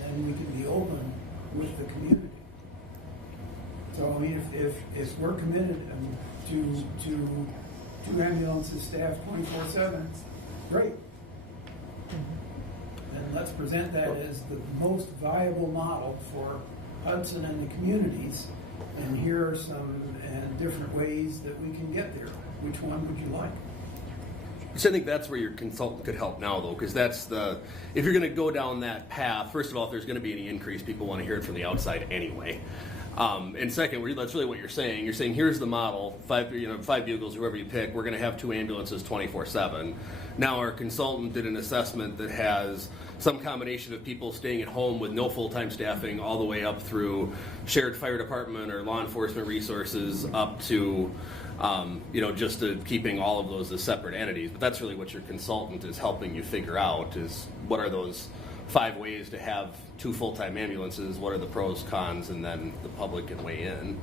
then we can be open with the community. So I mean, if we're committed to 2 ambulances staffed 24/7, great. Then and let's present that as the most viable model for Hudson and the communities. And here are some different ways that we can get there. Which one would you like? So I think that's where your consultant could help now, though, because that's if you're going to go down that path, first of all, if there's going to be any increase, people want to hear it from the outside anyway. And second, that's really what you're saying. You're saying, here's the model, five bugles, whoever you pick, we're going to have 2 ambulances 24/7. Now our consultant did an assessment that has some combination of people staying at home with no full-time staffing all the way up through shared fire department or law enforcement resources up to just to keeping all of those as separate entities. But that's really what your consultant is helping you figure out, is what are those 5 ways to have 2 full-time ambulances, what are the pros, cons, and then the public can weigh in.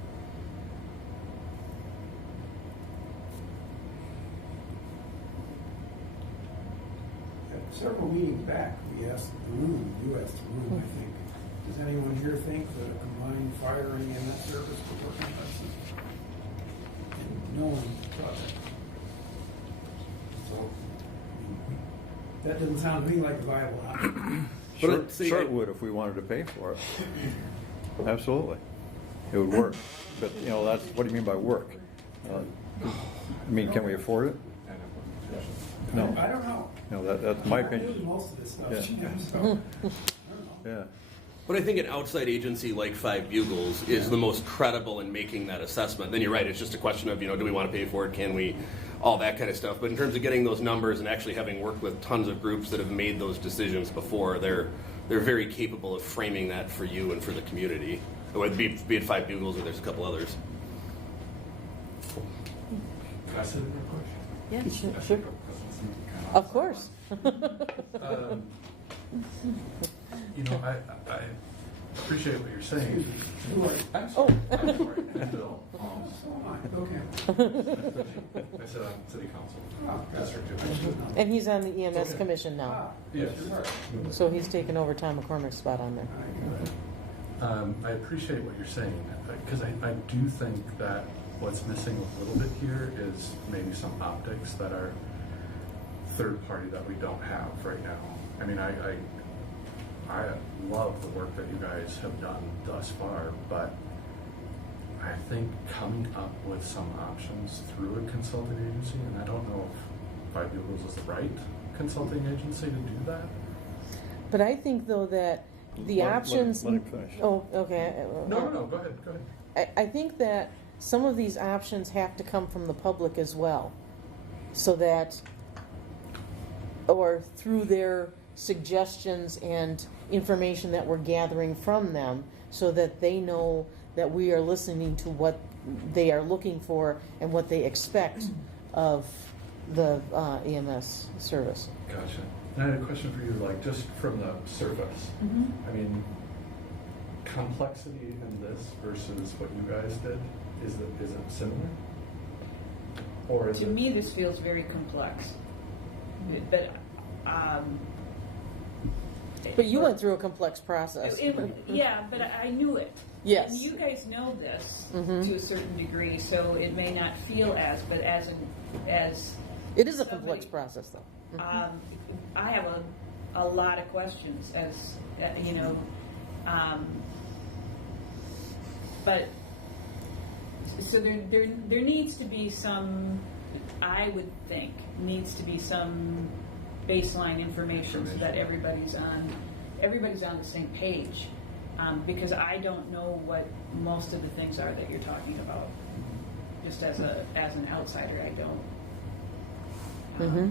Several meetings back, we asked the room, you asked the room, I think, does anyone here think that a combined fire and EMS service would work in Hudson? And no one thought that. So, that doesn't sound to me like a viable option. Sure it would if we wanted to pay for it. Absolutely. It would work. But, that's, what do you mean by work? Can we afford it? No. I don't know. That's my opinion. Most of this stuff. Yeah. So, I don't know. Yeah. But I think an outside agency like 5 Bugles is the most credible in making that assessment. Then you're right, it's just a question of, do we want to pay for it? Can we? All that kind of stuff. But in terms of getting those numbers and actually having worked with tons of groups that have made those decisions before, they're very capable of framing that for you and for the community. Be it 5 Bugles or there's a couple others. Can I say a question? Yeah, sure. Of course. I appreciate what you're saying. I'm sorry. I'm sorry. I'm Bill. Okay. I said I'm city council. District 2. And he's on the EMS commission now. Yes. So he's taken over Tom McCormick's spot on there. I appreciate what you're saying, because I do think that what's missing a little bit here is maybe some optics that are third party that we don't have right now. I love the work that you guys have done thus far, but I think coming up with some options through a consulting agency, and I don't know if 5 Bugles is the right consulting agency to do that. But I think, though, that the options... Let him finish. Oh, okay. No, go ahead. I think that some of these options have to come from the public as well, so that, or through their suggestions and information that we're gathering from them, so that they know that we are listening to what they are looking for and what they expect of the EMS service. Gotcha. And I had a question for you, just from the surface. Mm-hmm. Complexity in this versus what you guys did, is it similar? Or is To me, this feels very complex. But you went through a complex process. Yeah, but I knew it. Yes. And you guys know this Mm-hmm. to a certain degree, so it may not feel but as it is a complex process, though. I have a lot of questions but so there needs to be some, I would think, some baseline information so that everybody's on the same page, because I don't know what most of the things are that you're talking about. Just as an outsider, I don't. Mm-hmm.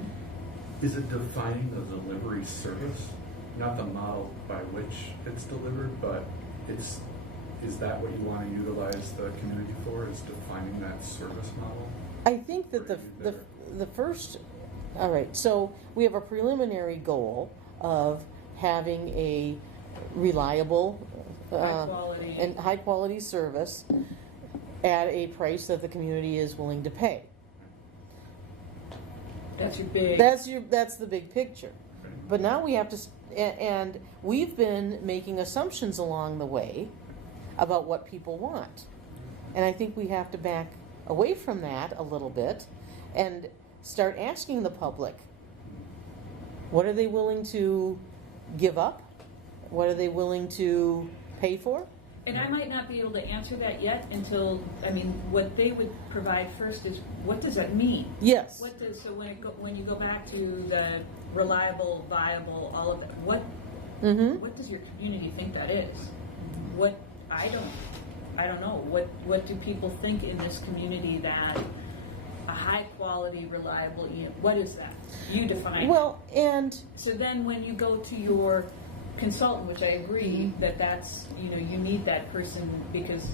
Is it defining the delivery service, not the model by which it's delivered, but is that what you want to utilize the community for? Is defining that service model? I think that the first, all right, so we have a preliminary goal of having a reliable and high quality service at a price that the community is willing to pay. That's your big. That's the big picture. But now we have to, and we've been making assumptions along the way about what people want, and I think we have to back away from that a little bit and start asking the public, what are they willing to give up? What are they willing to pay for? And I might not be able to answer that yet until, I mean, what they would provide first is, what does that mean? Yes. What does, so when you go back to the reliable, viable, all of that, what does your community think that is? What, I don't know. What do people think in this community that a high quality, reliable, what is that? You define it. Well, and so then when you go to your consultant, which I agree that's, you need that person, because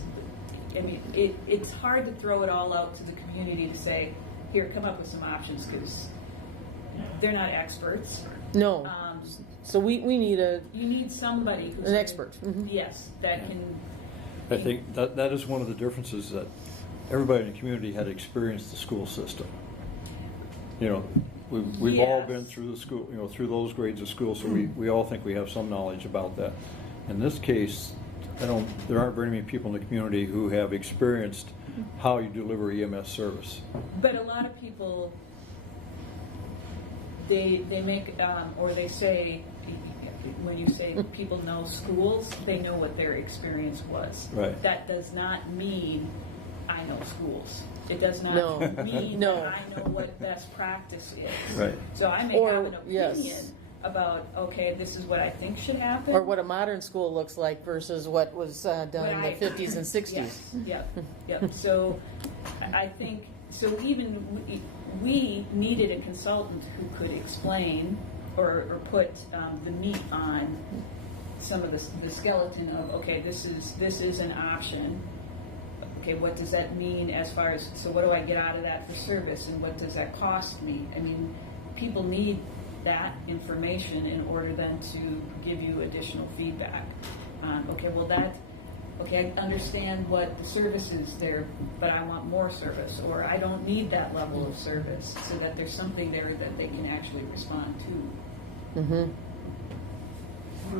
I mean it's hard to throw it all out to the community to say, here, come up with some options, because they're not experts. No. So we need you need somebody who's an expert. Yes, that can. I think that is one of the differences, that everybody in the community had experienced the school system. We've all been through the school, through those grades of school, so we all think we have some knowledge about that. In this case, there aren't very many people in the community who have experienced how you deliver EMS service. But a lot of people, they make, or they say, when you say people know schools, they know what their experience was. Right. That does not mean I know schools. It does not mean No. that I know what best practice is. Right. So I may have an opinion about, okay, this is what I think should happen. Or what a modern school looks like versus what was done in the 50s and 60s. Yes. Yep. So I think, so even we needed a consultant who could explain or put the meat on some of the skeleton of, okay, this is an option. Okay, what does that mean as far as, so what do I get out of that for service, and what does that cost me? I mean, people need that information in order then to give you additional feedback. I understand what the service is there, but I want more service, or I don't need that level of service, so that there's something there that they can actually respond to. One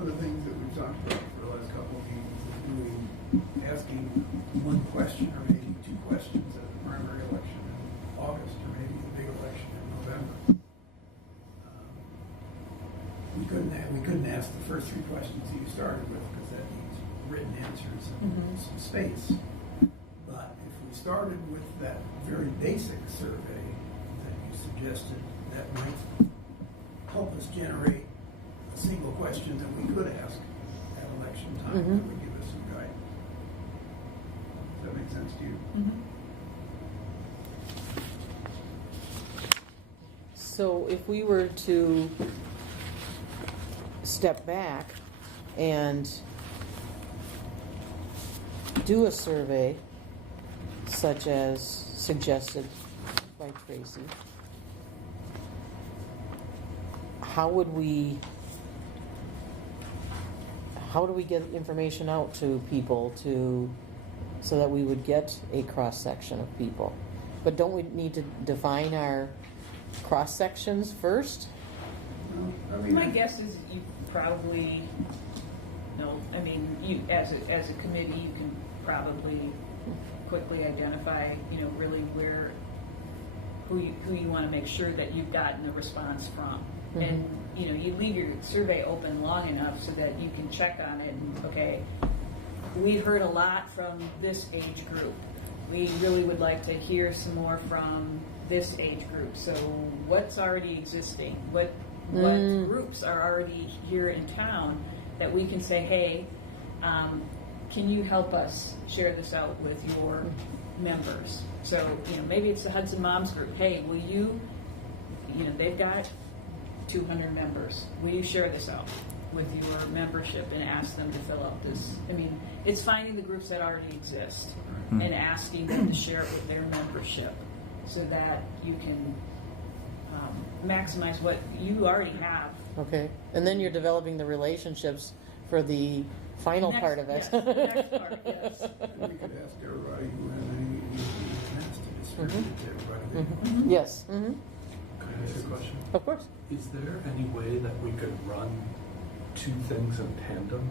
of the things that we've talked about for the last couple of meetings is doing, asking one question or maybe two questions at the primary election in August, or maybe the big election in November. We couldn't ask the first three questions that you started with, because that needs written answers and some space. But if we started with that very basic survey that you suggested, that might help us generate a single question that we could ask at election time that would give us some guidance. Does that make sense to you? So if we were to step back and do a survey such as suggested by Tracy, how do we get information out to people so that we would get a cross section of people? But don't we need to define our cross sections first? My guess is you probably know. I mean, you as a committee, you can probably quickly identify, really who you want to make sure that you've gotten a response from. And you leave your survey open long enough so that you can check on it. And, okay, we heard a lot from this age group. We really would like to hear some more from this age group. So what's already existing? What groups are already here in town that we can say, hey, can you help us share this out with your members? So, maybe it's the Hudson Moms group. Hey, will you, they've got 200 members. Will you share this out with your membership and ask them to fill out this? I mean, it's finding the groups that already exist and asking them to share it with their membership so that you can maximize what you already have. Okay. And then you're developing the relationships for the final part of it. Yes, next part, yes. We could ask everybody who has any EMS to distribute it to everybody. Yes. Can I ask a question? Of course. Is there any way that we could run two things in tandem?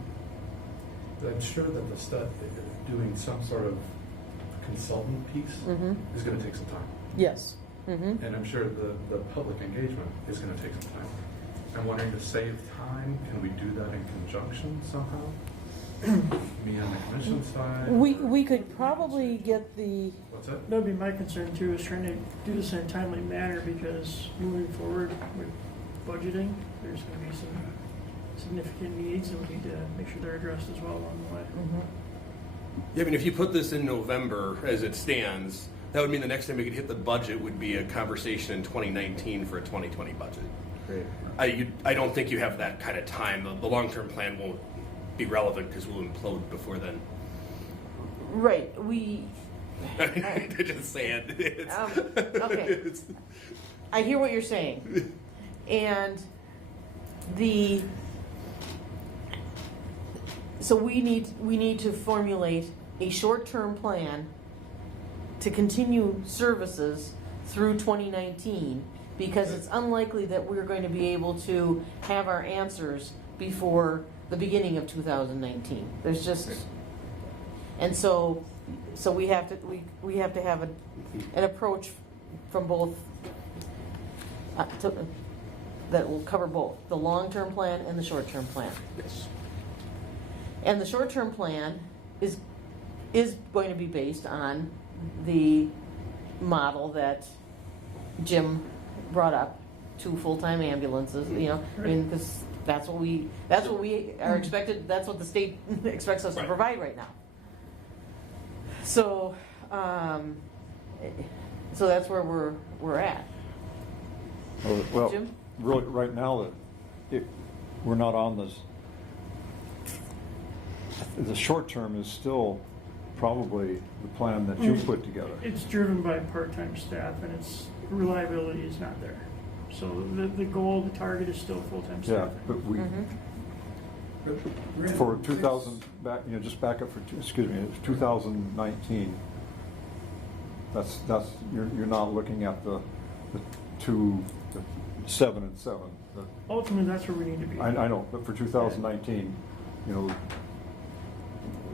I'm sure that doing some sort of consultant piece is going to take some time. Yes. And I'm sure the public engagement is going to take some time. I'm wondering, to save time, can we do that in conjunction somehow? Me on the commission side? We could probably get the, What's that? That would be my concern too, is trying to do this in a timely manner, because moving forward with budgeting, there's going to be some significant needs, and we need to make sure they're addressed as well along the way. Yeah, I mean, if you put this in November as it stands, that would mean the next time we could hit the budget would be a conversation in 2019 for a 2020 budget. Great. I don't think you have that kind of time. The long-term plan won't be relevant because we'll implode before then. right, I just saying. okay. I hear what you're saying. And so we need to formulate a short-term plan to continue services through 2019, because it's unlikely that we're going to be able to have our answers before the beginning of 2019. There's just, and so we have to have an approach from both that will cover both the long-term plan and the short-term plan. Yes. And the short-term plan is going to be based on the model that Jim brought up, 2 full-time ambulances. You know, I mean, because that's what we are expected. That's what the state expects us to provide right now. So, so that's where we're at. Well, Jim? really, right now, we're not on this. The short term is still probably the plan that you put together. It's driven by part-time staff, and its reliability is not there. So the goal, the target is still full-time staff. Yeah, but we, for 2000, just back up for, 2019, that's, you're not looking at the 7 and 7. Ultimately, that's where we need to be. I know, but for 2019,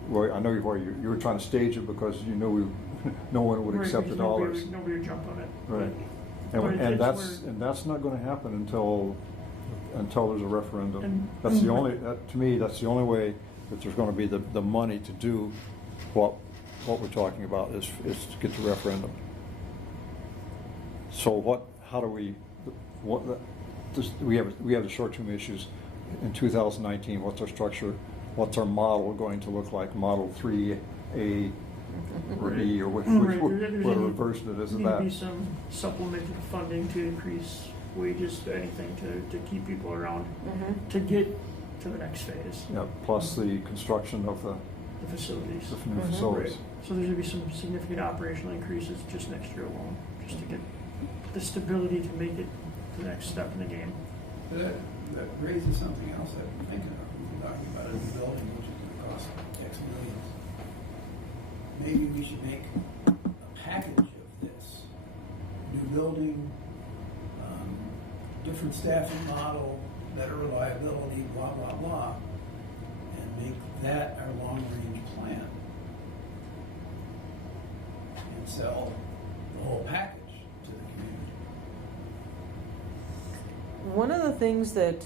well, I know you were trying to stage it because you knew no one would accept the dollars. Nobody would jump on it. Right. And that's not going to happen until there's a referendum. That's the only, to me, that's the only way that there's going to be the money to do what we're talking about is to get the referendum. So how do we have the short-term issues in 2019. What's our structure? What's our model going to look like? Model 3A or E or whatever version it is of that. There need to be some supplemental funding to increase wages, anything to keep people around to get to the next phase. Yeah, plus the construction of the facilities. The new facilities. So there's going to be some significant operational increases just next year alone, just to get the stability to make it the next step in the game. That raises something else I've been thinking of. We've been talking about a new building, which is going to cost X millions. Maybe we should make a package of this. New building, different staffing model, better reliability, blah, blah, blah, and make that our long-range plan. And sell the whole package to the community. One of the things that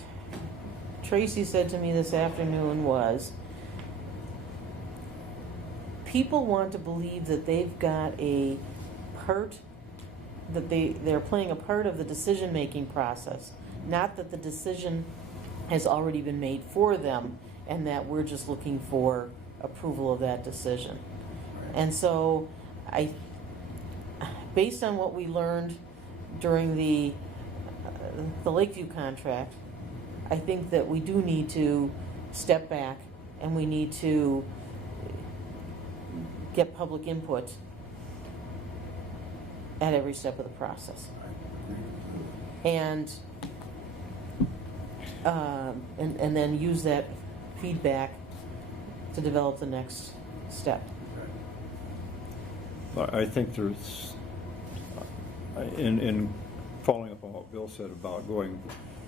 Tracy said to me this afternoon was, people want to believe that they've got a part, that they're playing a part of the decision-making process, not that the decision has already been made for them and that we're just looking for approval of that decision. And so based on what we learned during the Lakeview contract, I think that we do need to step back and we need to get public input at every step of the process. And then use that feedback to develop the next step. I think there's, in following up on what Bill said about going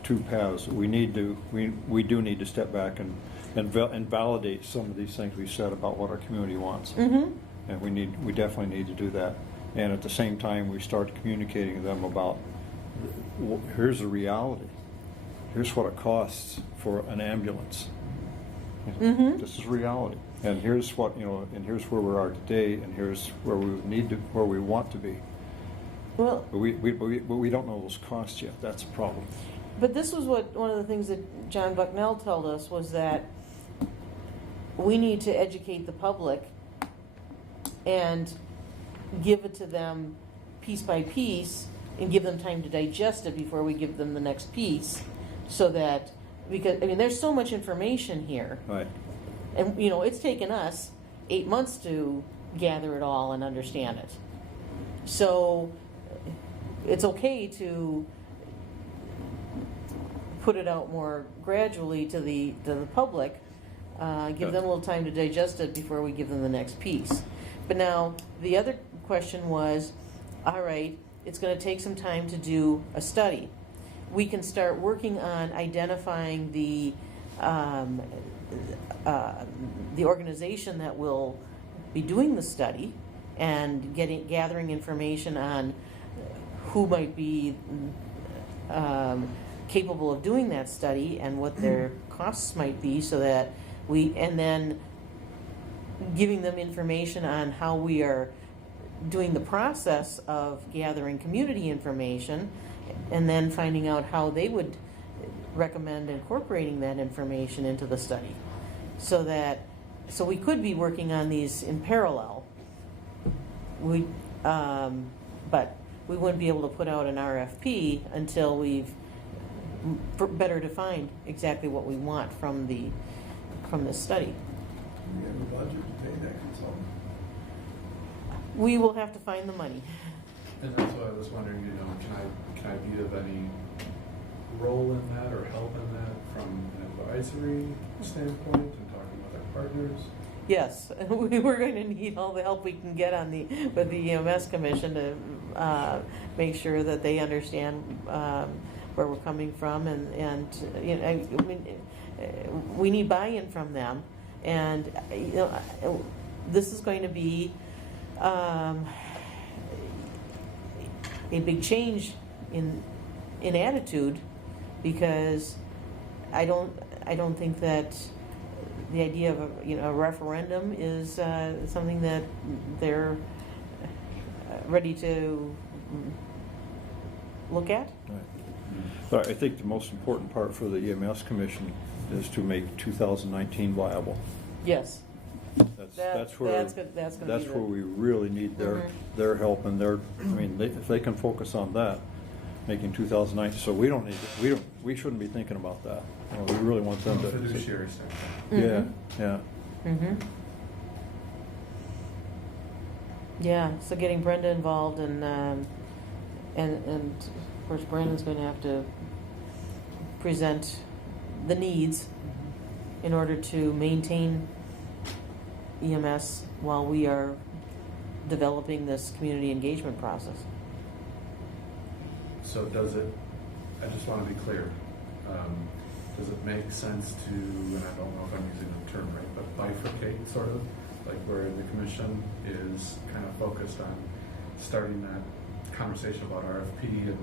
2 paths, we do need to step back and validate some of these things we said about what our community wants. And we definitely need to do that. And at the same time, we start communicating to them about, here's the reality. here's what it costs for an ambulance. Mhm. This is reality. And here's what, and here's where we are today, and here's where where we want to be. Well, But we don't know those costs yet. That's a problem. but this was one of the things that John Bucknell told us, was that we need to educate the public and give it to them piece by piece and give them time to digest it before we give them the next piece, so that, because there's so much information here, Right. and it's taken us 8 months to gather it all and understand it. So it's okay to put it out more gradually to the public, give them a little time to digest it before we give them the next piece. But now the other question was, all right, it's going to take some time to do a study. We can start working on identifying the organization that will be doing the study and gathering information on who might be capable of doing that study and what their costs might be, so that and then giving them information on how we are doing the process of gathering community information, and then finding out how they would recommend incorporating that information into the study, so we could be working on these in parallel. But we wouldn't be able to put out an RFP until we've better defined exactly what we want from the study. Do we have a budget to pay that consultant? We will have to find the money. And that's why I was wondering, can I be of any role in that or help in that from an advisory standpoint and talking with our partners? Yes, we're going to need all the help we can get with the EMS Commission to make sure that they understand where we're coming from, and we need buy-in from them, and this is going to be a big change in attitude, because I don't think that the idea of a referendum is something that they're ready to look at. Right. But I think the most important part for the EMS Commission is to make 2019 viable. Yes. That's where we really need their help, and if they can focus on that, making 2019. So we shouldn't be thinking about that. We really want them to. Fiduciary standpoint. Yeah. Mm-hmm. Yeah. So getting Brenda involved, and of course Brandon's going to have to present the needs in order to maintain EMS while we are developing this community engagement process. So I just want to be clear, does it make sense to, and I don't know if I'm using the term right, but bifurcate sort of, like where the commission is kind of focused on starting that conversation about RFP and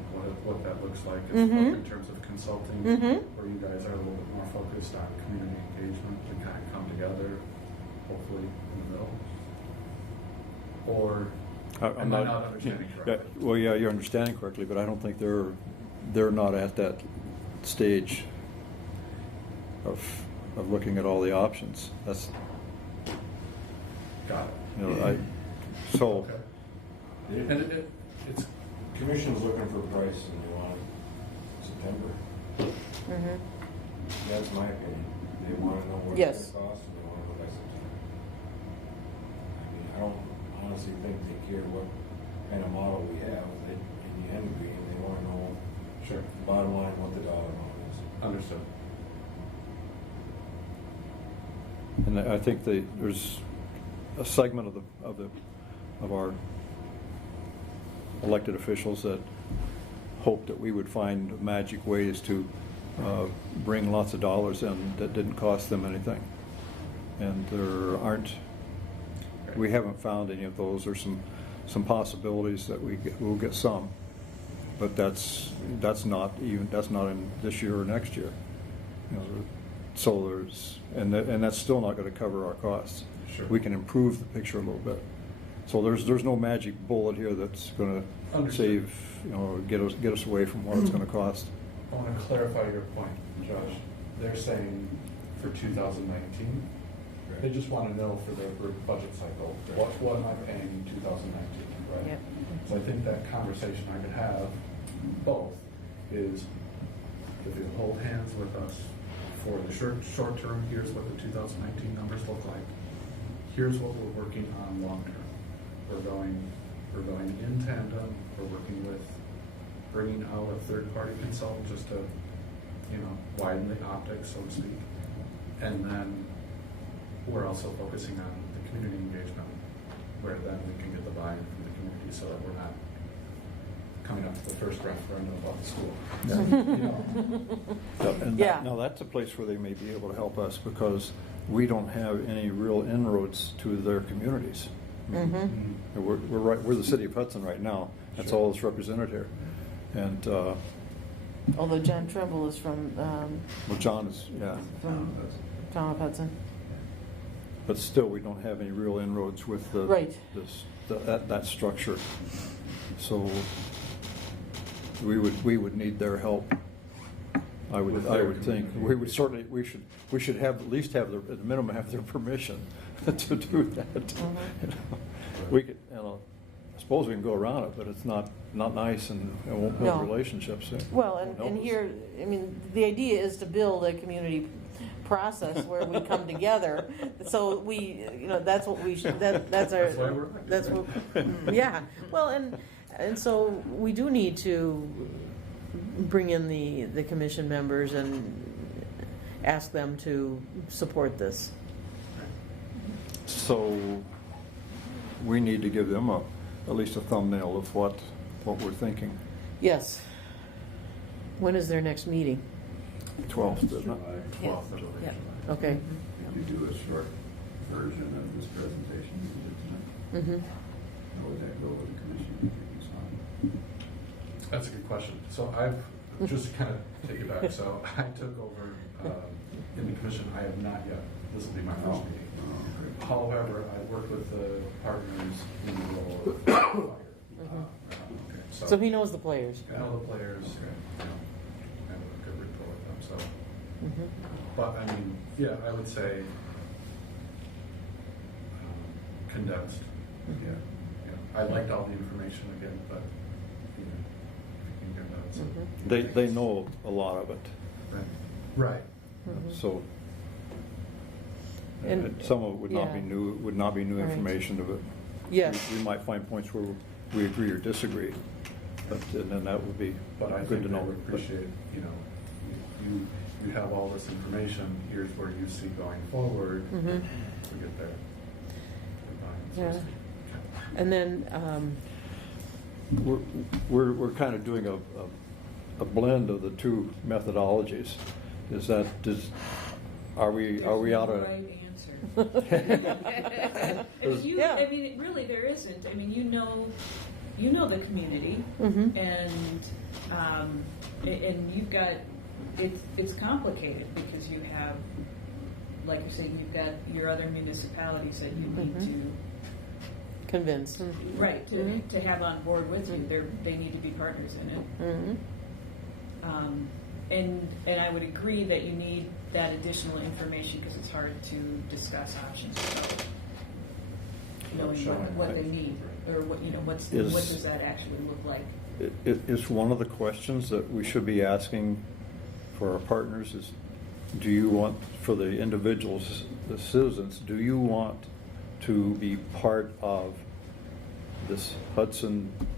what that looks like in terms of consulting, where you guys are a little bit more focused on community engagement to kind of come together, hopefully in the middle? Or am I not understanding correctly? Well, yeah, you're understanding correctly, but I don't think they're not at that stage of looking at all the options. That's got it. Okay. And it's commission's looking for price, and they want it September. That's my opinion. They want to know what it's going to cost, and they want to know by September. I don't honestly think they care what kind of model we have. In the end game, they want to know the bottom line, what the dollar amount is. Understood. And I think there's a segment of our elected officials that hoped that we would find magic ways to bring lots of dollars in that didn't cost them anything. And we haven't found any of those. There's some possibilities that we'll get some, but that's not in this year or next year. You know, so and that's still not going to cover our costs. Sure. We can improve the picture a little bit. So there's no magic bullet here that's going to save, you know, get us away from what it's going to cost. I want to clarify your point, Josh. They're saying for 2019, they just want to know for their budget cycle, what am I paying in 2019, right? Yep. So I think that conversation I could have both is if you hold hands with us for the short term, here's what the 2019 numbers look like. Here's what we're working on long term. We're going in tandem. We're working with bringing out a third party consultant just to, you know, widen the optics, so to speak. And then we're also focusing on the community engagement, where then we can get the buy-in from the community so that we're not coming up to the first referendum about the school. Now that's a place where they may be able to help us because we don't have any real inroads to their communities. Mm-hmm. We're the city of Hudson right now. That's all that's represented here. And although John Trumbull is from well, John is from Town of Hudson. But still, we don't have any real inroads with that structure. So we would need their help. I would think we should have at least have at the minimum have their permission to do that. Mm-hmm. You know, we could, you know, I suppose we can go around it, but it's not nice and it won't build relationships. Well, and here, I mean, the idea is to build a community process where we come together. So we, you know, that's what we should. That's our. That's what. Yeah. Well, and so we do need to bring in the commission members and ask them to support this. So we need to give them at least a thumbnail of what we're thinking. Yes. When is their next meeting? 12th, isn't it? July 12th. Yeah. Okay. If you do a short version of this presentation you did tonight, how would that go with the commission meetings on? That's a good question. So I've just kind of take it back. So I took over in the commission. I have not yet. This will be my first meeting. However, I worked with the partners in the role of fire. So he knows the players. I know the players. I have a good rapport with them. So, but I mean, yeah, I would say condensed. Yeah. I liked all the information again, but you know, you can get that. They know a lot of it. Right. So. And some of it would not be new information to it. Yes. We might find points where we agree or disagree, and then that would be good to know. I would appreciate, you know, you have all this information. Here's where you see going forward. We get there. Yeah. And then we're kind of doing a blend of the two methodologies. Are we out of? I mean, really, there isn't. I mean, you know the community, and you've got it's complicated because you have, like you're saying, you've got your other municipalities that you need to convince, right, to have on board with you. They need to be partners in it. And I would agree that you need that additional information because it's hard to discuss options without knowing what they need or what what does that actually look like. It's one of the questions that we should be asking for our partners is, do you want, for the individuals, the citizens, do you want to be part of this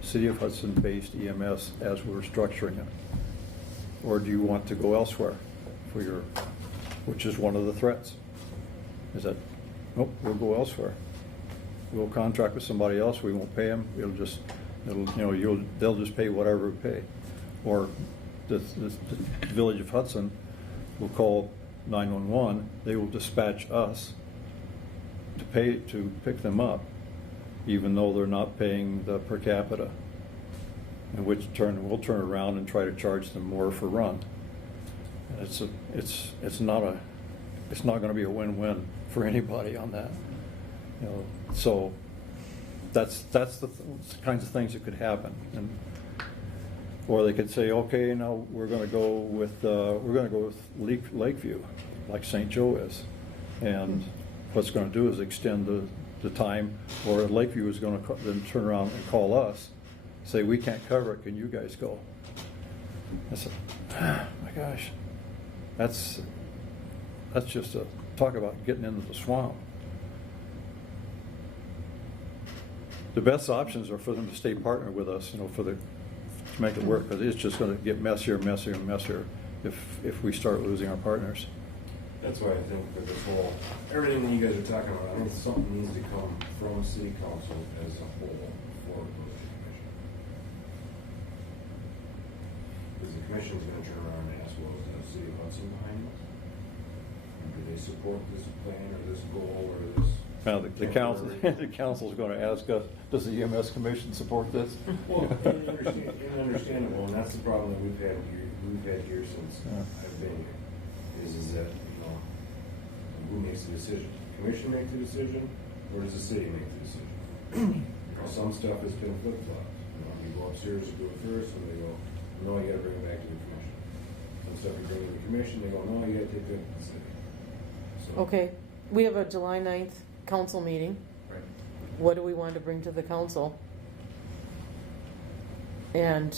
City of Hudson based EMS as we're structuring it? Or do you want to go elsewhere for which is one of the threats? Is that, nope, we'll go elsewhere. We'll contract with somebody else. We won't pay them. They'll just pay whatever we pay. Or the Village of Hudson will call 911. They will dispatch us to pick them up, even though they're not paying the per capita. in which turn we'll turn around and try to charge them more for run. And it's not going to be a win-win for anybody on that. You know, so that's the kinds of things that could happen. Or they could say, okay, now we're going to go with Lakeview, like St. Joe is, and what's going to do is extend the time. Or Lakeview is going to then turn around and call us, say we can't cover it. Can you guys go? I said, oh my gosh, that's just a talk about getting into the swamp. The best options are for them to stay partner with us, you know, to make it work, because it's just going to get messier and messier and messier if we start losing our partners. That's why I think that this whole, everything that you guys are talking about, I think something needs to come from city council as a whole for the commission. Because the commission's going to turn around and ask, well, is the city of Hudson behind us? Do they support this plan or this goal or this? Now, the council's going to ask us, does the EMS commission support this? Well, understandable, and that's the problem that we've had here since I've been here, is that, you know, who makes the decision? The commission make the decision, or does the city make the decision? You know, some stuff has been flip-flopped. You know, you go upstairs to do it first, and they go, no, you gotta bring it back to the commission. Some stuff you bring to the commission, they go, no, you gotta take it to the city. So, Okay, we have a July 9th council meeting. right. What do we want to bring to the council? And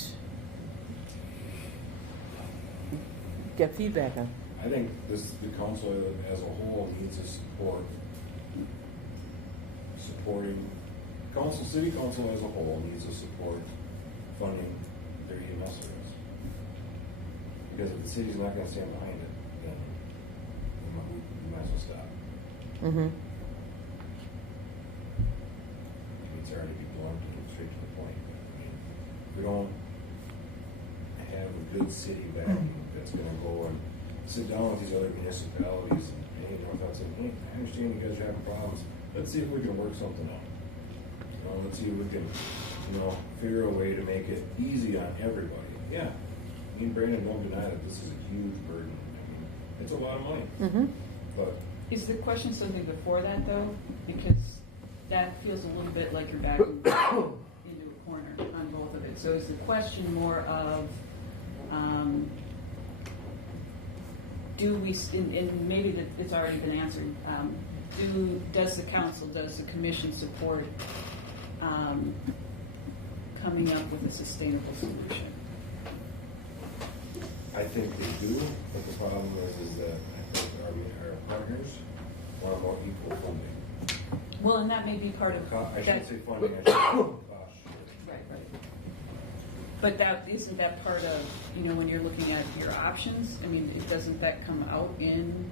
get feedback on. I think the council as a whole needs to city council as a whole needs to support funding their EMS service. Because if the city's not going to stand behind it, then we might as well stop. Mm-hmm. It's already be blunt and straight to the point. I mean, we don't have a good city backing that's going to go and sit down with these other municipalities and, hey, North Hudson, hey, I understand you guys are having problems. Let's see if we can work something out. You know, let's see if we can, you know, figure a way to make it easy on everybody. Yeah, me and Brandon don't deny that this is a huge burden. I mean, it's a lot of money. Mm-hmm. But Is the question something before that, though? Because that feels a little bit like you're backing into a corner on both of it. So is the question more of, do we, and maybe that it's already been answered, does the commission support coming up with a sustainable solution? I think they do, but the problem is that I think our partners want more equal funding. Well, and that may be part of I that. shouldn't say funding, I should say cost share. Right. But that isn't that part of, you know, when you're looking at your options, I mean, doesn't that come out in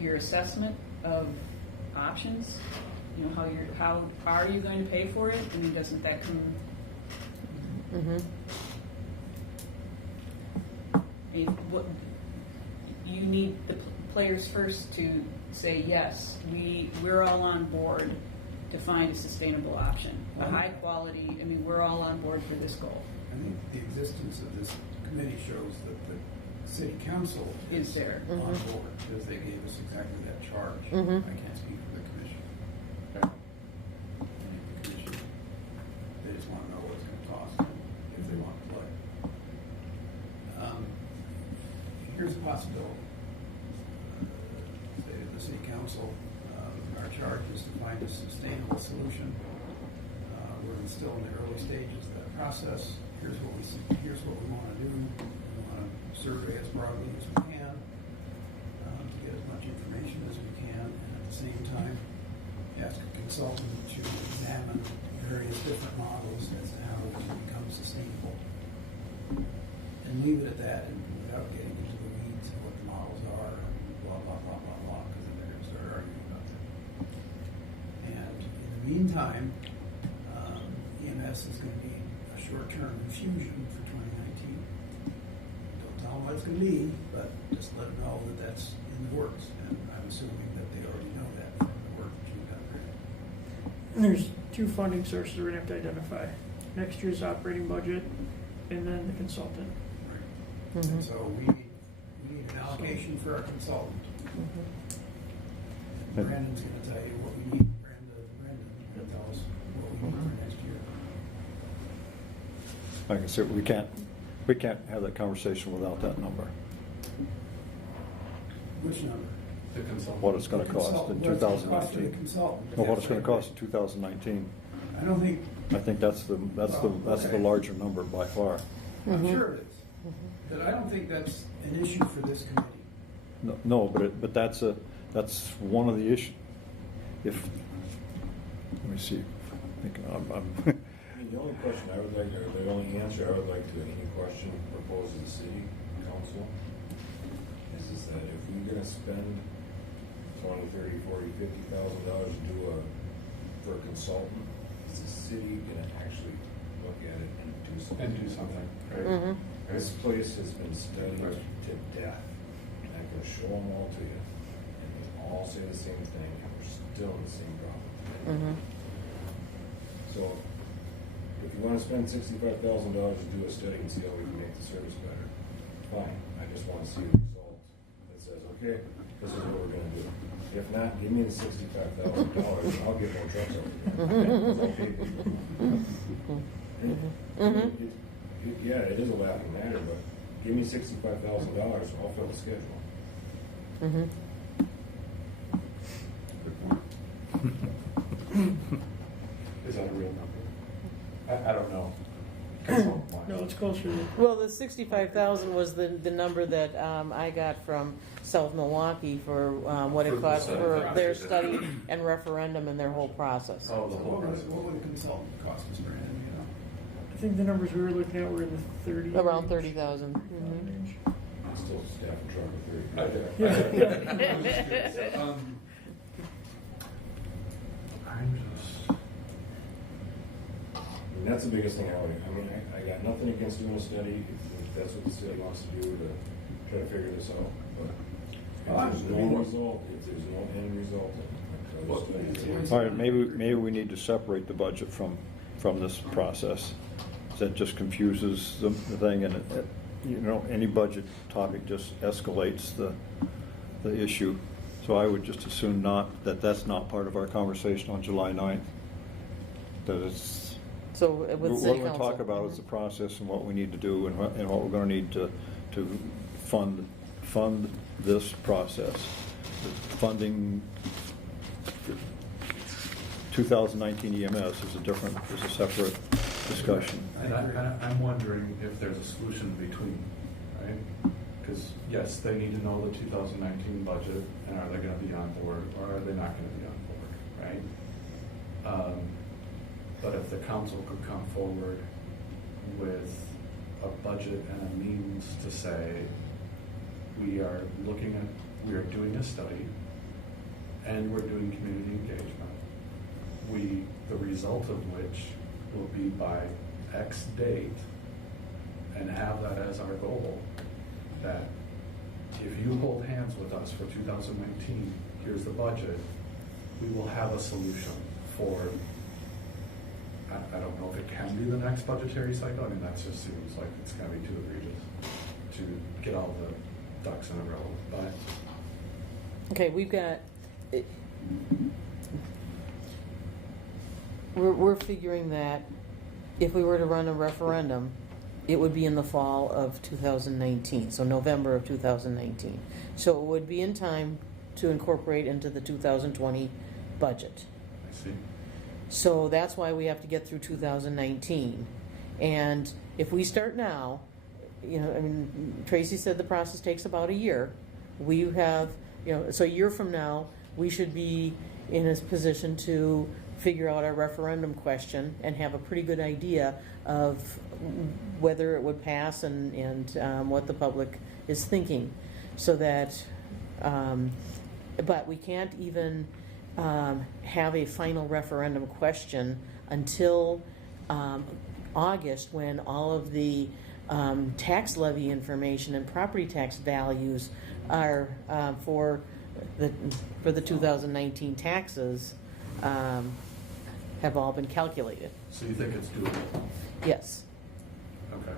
your assessment of options? You know, how are you going to pay for it? I mean, doesn't that come? Mm-hmm. I mean, what you need the players first to say yes, we're all on board to find a sustainable option, a high quality. I mean, we're all on board for this goal. I think the existence of this committee shows that the city council Is there. on Mm-hmm. board, because they gave us exactly that charge. Mm-hmm. I can't speak for the commission. I think the commission, they just want to know what it's going to cost them if they want to play. Here's a possibility. Say to the city council, our charge is to find a sustainable solution. We're still in the early stages of that process. Here's what we want to do. We want to survey as broadly as we can to get as much information as we can, and at the same time ask a consultant to examine various different models as to how it can become sustainable. And leave it at that, and without getting into the weeds of what the models are, blah blah blah blah blah, because then they're going to start arguing about that. And in the meantime, EMS is going to be a short-term infusion for 2019. Don't tell them what it's going to be, but just let them know that that's in the works. And I'm assuming that they already know that from the work that you've done. And there's two funding sources we're going to have to identify. next year's operating budget, and then the consultant. Right. And so we need an allocation for our consultant. And Brandon's gonna tell you what we need. Brandon will tell us what we need for next year. Like I said, we can't have that conversation without that number. Which number? The consultant. What it's gonna cost in 2019. The consultant. Or what it's gonna cost in 2019. I don't think, I think that's the larger number by far. I'm sure it is. But I don't think that's an issue for this committee. No, but that's one of the issues. Let me see. Thinking I mean, the only question I would like, or the only answer I would like to any question proposed to the city council is that if we're gonna spend $20,000, $30,000, $40,000, $50,000 for a consultant, is the city gonna actually look at it and do something? Right? This place has been studied to death, and I can show them all to you, and they all say the same thing, and we're still in the same problem. So, if you want to spend $65,000 to do a study and see how we can make the service better, fine. I just want to see the result that says, okay, this is what we're going to do. If not, give me the $65,000, I'll get more trucks over there. Yeah, it is a laughing matter, but give me $65,000, I'll fill the schedule. Is that a real number? I don't know. No, it's closer to. Well, the 65,000 was the number that I got from South Milwaukee for what it cost for their study and referendum and their whole process. Oh, what would a consultant cost us, Brandon, you know? I think the numbers we were looking at were in the 30. Around 30,000. It's still staff and truck with 30. And that's the biggest thing I got nothing against doing a study if that's what the city wants to do to try to figure this out. But if there's no result, if there's no end result, all right, maybe we need to separate the budget from this process. That just confuses the thing, and any budget topic just escalates the issue. So I would just assume that's not part of our conversation on July 9th. That it's. So with what we talk about is the process and what we need to do and what we're going to need to fund this process. Funding 2019 EMS is a separate discussion. And I'm wondering if there's a solution between, right? Because yes, they need to know the 2019 budget, and are they going to be on board or are they not going to be on board, right? But if the council could come forward with a budget and a means to say, we are doing a study and we're doing community engagement, the result of which will be by X date, and have that as our goal, that if you hold hands with us for 2019, here's the budget, we will have a solution for, I don't know if it can be the next budgetary cycle. I mean, that just seems like it's going to be too egregious to get all the ducks in a row. But okay, we've got. We're figuring that if we were to run a referendum, it would be in the fall of 2019, so November of 2019. So it would be in time to incorporate into the 2020 budget. I see. So that's why we have to get through 2019. And if we start now, Tracy said the process takes about a year. We have, so a year from now, we should be in a position to figure out our referendum question and have a pretty good idea of whether it would pass and what the public is thinking. So that, but we can't even have a final referendum question until August, when all of the tax levy information and property tax values are for the 2019 taxes have all been calculated. So you think it's doable? Yes. Okay.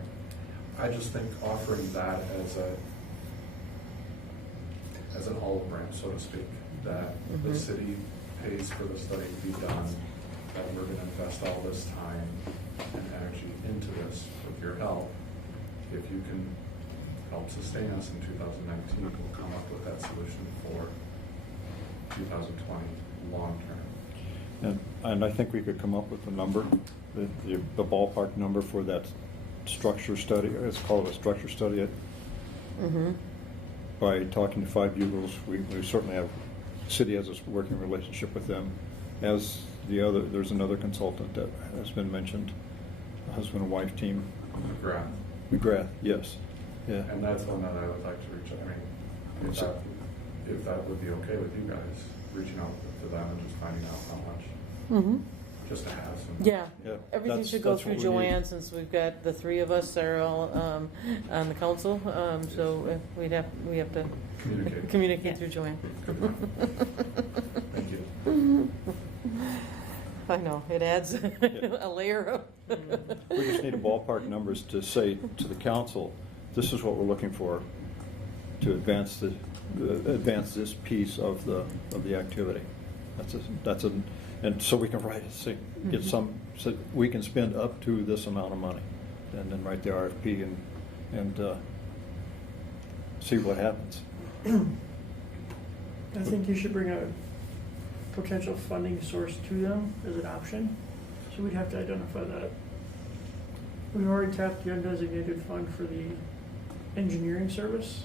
I just think offering that as an olive branch, so to speak, that the city pays for the study to be done, that we're going to invest all this time and energy into this with your help. If you can help sustain us in 2019, we'll come up with that solution for 2020 long term. And I think we could come up with a number, the ballpark number for that structure study. Let's call it a structure study. By talking to Five Bugles, we certainly have, city has a working relationship with them. As there's another consultant that has been mentioned, a husband and wife team. McGrath, yes. Yeah. And that's one that I would like to reach out. I mean, if that would be okay with you guys, reaching out to them and just finding out how much. Just to have some. Yeah. Everything should go through Joanne, since we've got the three of us are all on the council. So we have to communicate through Joanne. Thank you. I know, it adds a layer of. We just need ballpark numbers to say to the council, this is what we're looking for to advance this piece of the activity. And so we can write it, say, get some, so we can spend up to this amount of money, and then write the RFP and see what happens. I think you should bring a potential funding source to them as an option. So we'd have to identify that. We've already tapped the undesignated fund for the engineering service.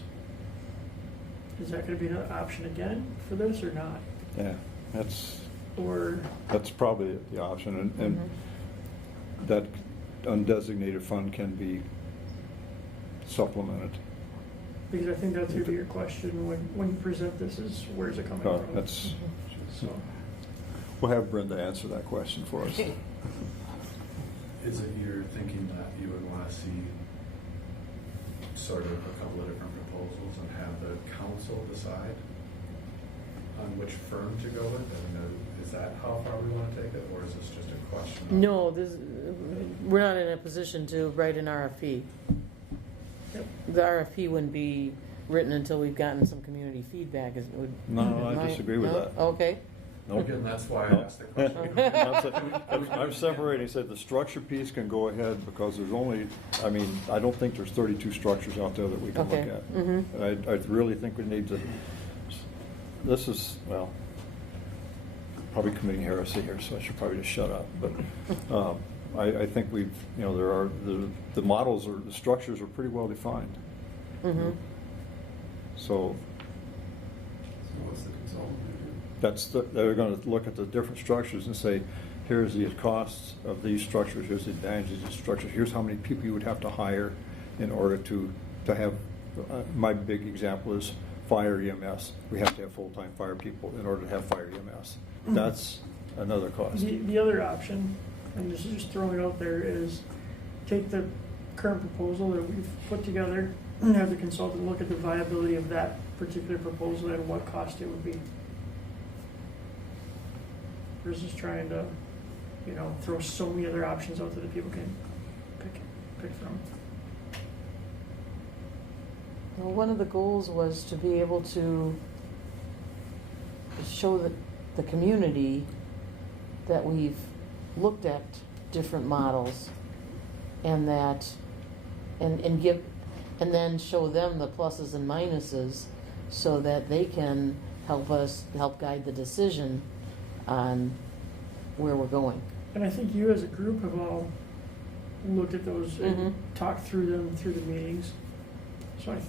Is that going to be an option again for this or not? Yeah, that's probably the option, and that undesignated fund can be supplemented. Because I think that's going to be your question when you present this, is where's it coming from? That's, we'll have Brenda answer that question for us. Is it your thinking that you would want to see sort of a couple of different proposals and have the council decide on which firm to go with? I mean, is that how far we want to take it, or is this just a question? No, we're not in a position to write an RFP. The RFP wouldn't be written until we've gotten some community feedback. No, I disagree with that. Okay. Nope. Again, that's why I asked the question. I'm separating. Said the structure piece can go ahead because there's only. I mean, I don't think there's 32 structures out there that we can look at. I really think we need to. This is probably committing heresy here, so I should probably just shut up. But I think we've. There are the models or the structures are pretty well defined. So what's the consultant? They're going to look at the different structures and say, here's the costs of these structures, here's the advantages of these structures, here's how many people you would have to hire in order to have, my big example is fire EMS. We have to have full-time fire people in order to have fire EMS. That's another cost. The other option, and this is just throwing it out there, is take the current proposal that we've put together and have the consultant look at the viability of that particular proposal and what cost it would be. Versus trying to, throw so many other options out there that people can pick from. Well, one of the goals was to be able to show the community that we've looked at different models, and then show them the pluses and minuses, so that they can help guide the decision on where we're going. And I think you as a group have all looked at those and talked through them through the meetings. So I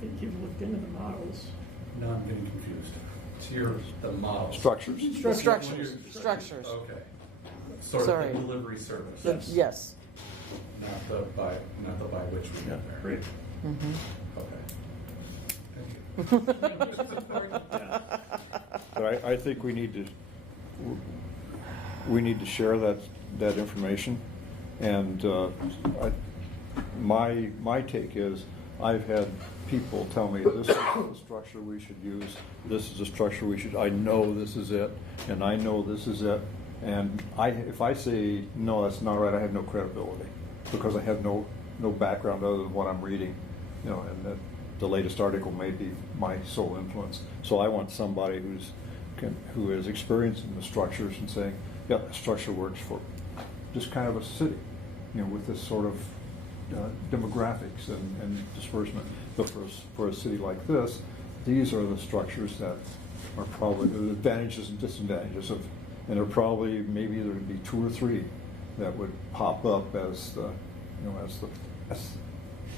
think you've looked into the models. No, I'm getting confused. So the models. Structures. Structures. Okay. Sort of the delivery service. Yes. Not the by which we get there. Great. Okay. Thank you. But I think we need to share that information, and my take is I've had people tell me this is the structure we should use, this is the structure we should. I know this is it, and I know this is it, And if I say, no, that's not right, I have no credibility, because I have no background other than what I'm reading, and the latest article may be my sole influence. So I want somebody who is experienced in the structures and saying, yeah, the structure works for just kind of a city, with this sort of demographics and disbursement. But for a city like this, these are the structures that are probably the advantages and disadvantages of, and there probably maybe there would be 2 or 3 that would pop up as the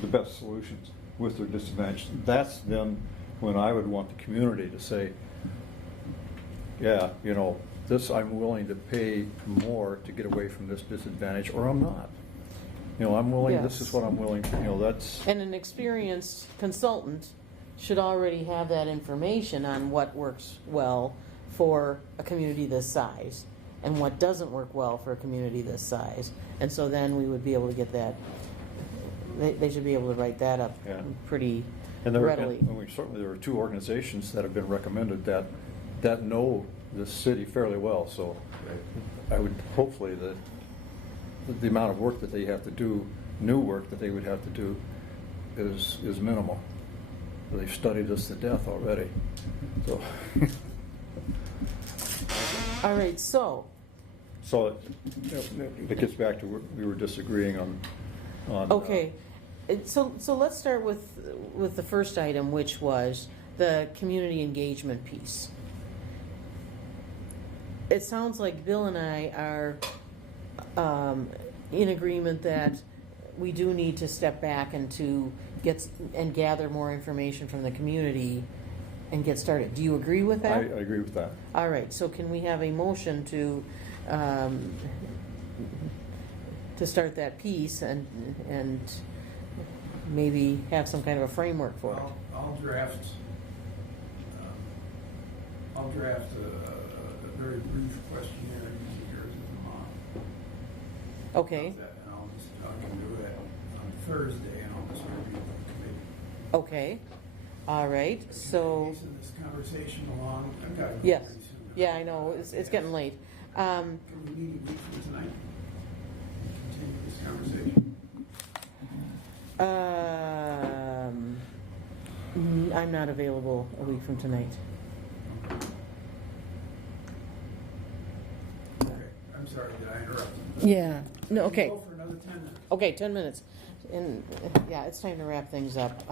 best solutions with their disadvantages. That's then when I would want the community to say, yeah, this I'm willing to pay more to get away from this disadvantage, or I'm not. I'm willing. Yes. This is what I'm willing. That's. And an experienced consultant should already have that information on what works well for a community this size and what doesn't work well for a community this size. And so then we would be able to get that. They should be able to write that up pretty readily. And certainly there are 2 organizations that have been recommended that know this city fairly well. So I would hopefully that the amount of work that they have to do, new work that they would have to do, is minimal. They've studied us to death already. So. All right. So it gets back to we were disagreeing on. Okay. So let's start with the first item, which was the community engagement piece. It sounds like Bill and I are in agreement that we do need to step back and to gather more information from the community and get started. Do you agree with that? I agree with that. All right. So can we have a motion to start that piece and maybe have some kind of a framework for it? I'll draft a very brief questionnaire using yours as a model. Okay. And I can do it on Thursday, and I'll just review it with the committee. Okay. All right. So. Pacing this conversation along. I've got to go Yes. pretty soon. Yeah, I know. It's getting late. Can we meet a week from tonight? Continue this conversation. I'm not available a week from tonight. Okay. I'm sorry, did I interrupt? Yeah. No. Okay. Go for another 10 minutes. Okay. 10 minutes. And yeah, it's time to wrap things up.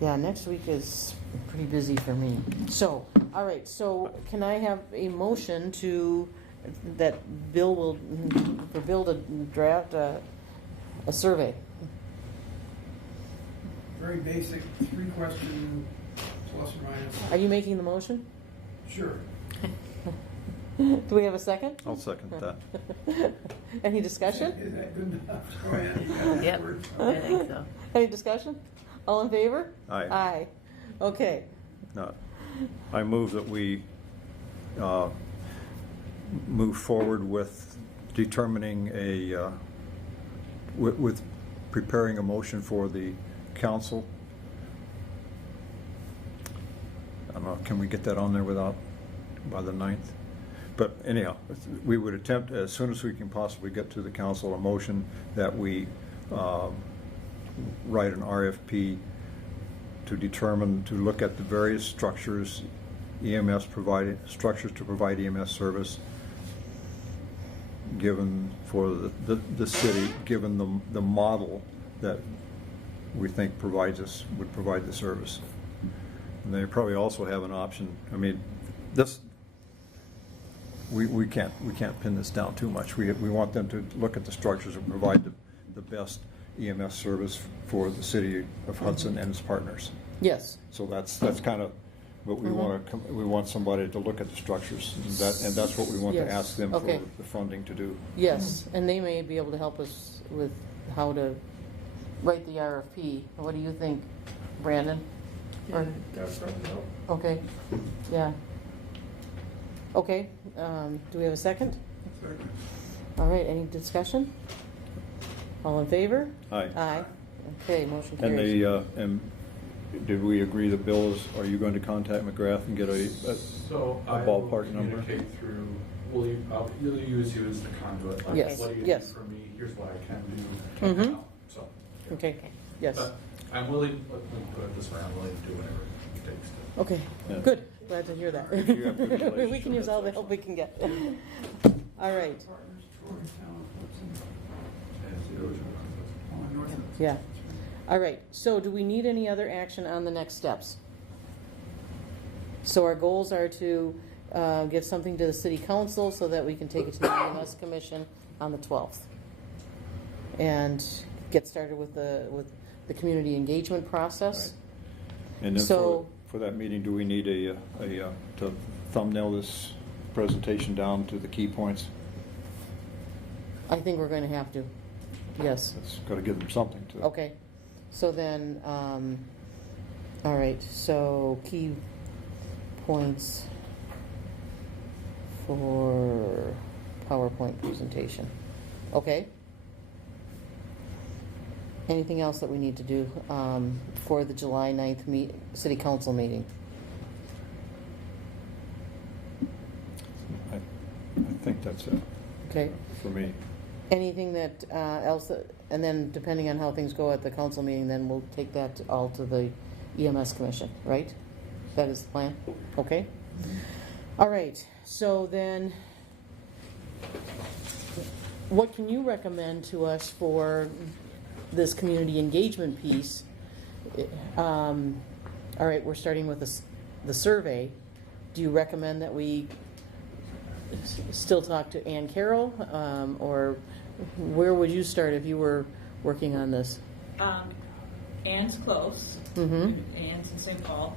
Yeah, next week is pretty busy for me. So, all right. So, can I have a motion that Bill to draft a survey? Very basic, 3-question, plus or minus. Are you making the motion? Sure. Do we have a second? I'll second that. Any discussion? Is that good enough? Go ahead. Yep, I think so. Any discussion? All in favor? Aye. Aye. Okay. No. I move that we move forward with determining with preparing a motion for the council. I don't know, can we get that on there by the 9th? But anyhow, we would attempt as soon as we can possibly get to the council a motion that we write an RFP to look at the various structures, structures to provide EMS service given for the city, given the model that we think would provide the service. And they probably also have an option. I mean, we can't pin this down too much. We want them to look at the structures and provide the best EMS service for the city of Hudson and its partners. Yes. So that's kind of what we want to. We want somebody to look at the structures, and that's what we want to ask them for the funding to do. Yes, and they may be able to help us with how to write the RFP. What do you think, Brandon? Yeah, that would probably help. Okay. Yeah. Okay. Do we have a second? Second. All right. Any discussion? All in favor? Aye. Aye. Okay. Motion And carries. did we agree that Bill is, are you going to contact McGrath and get a ballpark number? Communicate through, I'll use you as the conduit. Like, Yes. what do you Yes. need from me? Here's what I can do. Mhm. So, Okay, yes. but I'm willing, let me put it this way, I'm willing to do whatever it takes to. Okay, Yeah. good, glad to hear that. If you have good We can relationship, use all the that's help we can get. All right, Partners, Troy, Talent, Hudson. Oh, North. yeah. All right, so do we need any other action on the next steps? So our goals are to get something to the city council so that we can take it to the EMS commission on the 12th. And get started with the community engagement process. And then So- for that meeting, do we need to thumbnail this presentation down to the key points? I think we're going to have to, yes. That's got to give them something to. Okay, so then, all right, so key points for PowerPoint presentation. Okay. Anything else that we need to do for the July 9th city council meeting? I think that's it Okay. for me. Anything that else, and then depending on how things go at the council meeting, then we'll take that all to the EMS commission, right? That is the plan? Okay. All right, so then, what can you recommend to us for this community engagement piece? All right, we're starting with the survey. Do you recommend that we still talk to Ann Carroll, or where would you start if you were working on this? Ann's close. Mm-hmm. Ann's in St. Paul.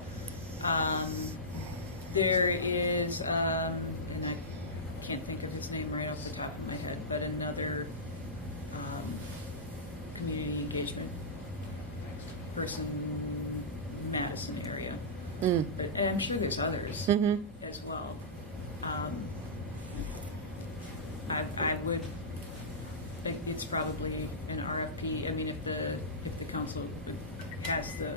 There is, and I can't think of his name right off the top of my head, but another community engagement person in Madison area. Mm. But and I'm sure there's others Mm-hmm. as well. I would think it's probably an RFP. I mean, if the council has the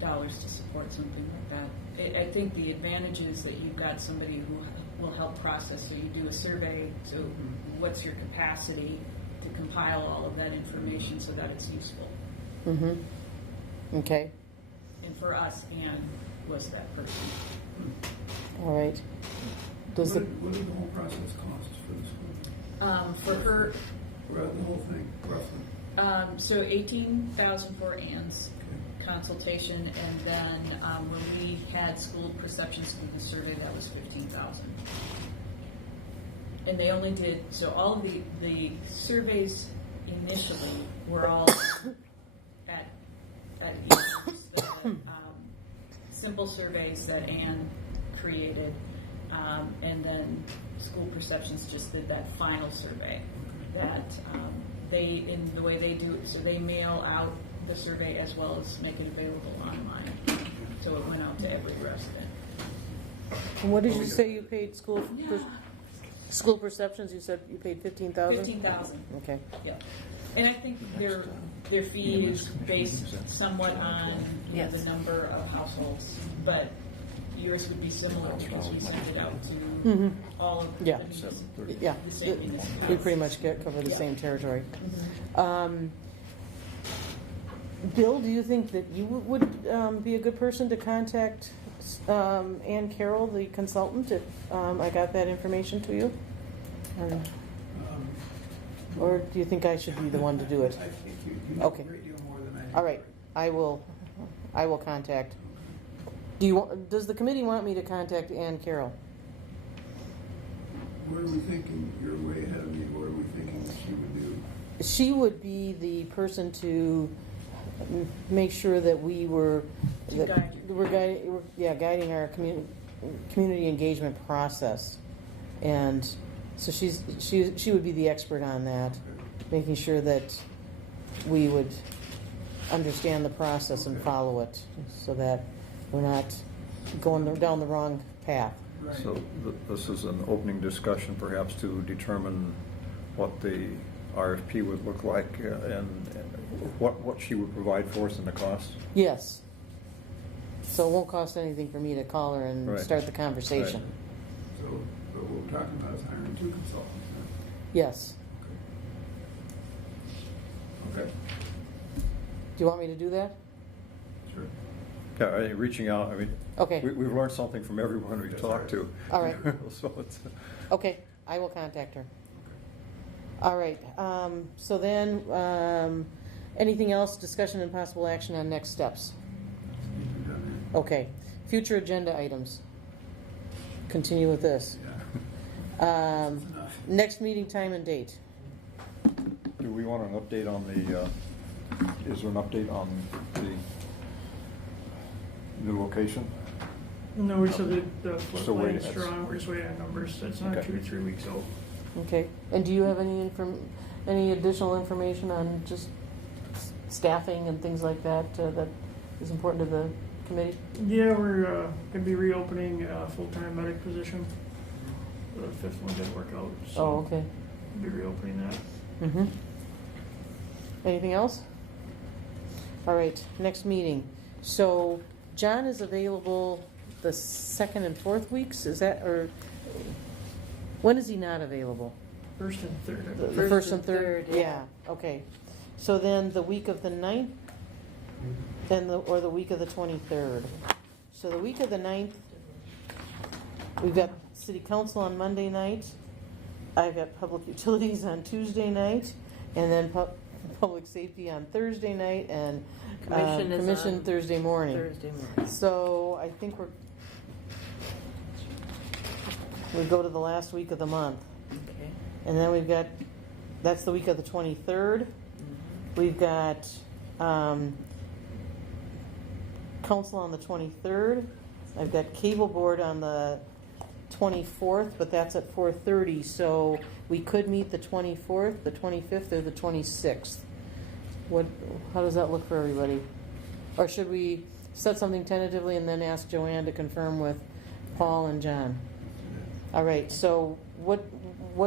dollars to support something like that, I think the advantage is that you've got somebody who will help process. So you do a survey. So what's your capacity to compile all of that information so that it's useful? Mm-hmm. Okay. And for us, Ann was that person. All right. What did the whole process cost for the school? For her, Throughout the whole thing, roughly. so 18,000 for Ann's consultation, and then when we had school perception students survey, that was 15,000. And they only did all of the surveys initially were all at EMS, simple surveys that Ann created, and then school perceptions just did that final survey that they, in the way they do it, so they mail out the survey as well as make it available online. So it went out to every resident. And what did you say you paid school perceptions? You said you paid 15,000. 15,000. Okay. Yeah. And I think their fee is based somewhat on the number of households, but yours would be similar because we send it out to all of the same municipalities. We pretty much cover the same territory. Mm-hmm. Bill, do you think that you would be a good person to contact Ann Carroll, the consultant, if I got that information to you? Or do you think I should be the one to do it? I think you know a great deal more than I do. All right, I will contact. Does the committee want me to contact Ann Carroll? What are we thinking? You're way ahead of me. What are we thinking she would do? She would be the person to make sure that we're guiding our community engagement process, and so she would be the expert on that, making sure that we would understand the process and follow it, so that we're not going down the wrong path. So this is an opening discussion perhaps to determine what the RFP would look like and what she would provide for us and the cost? Yes. So it won't cost anything for me to call her and Right. start the conversation. So, but what we're talking about is hiring 2 consultants. Yes. Okay. Do you want me to do that? Sure. Yeah, I think reaching out, I mean, Okay. we've learned something from everyone we've talked to. All right. So it's, Okay, I will contact her. All right, so then, anything else, discussion and possible action on next steps? Okay, future agenda items. Continue with this. Next meeting time and date. do we want an update on the, is there an update on the new location? No, we said that the So wait, floodplain's that's- strong, we're just waiting on numbers, that's not Okay. 2 to 3 weeks out. Okay, and do you have any any additional information on just staffing and things like that, that is important to the committee? Yeah, we're gonna be reopening a full-time medic position. The 5th one didn't work out, so Oh, okay. we'll be reopening that. Mm-hmm. Anything else? All right, next meeting. So John is available the 2nd and 4th weeks, is that, or when is he not available? 1st and 3rd. The first and third? Yeah, okay. So then the week of the 9th, or the week of the 23rd. So the week of the 9th, we've got city council on Monday night. I've got public utilities on Tuesday night, and then public safety on Thursday night, and commission Thursday morning. So I think we go to the last week of the month. Okay. And then we've got, that's the week of the 23rd. We've got council on the 23rd. I've got cable board on the 24th, but that's at 4:30. So we could meet the 24th, the 25th, or the 26th. How does that look for everybody? Or should we set something tentatively and then ask Joanne to confirm with Paul and John? All right, so what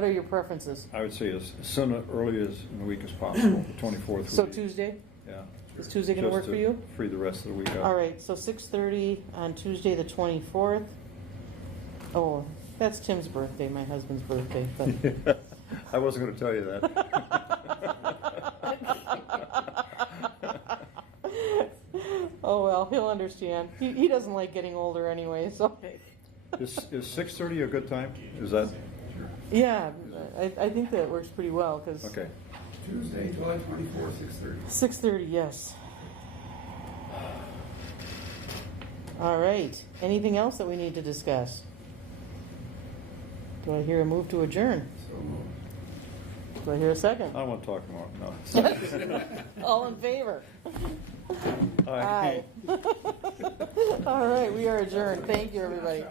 are your preferences? I would say as soon as early as in the week as possible, the 24th. So Tuesday? Yeah. Is Tuesday going to work for you? Free the rest of the week up. All right, so 6:30 on Tuesday, the 24th. Oh, that's Tim's birthday, my husband's birthday. But I wasn't going to tell you that. oh well, he'll understand. He doesn't like getting older anyway, so. Is 6:30 a good time? Is that? Yeah, I think that works pretty well because. Okay. Tuesday, July 24th, 6:30. 6:30, yes. All right. Anything else that we need to discuss? Do I hear a move to adjourn? So moved. Do I hear a second? I don't want to talk tomorrow. No. All in favor? Aye. All right, we are adjourned. Thank you, everybody.